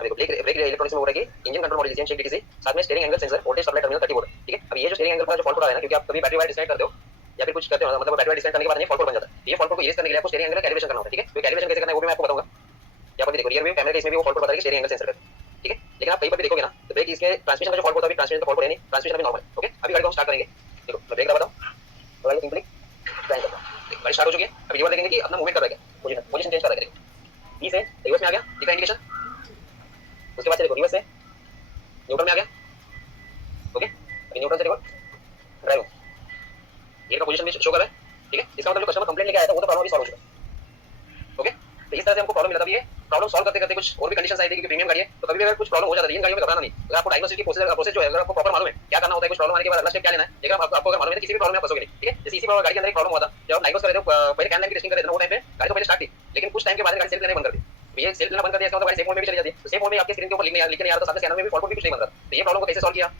अभी ब्रेक ब्रेक इलेक्ट्रॉनिक्स में हो रहा है कि engine control module lithium check DTC, साथ में steering angle sensor, voltage supply terminal 30 volt. ठीक है, अब ये जो स्टीयरिंग एंगल का जो फॉल्ट कोड आ रहा है ना, क्योंकि आप कभी बैटरी वायर डिस्कनेक्ट करते हो या फिर कुछ करते हो ना, मतलब बैटरी वायर डिस्कनेक्ट करने के बाद नहीं फॉल्ट कोड बन जाता है। ये फॉल्ट कोड को इरेज करने के लिए आपको स्टीयरिंग एंगल का कैलिब्रेशन करना होता है। ठीक है, तो कैलिब्रेशन कैसे करना है वो भी मैं आपको बताऊंगा। यहाँ पर देखो रियर व्यू कैमरे के इसमें भी वो फॉल्ट कोड बता रहा है कि स्टीयरिंग एंगल सेंसर का। ठीक है, लेकिन आप कहीं पर भी देखोगे ना तो ब्रेक इसके ट्रांसमिशन का जो फॉल्ट होता है, अभी ट्रांसमिशन का फॉल्ट है नहीं, ट्रांसमिशन अभी नॉर्मल है। ओके, अभी गाड़ी को हम स्टार्ट करेंगे। देखो मैं ब्रेक दबा रहा हूं, तो गाड़ी सिंपली स्टैंड करता हूं, गाड़ी स्टार्ट हो चुकी है। अभी लीवर देखेंगे कि अपना मूवमेंट कर रहा है, पोजीशन चेंज कर रहा है। बी से रिवर्स में आ गया, दिखा इंडिकेशन। उसके बाद से देखो रिवर्स से न्यूट्रल में आ गया। ओके, अभी न्यूट्रल से देखो ड्राइव, गियर का पोजीशन भी शो कर रहा है। ठीक है, इसका मतलब जो कस्टमर कंप्लेंट लेके आया था वो तो प्रॉब्लम भी सॉल्व हो चुका है। ओके, तो इस तरह से हमको प्रॉब्लम मिला था। ये प्रॉब्लम सॉल्व करते करते कुछ और भी कंडीशंस आई थी कि प्रीमियम गाड़ी है, तो कभी भी अगर कुछ प्रॉब्लम हो जाता है इन गाड़ियों में घबराना नहीं। अगर आपको डायग्नोसिस की प्रोसेस जो है, अगर आपको प्रॉपर मालूम है क्या करना होता है, कुछ प्रॉब्लम आने के बाद अगला स्टेप क्या लेना है, लेकिन आपको अगर मालूम है तो किसी भी प्रॉब्लम में फंसोगे नहीं। ठीक है, जैसे इसी गाड़ी के अंदर एक प्रॉब्लम हुआ था, जब आप डायग्नोस कर रहे थे पहले कैन लाइन की टेस्टिंग कर रहे थे, वो टाइम पे गाड़ी तो पहले स्टार्ट थी, लेकिन कुछ टाइम के बाद गाड़ी सेल्फ लेने बंद कर दी। ये सेल्फ लेना बंद कर दिया, इसका मतलब गाड़ी सेफ मोड में भी चली जाती है, तो सेफ मोड में आपके स्क्रीन के ऊपर लिखने नहीं आ रहा था, साथ में स्कैनर में भी फॉल्ट कोड भी कुछ नहीं बन रहा। तो ये प्रॉब्लम को कैसे सॉल्व किया,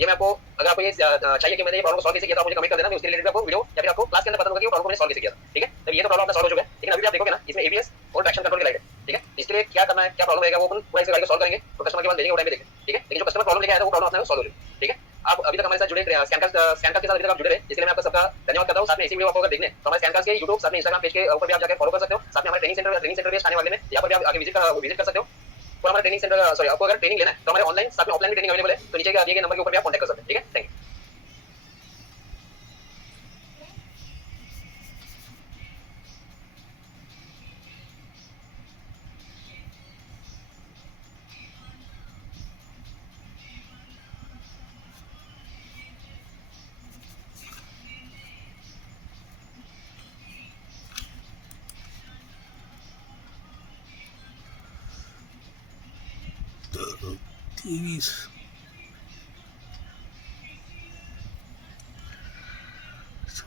ये मैं आपको, अगर आपको ये चाहिए कि मैंने ये प्रॉब्लम को सॉल्व कैसे किया, तो आप मुझे कमेंट कर देना, मैं उसके रिलेटेड आपको वीडियो या फिर आपको क्लास के अंदर बता दूंगा कि वो प्रॉब्लम मैंने सॉल्व कैसे किया। ठीक है, तो ये तो प्रॉब्लम आपका सॉल्व हो चुका है, लेकिन अभी भी आप देखोगे ना इसमें एबीएस और ट्रैक्शन कंट्रोल की लाइट है। ठीक है, इसके लिए क्या करना है, क्या प्रॉब्लम रहेगा वो अपन पूरा इस गाड़ी को सॉल्व करेंगे, तो कस्टमर के पास देंगे वो टाइम पे देखेंगे। ठीक है, लेकिन जो कस्टमर प्रॉब्लम लेके आया था वो प्रॉब्लम अपने सॉल्व हो गई। ठीक है, आप अभी तक हमारे साथ जुड़े, स्कैनकास्ट के साथ अभी तक आप जुड़े रहे, इसके लिए मैं आपका सबका धन्यवाद करता हूं। साथ में इसी वीडियो आपको अगर देखने तो हमारे स्कैनकास्ट के YouTube साथ में Instagram पेज के ऊपर भी आप जाकर फॉलो कर सकते हो। साथ में हमारे ट्रेनिंग सेंटर भी आने वाले में, यहाँ पर भी आप आगे विजिट कर सकते हो। और हमारे ट्रेनिंग सेंटर सॉरी, आपको अगर ट्रेनिंग लेना है तो हमारे ऑनलाइन साथ में ऑफलाइन भी ट्रेनिंग अवेलेबल है, तो नीचे के दिए गए नंबर के ऊपर भी आप कॉन्टैक्ट कर सकते हैं। ठीक है, थैंक यू। TVs. So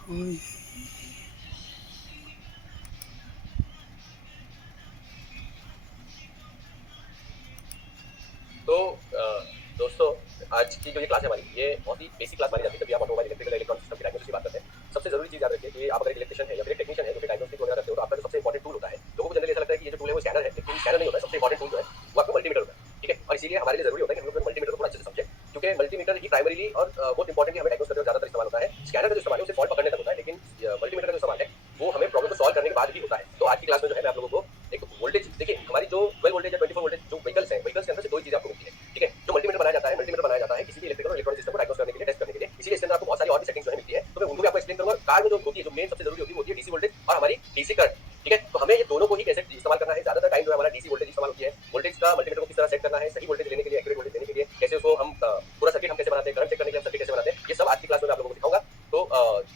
आज की जो ये क्लास है हमारी, ये बहुत ही बेसिक क्लास मानी जाती है जब भी आप ऑटोमोबाइल इलेक्ट्रिकल इलेक्ट्रॉनिक सिस्टम की डायग्नोसिस की बात करते हैं। सबसे जरूरी चीज याद रखिए कि आप अगर एक इलेक्ट्रिशियन है या फिर एक टेक्नीशियन है जो कि डायग्नोस्टिक वगैरह करते हो, तो आपका जो सबसे इंपॉर्टेंट टूल होता है, लोगों को जनरली ऐसा लगता है कि ये जो टूल है वो स्कैनर है, लेकिन स्कैनर नहीं होता है। सबसे इंपॉर्टेंट टूल जो है वो आपका मल्टीमीटर होता है, ठीक है। और इसीलिए हमारे लिए जरूरी होता है कि हम लोग मल्टीमीटर को थोड़ा अच्छे से समझें, क्योंकि मल्टीमीटर ही प्राइमरीली और बहुत इंपॉर्टेंटली हमें डायग्नोस करने में ज्यादातर इस्तेमाल होता है। स्कैनर का जो इस्तेमाल है उसे फॉल्ट पकड़ने तक होता है, लेकिन मल्टीमीटर का जो इस्तेमाल है वो हमें प्रॉब्लम को सॉल्व करने के बाद भी होता है। तो आज की क्लास में जो है मैं आप लोगों को एक वोल्टेज, देखिए हमारी जो 12 वोल्टेज या 24 वोल्टेज जो व्हीकल्स है, व्हीकल्स के अंदर से दो ही चीजें आपको मिलती है, ठीक है। जो मल्टीमीटर बनाया जाता है, मल्टीमीटर बनाया जाता है किसी भी इलेक्ट्रिकल और इलेक्ट्रॉनिक सिस्टम को डायग्नोस करने के लिए, टेस्ट करने के लिए। इसीलिए इसके अंदर आपको बहुत सारी और भी सेटिंग्स जो है मिलती है, तो मैं उनको भी आपको एक्सप्लेन करूंगा। कार में जो होती है, जो मेन सबसे जरूरी होती है वो होती है डीसी वोल्टेज और हमारी डीसी करंट, ठीक है। तो हमें ये दोनों को ही कैसे इस्तेमाल करना है, ज्यादातर टाइम जो है हमारा डीसी वोल्टेज इस्तेमाल होती है। वोल्टेज का मल्टीमीटर को किस तरह सेट करना है, सही वोल्टेज लेने के लिए, एक्यूरेट वोल्टेज लेने के लिए, कैसे उसको हम पूरा सर्किट हम कैसे बनाते हैं, करंट चेक करने के लिए हम सर्किट कैसे बनाते हैं, ये सब आज की क्लास में मैं आप लोगों को सिखाऊंगा। तो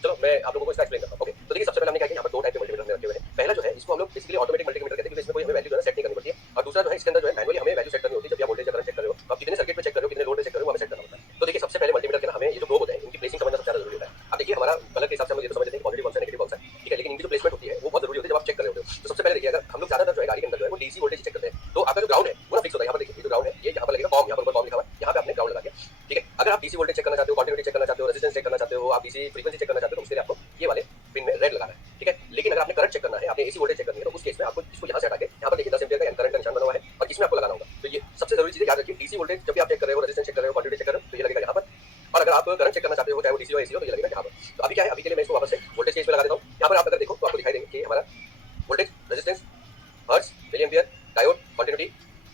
चलो मैं आप लोगों को इसका एक्सप्लेन करता हूं। ओके, तो देखिए सबसे पहले हमने क्या किया, यहाँ पर दो टाइप के मल्टीमीटर हमने रखे हुए हैं। पहला जो है इसको हम लोग बेसिकली ऑटोमेटिक मल्टीमीटर कहते हैं, क्योंकि इसमें कोई हमें वैल्यू जो है सेट नहीं करनी पड़ती है। और दूसरा जो है इसके अंदर जो है मैनुअली हमें वैल्यू सेट करनी होती है। जब आप वोल्टेज या करंट चेक कर रहे हो, तो आप कितने सर्किट में चेक कर रहे हो, कितने लोड में चेक कर रहे हो, हमें सेट करना होता है। तो देखिए सबसे पहले मल्टीमीटर के ना हमें ये जो प्रोब होते हैं इनकी प्लेसिंग समझना सबसे ज्यादा जरूरी होता है। अब देखिए हमारा कलर के हिसाब से हम ये तो समझ लेते हैं पॉजिटिव कौन सा नेगेटिव कौन सा, ठीक है, लेकिन इनकी जो प्लेसमेंट होती है वो बहुत जरूरी होती है जब आप चेक कर रहे होते हो। तो सबसे पहले देखिए, अगर हम लोग ज्यादातर जो है गाड़ी के अंदर जो है वो डीसी वोल्टेज चेक करते हैं, तो आपका जो ग्राउंड है वो ना फिक्स होता है। यहाँ पर देखिए ये जो ग्राउंड है, ये यहाँ पर लगेगा कॉम, यहाँ पर कॉम लिखा हुआ है, यहाँ पे आपने ग्राउंड लगा दिया, ठीक है। अगर आप डीसी वोल्टेज चेक करना चाहते हो, कंटिन्यूटी चेक करना चाहते हो, रेजिस्टेंस चेक करना चाहते हो, आप डीसी फ्रीक्वेंसी चेक करना चाहते हो, तो उसके लिए आपको ये वाले पिन में रेड लगाना है, ठीक है। लेकिन अगर आपने करंट चेक करना है, आपने एसी वोल्टेज चेक करनी है, तो उस केस में आपको इसको यहाँ से हटा के यहाँ पर देखिए 10 एम्पीयर का करंट का निशान बना हुआ है और इसमें आपको लगाना होगा। तो ये सबसे जरूरी चीज है, याद रखिए डीसी वोल्टेज जब भी आप चेक कर रहे हो, रेजिस्टेंस चेक कर रहे हो, क्वांटिटी चेक कर रहे हो, तो ये लगेगा यहाँ पर। और अगर आप करंट चेक करना चाहते हो, चाहे वो डीसी हो एसी हो, तो ये लगेगा यहाँ पर। तो अभी क्या है, अभी के लिए मैं इसको वापस से वोल्टेज केस में लगा देता हूँ। यहाँ पर आप अगर देखो तो आपको दिखाई देंगे कि हमारा voltage, resistance, hertz, milliampere, diode, continuity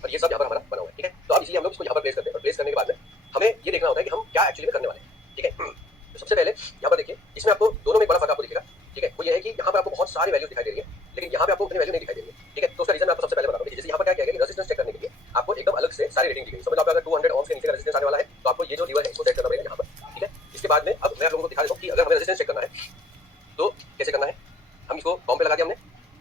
और ये सब यहाँ पर हमारा बना हुआ है, ठीक है। तो अब इसलिए हम लोग इसको यहाँ पर प्लेस करते हैं और प्लेस करने के बाद में हमें ये देखना होता है कि हम क्या एक्चुअली में करने वाले हैं, ठीक है। तो सबसे पहले यहाँ पर देखिए, इसमें आपको दोनों में एक बड़ा फर्क आपको दिखेगा, ठीक है। वो ये है कि यहाँ पर आपको बहुत सारी वैल्यू दिखाई दे रही है, लेकिन यहाँ पे आपको उतनी वैल्यू नहीं दिखाई दे रही है, ठीक है। तो उसका रीजन मैं आपको सबसे पहले बता दूं। जैसे यहाँ पर क्या किया गया कि रेजिस्टेंस चेक करने के लिए आपको एकदम अलग से सारी रेटिंग दी गई। समझ लो, अगर 200 ओम्स के नीचे का रेजिस्टेंस आने वाला है, तो आपको ये जो लीवर है इसको सेट करना पड़ेगा यहाँ पर, ठीक है। इसके बाद में अब मैं आप लोगों को दिखा देता हूँ कि अगर हमें रेजिस्टेंस चेक करना है तो कैसे करना है। हम इसको कॉम पे लगा दिया हमने,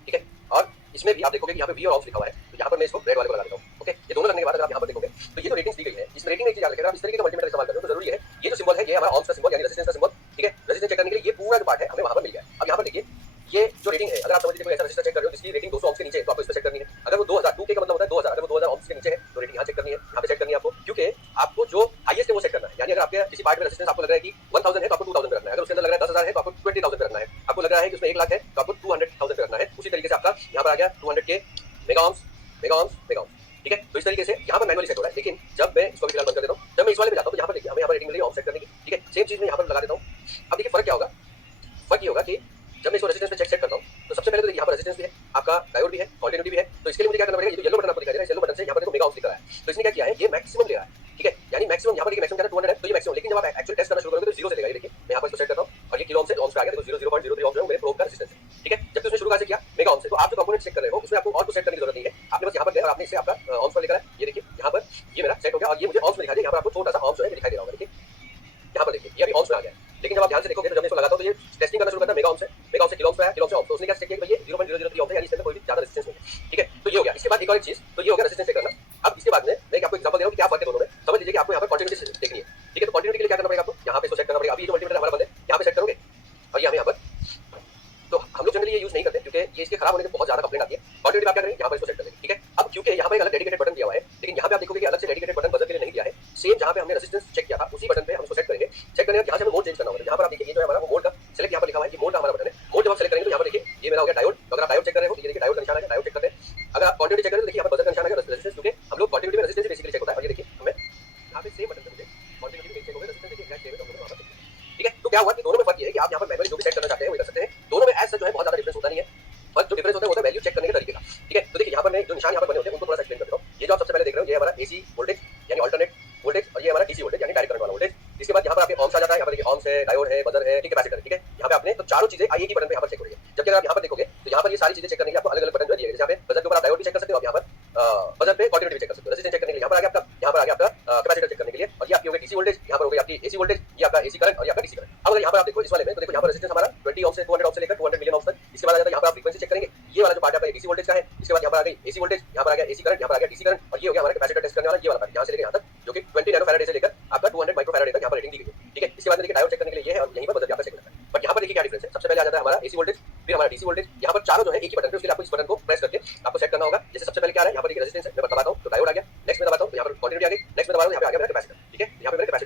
ठीक है। और इसमें भी आप देखोगे कि यहाँ पे वी और ऑम्स लिखा हुआ है, तो यहाँ पर मैं इसको रेड वाले को लगा देता हूँ, ओके। ये दोनों लगने के बाद अगर आप यहाँ पर देखोगे तो ये जो रेटिंग्स दी गई है, इस रेटिंग में एक चीज याद रखिएगा, आप इस तरीके का मल्टीमीटर इस्तेमाल कर रहे हो तो जरूरी है ये जो सिंबल है ये हमारा ऑम्स का सिंबल यानी रेजिस्टेंस का सिंबल, ठीक है। रेजिस्टेंस चेक करने के लिए ये पूरा जो पार्ट है हमें वहाँ पर मिल गया है। अब यहाँ पर देखिए ये जो रेटिंग है, अगर आप समझ लीजिए कोई ऐसा रजिस्टर चेक कर रहे हो जिसकी रेटिंग 200 ओम्स के नीचे है, तो आपको इस पे सेट करनी है। अगर वो 2000, 2K का मतलब होता है 2000, अगर वो 2000 ओम्स के नीचे है तो रेटिंग यहाँ चेक करनी है, यहाँ पे सेट करनी है आपको, क्योंकि आपको जो हाईएस्ट है वो सेट करना है। यानी अगर आपके किसी पार्ट में रेजिस्टेंस आपको लग रहा है कि 1000 है तो आपको 2000 पे रखना है, अगर उसके अंदर लग रहा है 10000 है तो आपको 20000 पे रखना है, आपको लग रहा है कि उसमें 1 लाख है तो आपको 200000 पे रखना है। उसी तरीके से आपका यहाँ पर आ गया 200K mega ohms, mega ohms, mega ohms, ठीक है। तो इस तरीके से यहाँ पर मैनुअली सेट हो रहा है। लेकिन जब मैं इसको फिलहाल बंद कर देता हूँ, जब मैं इस वाले पे जाता हूँ तो यहाँ पर देखिए हमें यहाँ पर रेटिंग मिलेगी ओम्स सेट करने की, ठीक है। सेम चीज मैं यहाँ पर लगा देता हूँ। अब देखिए फर्क क्या होगा, फर्क ये होगा कि जब मैं इसको रेजिस्टेंस पे चेक करता हूँ तो सबसे पहले तो देखिए यहाँ पर रेजिस्टेंस भी है, आपका डायोड भी है, कंटिन्यूटी भी है। तो इसके लिए मुझे क्या करना पड़ेगा, ये जो येलो बटन आपको दिखाई दे रहा है, इस येलो बटन से यहाँ पर देखो मेगा ओम्स लिखा है, तो इसने क्या किया है, ये मैक्सिमम ले रहा है, ठीक है। यानी मैक्सिमम यहाँ पर देखिए मैक्सिमम क्या है 200 है, तो ये मैक्सिमम। लेकिन जब आप एक्चुअली टेस्ट करना शुरू करोगे तो 0 से लेगा। ये देखिए मैं यहाँ पर इसको सेट करता हूँ और ये किलो ओम से ओम्स पे आ गया, देखो 0.03 ओम्स है मेरे प्रोब का रेजिस्टेंस है, ठीक है। जब उसने शुरू कहा से किया मेगा ओम से, तो आप जो कंपोनेंट चेक कर रहे हो उसमें आपको और कुछ सेट करने की जरूरत नहीं है। आपने बस यहाँ पर गए और आपने इसे आपका ओम्स पर लेकर आए, ये देखिए यहाँ पर ये मेरा सेट हो गया और ये मुझे ओम्स में दिखा दिया। यहाँ पर आपको छोटा सा ओम्स है दिखाई दे रहा होगा, देखिए यहाँ पर देखिए ये अभी ओम्स में आ गया। लेकिन जब आप ध्यान से देखोगे तो जब मैं इसको लगाता हूँ तो ये टेस्टिंग करना शुरू करता है मेगा ओम से, मेगा ओम से किलो ओम पे आया, किलो ओम से ओम, तो उसने क्या चेक किया कि ये 0.003 ओम है, यानी इसके अंदर कोई भी ज्यादा रेजिस्टेंस नहीं है, ठीक है। तो ये हो गया। इसके बाद एक और चीज, तो ये हो गया रेजिस्टेंस चेक करना। अब इसके बाद में मैं आपको एग्जांपल दे रहा हूँ कि क्या फर्क है दोनों में। समझ लीजिए कि आपको यहाँ पर कंटिन्यूटी देखनी है, ठीक है। तो कंटिन्यूटी के लिए क्या करना पड़ेगा, आपको यहाँ पे इसको सेट करना पड़ेगा। अभी ये जो मल्टीमीटर हमारा बंद है यहाँ पे सेट करोगे और ये हमें यहाँ पर, तो हम लोग जनरली ये यूज नहीं करते क्योंकि ये इसके खराब होने से बहुत ज्यादा कंप्लेंट आती है। कंटिन्यूटी आप क्या करेंगे, यहाँ पर इसको सेट कर लेंगे, ठीक है। अब क्योंकि यहाँ पे एक अलग डेडिकेटेड बटन दिया हुआ है, लेकिन यहाँ पे आप देखोगे कि अलग से डेडिकेटेड बटन बजर के लिए नहीं दिया है। सेम जहाँ पे हमने रेजिस्टेंस चेक किया था उसी बटन पे हम इसको सेट करेंगे। चेक करने के बाद यहाँ से हमें मोड चेंज करना होगा। यहाँ पर आप देखिए ये जो है हमारा मोड का सिलेक्ट यहाँ पर लिखा हुआ है कि मोड का हमारा बटन है। मोड जब आप सेलेक्ट करेंगे तो यहाँ पर देखिए ये मेरा हो गया डायोड। तो अगर आप डायोड चेक कर रहे हो तो ये देखिए डायोड का निशान है, डायोड चेक करते हैं। अगर आप कंटिन्यूटी चेक करें तो देखिए यहाँ पर बजर का निशान है, रेजिस्टेंस, क्योंकि हम लोग कंटिन्यूटी में रेजिस्टेंस बेसिकली चेक होता है। और ये देखिए हमें यहाँ पे सेम बटन पे मुझे कंटिन्यूटी में चेक हो गया, रेजिस्टेंस देखिए एग्जैक्ट सेम है, तो हम लोग वहाँ पर, ठीक है। तो क्या हुआ कि दोनों में फर्क ये है कि आप यहाँ पर मैनुअली जो भी सेट करना चाहते हैं वो कर सकते हैं। दोनों में ऐसा जो है बहुत ज्यादा डिफरेंस होता नहीं है, बस जो डिफरेंस होता है वो होता है वैल्यू चेक करने के तरीके का, ठीक है। तो देखिए यहाँ पर मैं जो निशान यहाँ पर बने होते हैं उनको थोड़ा सा एक्सप्लेन कर देता हूँ। ये जो आप सबसे पहले देख रहे हो ये हमारा एसी वोल्टेज यानी अल्टरनेट वोल्टेज, और ये हमारा डीसी वोल्टेज यानी डायरेक्ट करंट वाला वोल्टेज। इसके बाद यहाँ पर आपके ओम्स आ जाता है, यहाँ पर देखिए ओम्स है, डायोड है, बजर है, कैपेसिटर, ठीक है। यहाँ पे आपने तो चारों चीजें आई एक ही बटन पे यहाँ पर चेक हो रही है। जबकि अगर आप यहाँ पर देखोगे तो यहाँ पर ये सारी चीजें चेक करने के लिए आपको अलग अलग बटन दिए गए। यहाँ पे बजर के ऊपर आप डायोड भी चेक कर सकते हो, आप यहाँ पर बजर पे कंटिन्यूटी भी चेक कर सकते हो। रेजिस्टेंस चेक करने के लिए यहाँ पर आ गया आपका, यहाँ पर आ गया आपका कैपेसिटर चेक करने के लिए, और ये आपकी हो गई डीसी वोल्टेज, यहाँ पर हो गई आपकी एसी वोल्टेज, ये आपका एसी करंट और ये आपका डीसी करंट। अब अगर यहाँ पर आप देखो इस वाले में तो देखो यहाँ पर रेजिस्टेंस हमारा 20 ओम से 200 ओम से लेकर 200 मिलियन ओम तक। इसके बाद आ जाता है यहाँ पर आप फ्रीक्वेंसी चेक करेंगे, ये वाला जो पार्ट आपका डीसी वोल्टेज का है। इसके बाद यहाँ पर आ गई एसी वोल्टेज, यहाँ पर आ गया एसी करंट, यहाँ पर आ गया डीसी करंट, और ये हो गया हमारा कैपेसिटर टेस्ट करने वाला ये वाला पार्ट, यहाँ से लेकर यहाँ तक, जो कि 20 नैनो फैराड से लेकर आपका 200 माइक्रो फैराड तक यहाँ पर रेटिंग दी गई है, ठीक है। इसके बाद देखिए डायोड चेक करने के लिए ये है और यहीं पर बजर यहाँ पर चेक करना है। बट यहाँ पर देखिए क्या डिफरेंस है, सबसे पहले आ जाता है हमारा एसी वोल्टेज, फिर हमारा डीसी वोल्टेज। यहाँ पर चारों जो है एक ही बटन पे, उसके लिए आपको इस बटन को प्रेस करके आपको सेट करना होगा। जैसे सबसे पहले क्या है, यहाँ पर देखिए रेजिस्टेंस है, मैं दबाता हूँ तो डायोड आ गया, नेक्स्ट में दबाता हूँ तो यहाँ पर कंटिन्यूटी आ गई, नेक्स्ट में दबाता हूँ यहाँ पे आ गया मेरा कैपेसिटर, ठीक है। यहाँ पे मेरा कैपेसिटर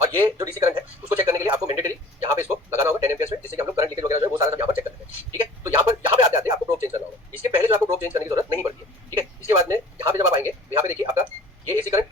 और ये जो डीसी करंट है उसको चेक करने के लिए आपको मैंडेटरी यहाँ पे इसको लगाना होगा 10 एम्पियर्स में, जिससे कि हम लोग करंट लीकेज वगैरह जो है वो सारा सब यहाँ पर चेक करते हैं। ठीक है, तो यहाँ पे आते आते आपको प्रोब चेंज करना होगा। इसके पहले जो आपको प्रोब चेंज करने की जरूरत नहीं पड़ती है। ठीक है, इसके बाद में यहाँ पे जब आप आएंगे तो यहाँ पे देखिए आपका ये एसी करंट,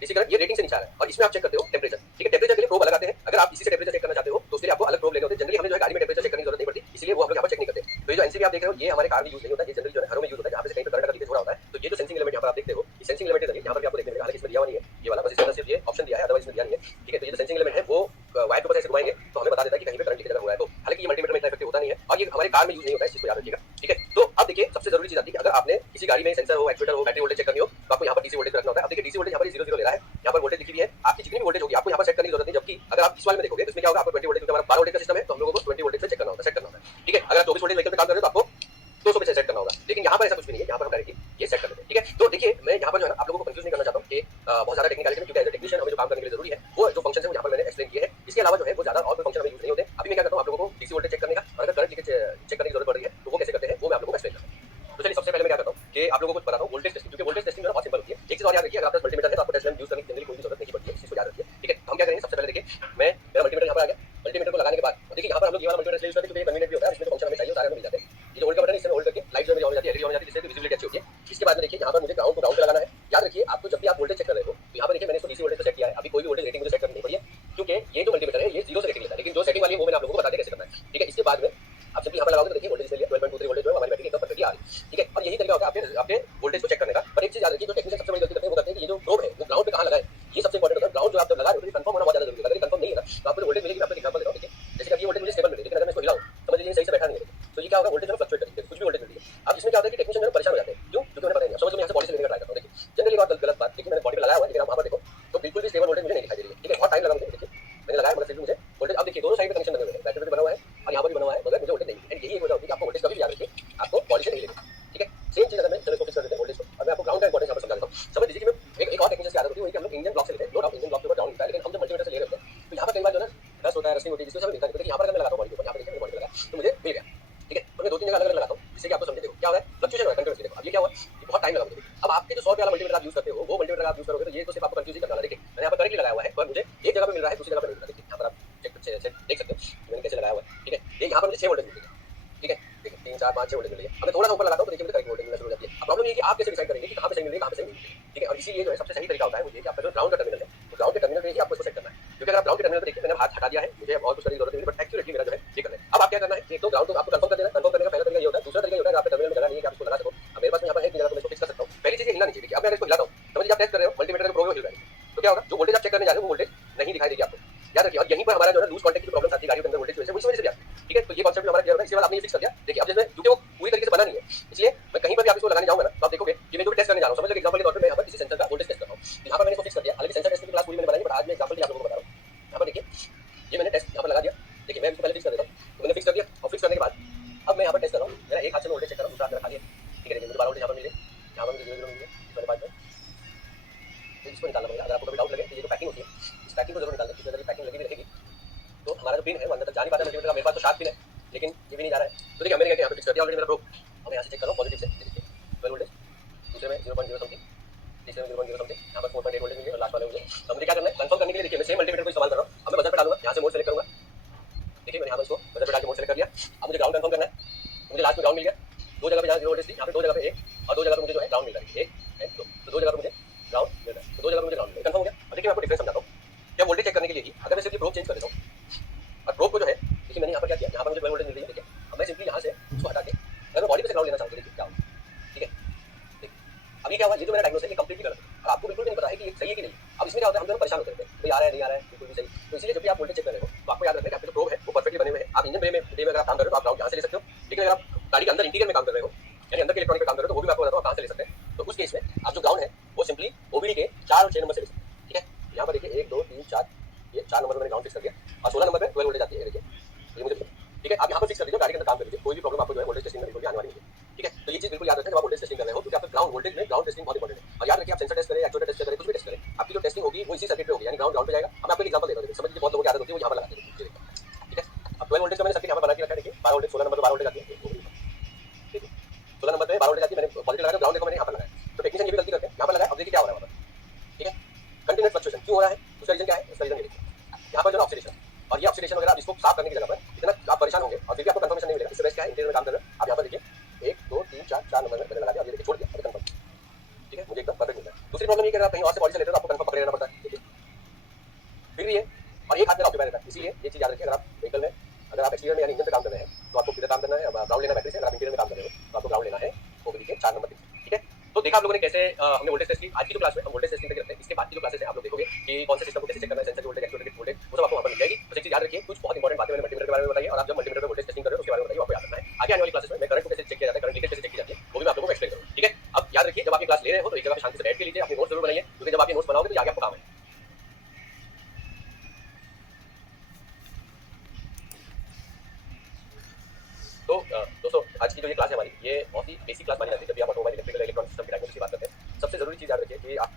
डीसी करंट ये रेटिंग से नीचे आ रहा है और इसमें आप चेक करते हो टेम्परेचर। ठीक है, टेम्परेचर के लिए प्रोब अलग आते हैं। अगर आप इसी से टेम्परेचर चेक करना चाहते हो तो उसके लिए आपको अलग प्रोब लेने होते हैं। जनरली हमें जो है गाड़ी में टेम्परेचर चेक करने की जरूरत नहीं पड़ती, इसलिए वो हम लोग यहाँ पर चेक नहीं करते। तो ये जो एनसीबी आप देख रहे हो ये हमारे कार में यूज नहीं होता है, ये जनरली जो है घरों में यूज होता है, जहाँ पे कहीं पे करंट लीकेज हो रहा होता है। तो ये जो सेंसिंग एलिमेंट यहाँ पर आप देखते हो, इस सेंसिंग एलिमेंट के जरिए यहाँ पर भी आपको देखने मिलेगा, हालांकि इसमें दिया हुआ नहीं है ये वाला, बस इसमें सिर्फ ये ऑप्शन दिया है, अदरवाइज इसमें दिया नहीं है। ठीक है, तो ये जो सेंसिंग एलिमेंट है वो वायर के ऊपर ऐसे घुमाएंगे तो हमें बता देता है कि कहीं पे करंट लीकेज अगर हुआ है तो। हालांकि ये मल्टीमीटर में इतना इफेक्टिव होता नहीं है और ये हमारे कार में यूज नहीं होता है, इस चीज को याद रखिएगा। ठीक है, तो अब देखिए सबसे जरूरी चीज आती है कि अगर आपने किसी गाड़ी में सेंसर हो, एक्चुएटर हो, बैटरी वोल्टेज चेक करनी हो तो आपको यहाँ पर डीसी वोल्टेज रखना होता है। अब देखिए डीसी वोल्टेज यहाँ पर 0 ले रहा है, यहाँ पर वोल्टेज लिखी हुई है, आपकी जितनी भी वोल्टेज होगी आपको यहाँ पर सेट करने की जरूरत नहीं। जबकि अगर आप इस वाले में देखोगे तो इसमें क्या होगा, आपको 20 वोल्टेज, क्योंकि हमारा 12 वोल्टेज का सिस्टम है तो हम लोगों को 20 वोल्टेज से चेक करना होता है, सेट करना होता है। ठीक है, अगर आप 24 वोल्टेज व्हीकल पे काम कर रहे हो तो आपको 200 पे सेट करना होगा, लेकिन यहाँ पर ऐसा कुछ भी नहीं है, यहाँ पर हम डायरेक्टली ये सेट कर देते हैं। ठीक है, तो देखिए मैं यहाँ पर जो है ना आप लोगों को कंफ्यूज नहीं करना चाहता हूँ कि बहुत ज्यादा टेक्निकलिटी में, क्योंकि एज ए टेक्नीशियन हमें जो काम करने के लिए जरूरी है वो जो फंक्शन है वो यहाँ पर मैंने एक्सप्लेन किए हैं। इसके अलावा जो है वो ज्यादा और कोई फंक्शन हमें यूज नहीं होते। अभी मैं क्या करता हूँ आप लोगों को डीसी वोल्टेज चेक करने का और अगर करंट लीकेज चेक करने की जरूरत पड़ रही है तो वो कैसे करते हैं वो मैं आप लोगों को एक्सप्लेन करता हूँ। तो चलिए सबसे पहले मैं क्या करता हूँ कि आप लोगों को बताता हूँ वोल्टेज टेस्टिंग, क्योंकि वोल्टेज टेस्टिंग जो है बहुत सिंपल होती है। एक चीज और याद रखिए, अगर आपका मल्टीमीटर है तो आपको टेस्ट यूज करने की जनरली कोई भी जरूरत नहीं पड़ती है, इस चीज को याद रखिए। ठीक है, हम क्या करेंगे सबसे पहले देखिए मैं मेरा मल्टीमीटर यहाँ पर आ गया, मल्टीमीटर को लगाने के बाद देखिए यहाँ पर हम लोग ये वाला मल्टीमीटर यूज करते हैं क्योंकि कन्वीनियंट भी होता है, इसमें फंक्शन हमें चाहिए सारे में मिल जाते हैं। ये जो होल्ड का बटन है इसमें होल्ड करके लाइट जो है ऑन हो जाती है, एलईडी ऑन हो जाती है, जिससे विजिबिलिटी अच्छी होती है। इसके बाद में देखिए यहाँ पर मुझे ग्राउंड को ग्राउंड पे लगाना है। याद रखिए आपको जब भी आप वोल्टेज चेक कर रहे हो तो यहाँ पर देखिए मैंने इसको डीसी वोल्टेज पे सेट किया है, अभी कोई भी वोल्टेज रेटिंग मुझे सेट करनी नहीं पड़ी है क्योंकि ये जो मल्टीमीटर है ये 0 से रेटिंग लेता है, लेकिन जो सेटिंग वाली है वो मैंने आप लोगों को बता दिया कैसे करना है। ठीक है, इसके बाद में आप जब यहाँ पर लगाओगे तो देखिए वोल्टेज ले लिया 12.23 वोल्टेज जो है हमारी बैटरी एकदम परफेक्टली आ रही है। ठीक है, और यही तरीका होगा आपके वोल्टेज को चेक करने का। पर एक चीज याद रखिए, जो टेक्नीशियन सबसे बड़ी गलती करते हैं वो करते हैं कि ये जो प्रोब है वो ग्राउंड पे कहाँ लगाए, ये सबसे इंपॉर्टेंट होता है। ग्राउंड जो आप जब लगा रहे हो तो कंफर्म होना बहुत ज्यादा जरूरी है। अगर कंफर्म नहीं है ना तो आपको जो वोल्टेज मिलेगी, मैं आपको एग्जांपल देता हूँ। देखिए जैसे कि ये वोल्टेज मुझे स्टेबल मिली, लेकिन अगर मैं इसको हिलाऊं समझ लीजिए सही से बैठा नहीं है तो ये क्या होगा, वोल्टेज में फ्लक्चुएट करेगी, कुछ भी वोल्टेज मिल रही है। अब इसमें क्या होता है कि टेक्नीशियन परेशान हो जाते हैं, क्यों? क्योंकि उन्हें पता नहीं है। समझ में यहाँ से बॉडी से लेने का ट्राई करता हूँ। देखिए जनरली बहुत गलत बात, देखिए मैंने बॉडी पे लगाया हुआ है लेकिन आप वहाँ पर देखो तो बिल्कुल भी स्टेबल वोल्टेज मुझे नहीं दिखाई दे रही है। ठीक है, बहुत टाइम लगा मुझे, देखिए मैंने लगाया मगर फिर भी मुझे वोल्टेज, अब देखिए दोनों साइड पे कनेक्शन बने हुए हैं, बैटरी पे बना हुआ है और यहाँ पर भी बना हुआ है, मगर मुझे वोल्टेज नहीं मिली। यही एक वजह होती है कि आपको वोल्टेज कभी भी याद रखिए आपको बॉडी से नहीं लेनी। ठीक है, सेम चीज अगर मैं चलो इसको फिक्स कर देते हैं वोल्टेज को, अब मैं आपको ग्राउंड का इंपॉर्टेंस यहाँ पर समझा देता हूँ। समझ लीजिए कि मैं एक और टेक्नीशियन की आदत होती है कि हम लोग इंजन ब्लॉक से लेते हैं, नो डाउट इंजन ब्लॉक के ऊपर ग्राउंड मिलता है, लेकिन हम जब मल्टीमीटर से ले रहे होते हैं तो यहाँ पर कई बार जो है डस्ट होता है, रस्टिंग होती है, जिसको सब मिलता है। देखिए यहाँ पर अगर मैं लगाता हूँ बॉडी के ऊपर, यहाँ पर देखिए बॉडी लगा तो मुझे मिल गया। ठीक है, तो मैं 2-3 जगह अलग अलग लगाता हूँ जिससे कि आपको समझे। देखो क्या हो रहा है, फ्लक्चुएशन हो रहा है कंटिन्यूअसली। देखो अब ये क्या हुआ, ये बहुत टाइम लगा मुझे। अब आपके जो 100 वाला मल्टीमीटर आप यूज करते हो वो मल्टीमीटर आप यूज करोगे तो ये तो सिर्फ आपको कंफ्यूज ही करना है। देखिए मैंने यहाँ पर करेक्टली लगाया हुआ है पर मुझे एक जगह पे मिल रहा है, दूसरी जगह पे नहीं मिल रहा। देखिए यहाँ पर आप चेक देख सकते हो मैंने कैसे लगाया हुआ है। ठीक है, ये यहाँ पर मुझे 6 वोल्टेज मिल रही है। ठीक है, देखिए 3 4 5 6 वोल्टेज मिल रही है। अब मैं थोड़ा सा ऊपर लगाता हूँ तो देखिए मुझे करेक्ट वोल्टेज मिलना शुरू हो जाती है। अब प्रॉब्लम ये है कि आप कैसे डिसाइड करेंगे कि कहाँ पे सही मिल रही है, कहाँ पे सही नहीं मिल रही है। ठीक है, और इसीलिए जो है सबसे सही तरीका होता है वो ये कि आपका जो ग्राउंड का टर्मिनल है तो ग्राउंड के टर्मिनल पे ही आपको इसको सेट करना है। क्योंकि अगर आप ग्राउंड के टर्मिनल पे देखिए मैंने हाथ हटा दिया है, मुझे और कुछ करने की जरूरत नहीं है, बट एक्यूरेटली मेरा जो है ये करना है। अब आप क्या करना है, एक तो ग्राउंड को आपको कंफर्म कर देना। कंफर्म करने का पहला तरीका ये होता है, दूसरा तरीका ये होता है आपके टर्मिनल में जगह नहीं है कि आप इसको लगा सको। अब मेरे पास यहाँ पर है कि जगह तो मैं इसको फिक्स कर सकता हूँ। पहली चीज हिलना नहीं चाहिए। अब मैं इसको हिलाता हूँ, समझ लीजिए आप टेस्ट कर रहे हो मल्टीमीटर का प्रोब हिल रहा है तो क्या होगा, जो वोल्टेज आप चेक करने जा रहे हो वो वोल्टेज नहीं दिखाई देगी आपको, याद रखिए। और यहीं पर हमारा जो है लूज कांटेक्ट की प्रॉब्लम आती है गाड़ियों के अंदर वोल्टेज की वजह से, उसी वजह से भी आती है। ठीक है, तो ये कॉन्सेप्ट हमारा क्लियर होगा। इसके बाद आपने ये फिक्स कर दिया। देखिए अब जैसे क्योंकि वो पूरी तरीके से बना नहीं है इसलिए मैं कहीं पर भी आप इसको लगाने जाऊंगा ना तो आप देखोगे कि मैं जो भी टेस्ट करने जा रहा हूँ, समझ लो एग्जांपल के तौर पे मैं यहाँ पर किसी सेंसर का वोल्टेज टेस्ट कर रहा हूँ। यहाँ पर मैंने इसको फिक्स कर दिया। हालांकि सेंसर टेस्ट की क्लास पूरी मैंने बनाई, बट आज मैं एग्जांपल के लिए आप लोगों को बता रहा हूँ। यहाँ पर देखिए ये मैंने टेस्ट यहाँ पर लगा दिया। देखिए मैं इसको पहले फिक्स कर देता हूँ, तो मैंने फिक्स कर दिया और फिक्स करने के बाद अब मैं यहाँ पर टेस्ट कर रहा हूँ। मेरा एक हाथ से मैं वोल्टेज चेक कर रहा हूँ, दूसरा हाथ मेरा खाली है। ठीक है, देखिए मुझे 12 वोल्टेज यहाँ पर मिले, यहाँ पर मुझे 0 मिले मैंने 5 में, तो इसको निकालना पड़ेगा। अगर आपको कभी डाउट लगे तो ये जो पैकिंग होती है इस पैकिंग को जरूर निकालना, क्योंकि अगर ये पैकिंग लगी भी रहेगी तो हमारा जो पिन है वो अंदर तक जा नहीं पाता मल्टीमीटर का। मेरे पास तो शार्प पिन है लेकिन ये भी नहीं जा रहा है। तो देखिए मैंने क्या यहाँ पे फिक्स कर दिया ऑलरेडी मेरा प्रोब। अब यहाँ से चेक कर रहा हूँ पॉजिटिव से, देखिए 12 वोल्टेज, दूसरे में 0.0 समथिंग, तीसरे में 0.0 समथिंग, यहाँ पर 4.8 वोल्टेज मिले और लास्ट वाले मुझे। तो मुझे क्या करना है, कंफर्म करने के लिए देखिए मैं सेम मल्टीमीटर को इस्तेमाल कर रहा हूँ। अब मैं बजर पे डालूंगा, यहाँ से मोड सेलेक्ट करूँगा। देखिए मैंने यहाँ पर इसको बजर पे डाल के मोड सेलेक्ट कर लिया। अब मुझे ग्राउंड कंफर्म करना है। मुझे लास्ट में ग्राउंड मिल गया, 2 जगह पे जहाँ 0 वोल्टेज थी यहाँ पे 2 जगह पे 1 और 2 जगह पे मुझे जो है ग्राउंड मिल रहा है, 1 है 2, तो 2 जगह पे मुझे ग्राउंड मिल रहा है, तो 2 जगह पे मुझे ग्राउंड मिल रहा है। कंफर्म हो गया। अब देखिए मैं आपको डिफरेंस समझाता हूँ। क्या वोल्टेज चेक करने के लिए ही अगर मैं सिर्फ प्रोब चेंज कर देता हूँ और प्रोब को जो है देखिए मैंने यहाँ पर क्या किया, यहाँ पर मुझे 12 वोल्टेज मिल रही है। देखिए अब मैं सिंपली यहाँ से उसको हटा के अगर मैं बॉडी पे से ग्राउंड लेना चाहूँ तो देखिए क्या होगा। ठीक है, देखिए अभी क्या हुआ, ये जो मेरा डायग्नोसिस है ये कंप्लीटली गलत है और आपको बिल्कुल भी नहीं पता है कि ये सही है कि नहीं। अब इसमें क्या होता है, हम दोनों परेशान होते हैं भाई आ रहा है नहीं आ रहा है बिल्कुल भी सही। तो इसलिए जब भी आप वोल्टेज चेक कर रहे हो तो आपको याद रखना है कि आपके जो प्रोब है वो परफेक्टली बने हुए हैं। आप इंजन बे में अगर आप काम कर रहे हो तो आप ग्राउंड यहाँ से ले सकते हो, लेकिन अगर आप गाड़ी के अंदर इंटीरियर में काम कर रहे हो यानी अंदर के इलेक्ट्रॉनिक पे काम कर रहे हो तो वो भी मैं आपको बताता हूँ आप कहाँ से ले सकते हैं। तो उस केस में आप जो ग्राउंड है वो सिंपली ओबीडी के 4 और 6 नंबर से ले सकते हैं। ठीक है, यहाँ पर देखिए 1 2 3 4 ये 4 नंबर मैंने ग्राउंड फिक्स कर दिया और 16 नंबर पे 12 वोल्टेज आती है। देखिए ये मुझे ठीक है, आप यहाँ पर फिक्स कर दीजिए, गाड़ी के अंदर काम कर लीजिए, कोई भी प्रॉब्लम आपको जो है वोल्टेज टेस्टिंग में बिल्कुल भी आने वाली नहीं है। ठीक है, तो ये चीज बिल्कुल याद रखें जब आप वोल्टेज टेस्टिंग कर रहे हो, क्योंकि आपका ग्राउंड वोल्टेज में ग्राउंड टेस्टिंग बहुत इंपॉर्टेंट है। और याद रखिए आप सेंसर टेस्ट करें, एक्चुएटर टेस्ट करें, कुछ भी टेस्ट करें, आपकी जो टेस्टिंग होगी वो इसी सर्किट पे होगी, यानी ग्राउंड पे जाएगा। अब मैं आपको एक एग्जांपल देता हूँ, समझ लीजिए बहुत लोगों की आदत होती है वो यहाँ पर लगाते हैं। ठीक है, अब 12 वोल्टेज का मैंने सर्किट यहाँ पर बना के रखा है। देखिए 12 वोल्टेज 16 नंबर पे 12 वोल्टेज आती है, ठीक है 16 नंबर पे 12 वोल्टेज आती है। मैंने पॉजिटिव लगाया, ग्राउंड देखो मैंने यहाँ पर लगाया, तो टेक्नीशियन ये भी गलती करते हैं यहाँ पर लगाया। अब देखिए क्या हो रहा है वहाँ पर, ठीक है कंटिन्यूअस फ्लक्चुएशन क्यों हो रहा है, उसका रीजन क्या है, उसका रीजन ये देखिए साफ करने की जगह पर इतना आप परेशान होंगे और फिर भी आपको कंफर्मेशन नहीं मिलेगा। इससे बेस्ट क्या है, इंटीरियर में काम कर रहे हो आप यहाँ पर देखिए 1 2 3 4 नंबर में मैंने लगा दिया, अब ये देखिए छोड़ दिया, अभी कंफर्म। ठीक है, मुझे एकदम परफेक्ट मिल रहा है। दूसरी प्रॉब्लम ये कि अगर आप कहीं और से पॉलिसी लेते हो तो आपको कंफर्म पकड़े रहना पड़ता है। देखिए फिर भी ये और एक हाथ में ऑक्यूपाई रहता है, इसीलिए ये चीज याद रखिए। अगर आप व्हीकल में अगर आप एक्सटीरियर में यानी इंजन पे काम कर रहे हैं तो आपको किधर काम करना है, ग्राउंड लेना है बैटरी से। अगर आप इंटीरियर में काम कर रहे हो तो आपको ग्राउंड लेना है ओबीडी के 4 नंबर पे। ठीक है, तो देखा आप लोगों ने कैसे हमने वोल्टेज टेस्ट की। आज की जो क्लास में हम वोल्टेज टेस्टिंग तक रखते हैं। इसके बाद की जो क्लासेस है आप लोग देखोगे कि कौन से सिस्टम को कैसे चेक करना है, सेंसर की वोल्टेज, एक्चुएटर की वोल्टेज, वो सब आपको वहां पर मिल जाएगी। तो एक चीज याद रखिए, कुछ बहुत इंपॉर्टेंट बातें मैंने मल्टीमीटर के बारे में बताई और आप जब मल्टीमीटर पे वोल्टेज टेस्टिंग कर रहे हो उसके बारे में बताइए, आपको याद रखना है। आगे आने वाली क्लासेस में मैं करंट को कैसे चेक किया जाता है, करंट लीकेज कैसे चेक की जाती है, वो भी मैं आप लोगों को एक्सप्लेन करूंगा। ठीक है, अब याद रखिए जब आप ये क्लास ले रहे हो तो एक जगह पे शांति से बैठ के लीजिए, अपने नोट्स जरूर बनाइए, क्योंकि जब आप ये नोट्स बनाओगे तो आगे आपको काम है। तो दोस्तों आज की जो ये क्लास है हमारी, ये बहुत ही बेसिक क्लास मानी जाती है जब भी आप ऑटोमोबाइल, इलेक्ट्रिकल, इलेक्ट्रॉनिक सिस्टम की डायग्नोसिस की बात करते हैं। सबसे जरूरी चीज याद रखिए कि आप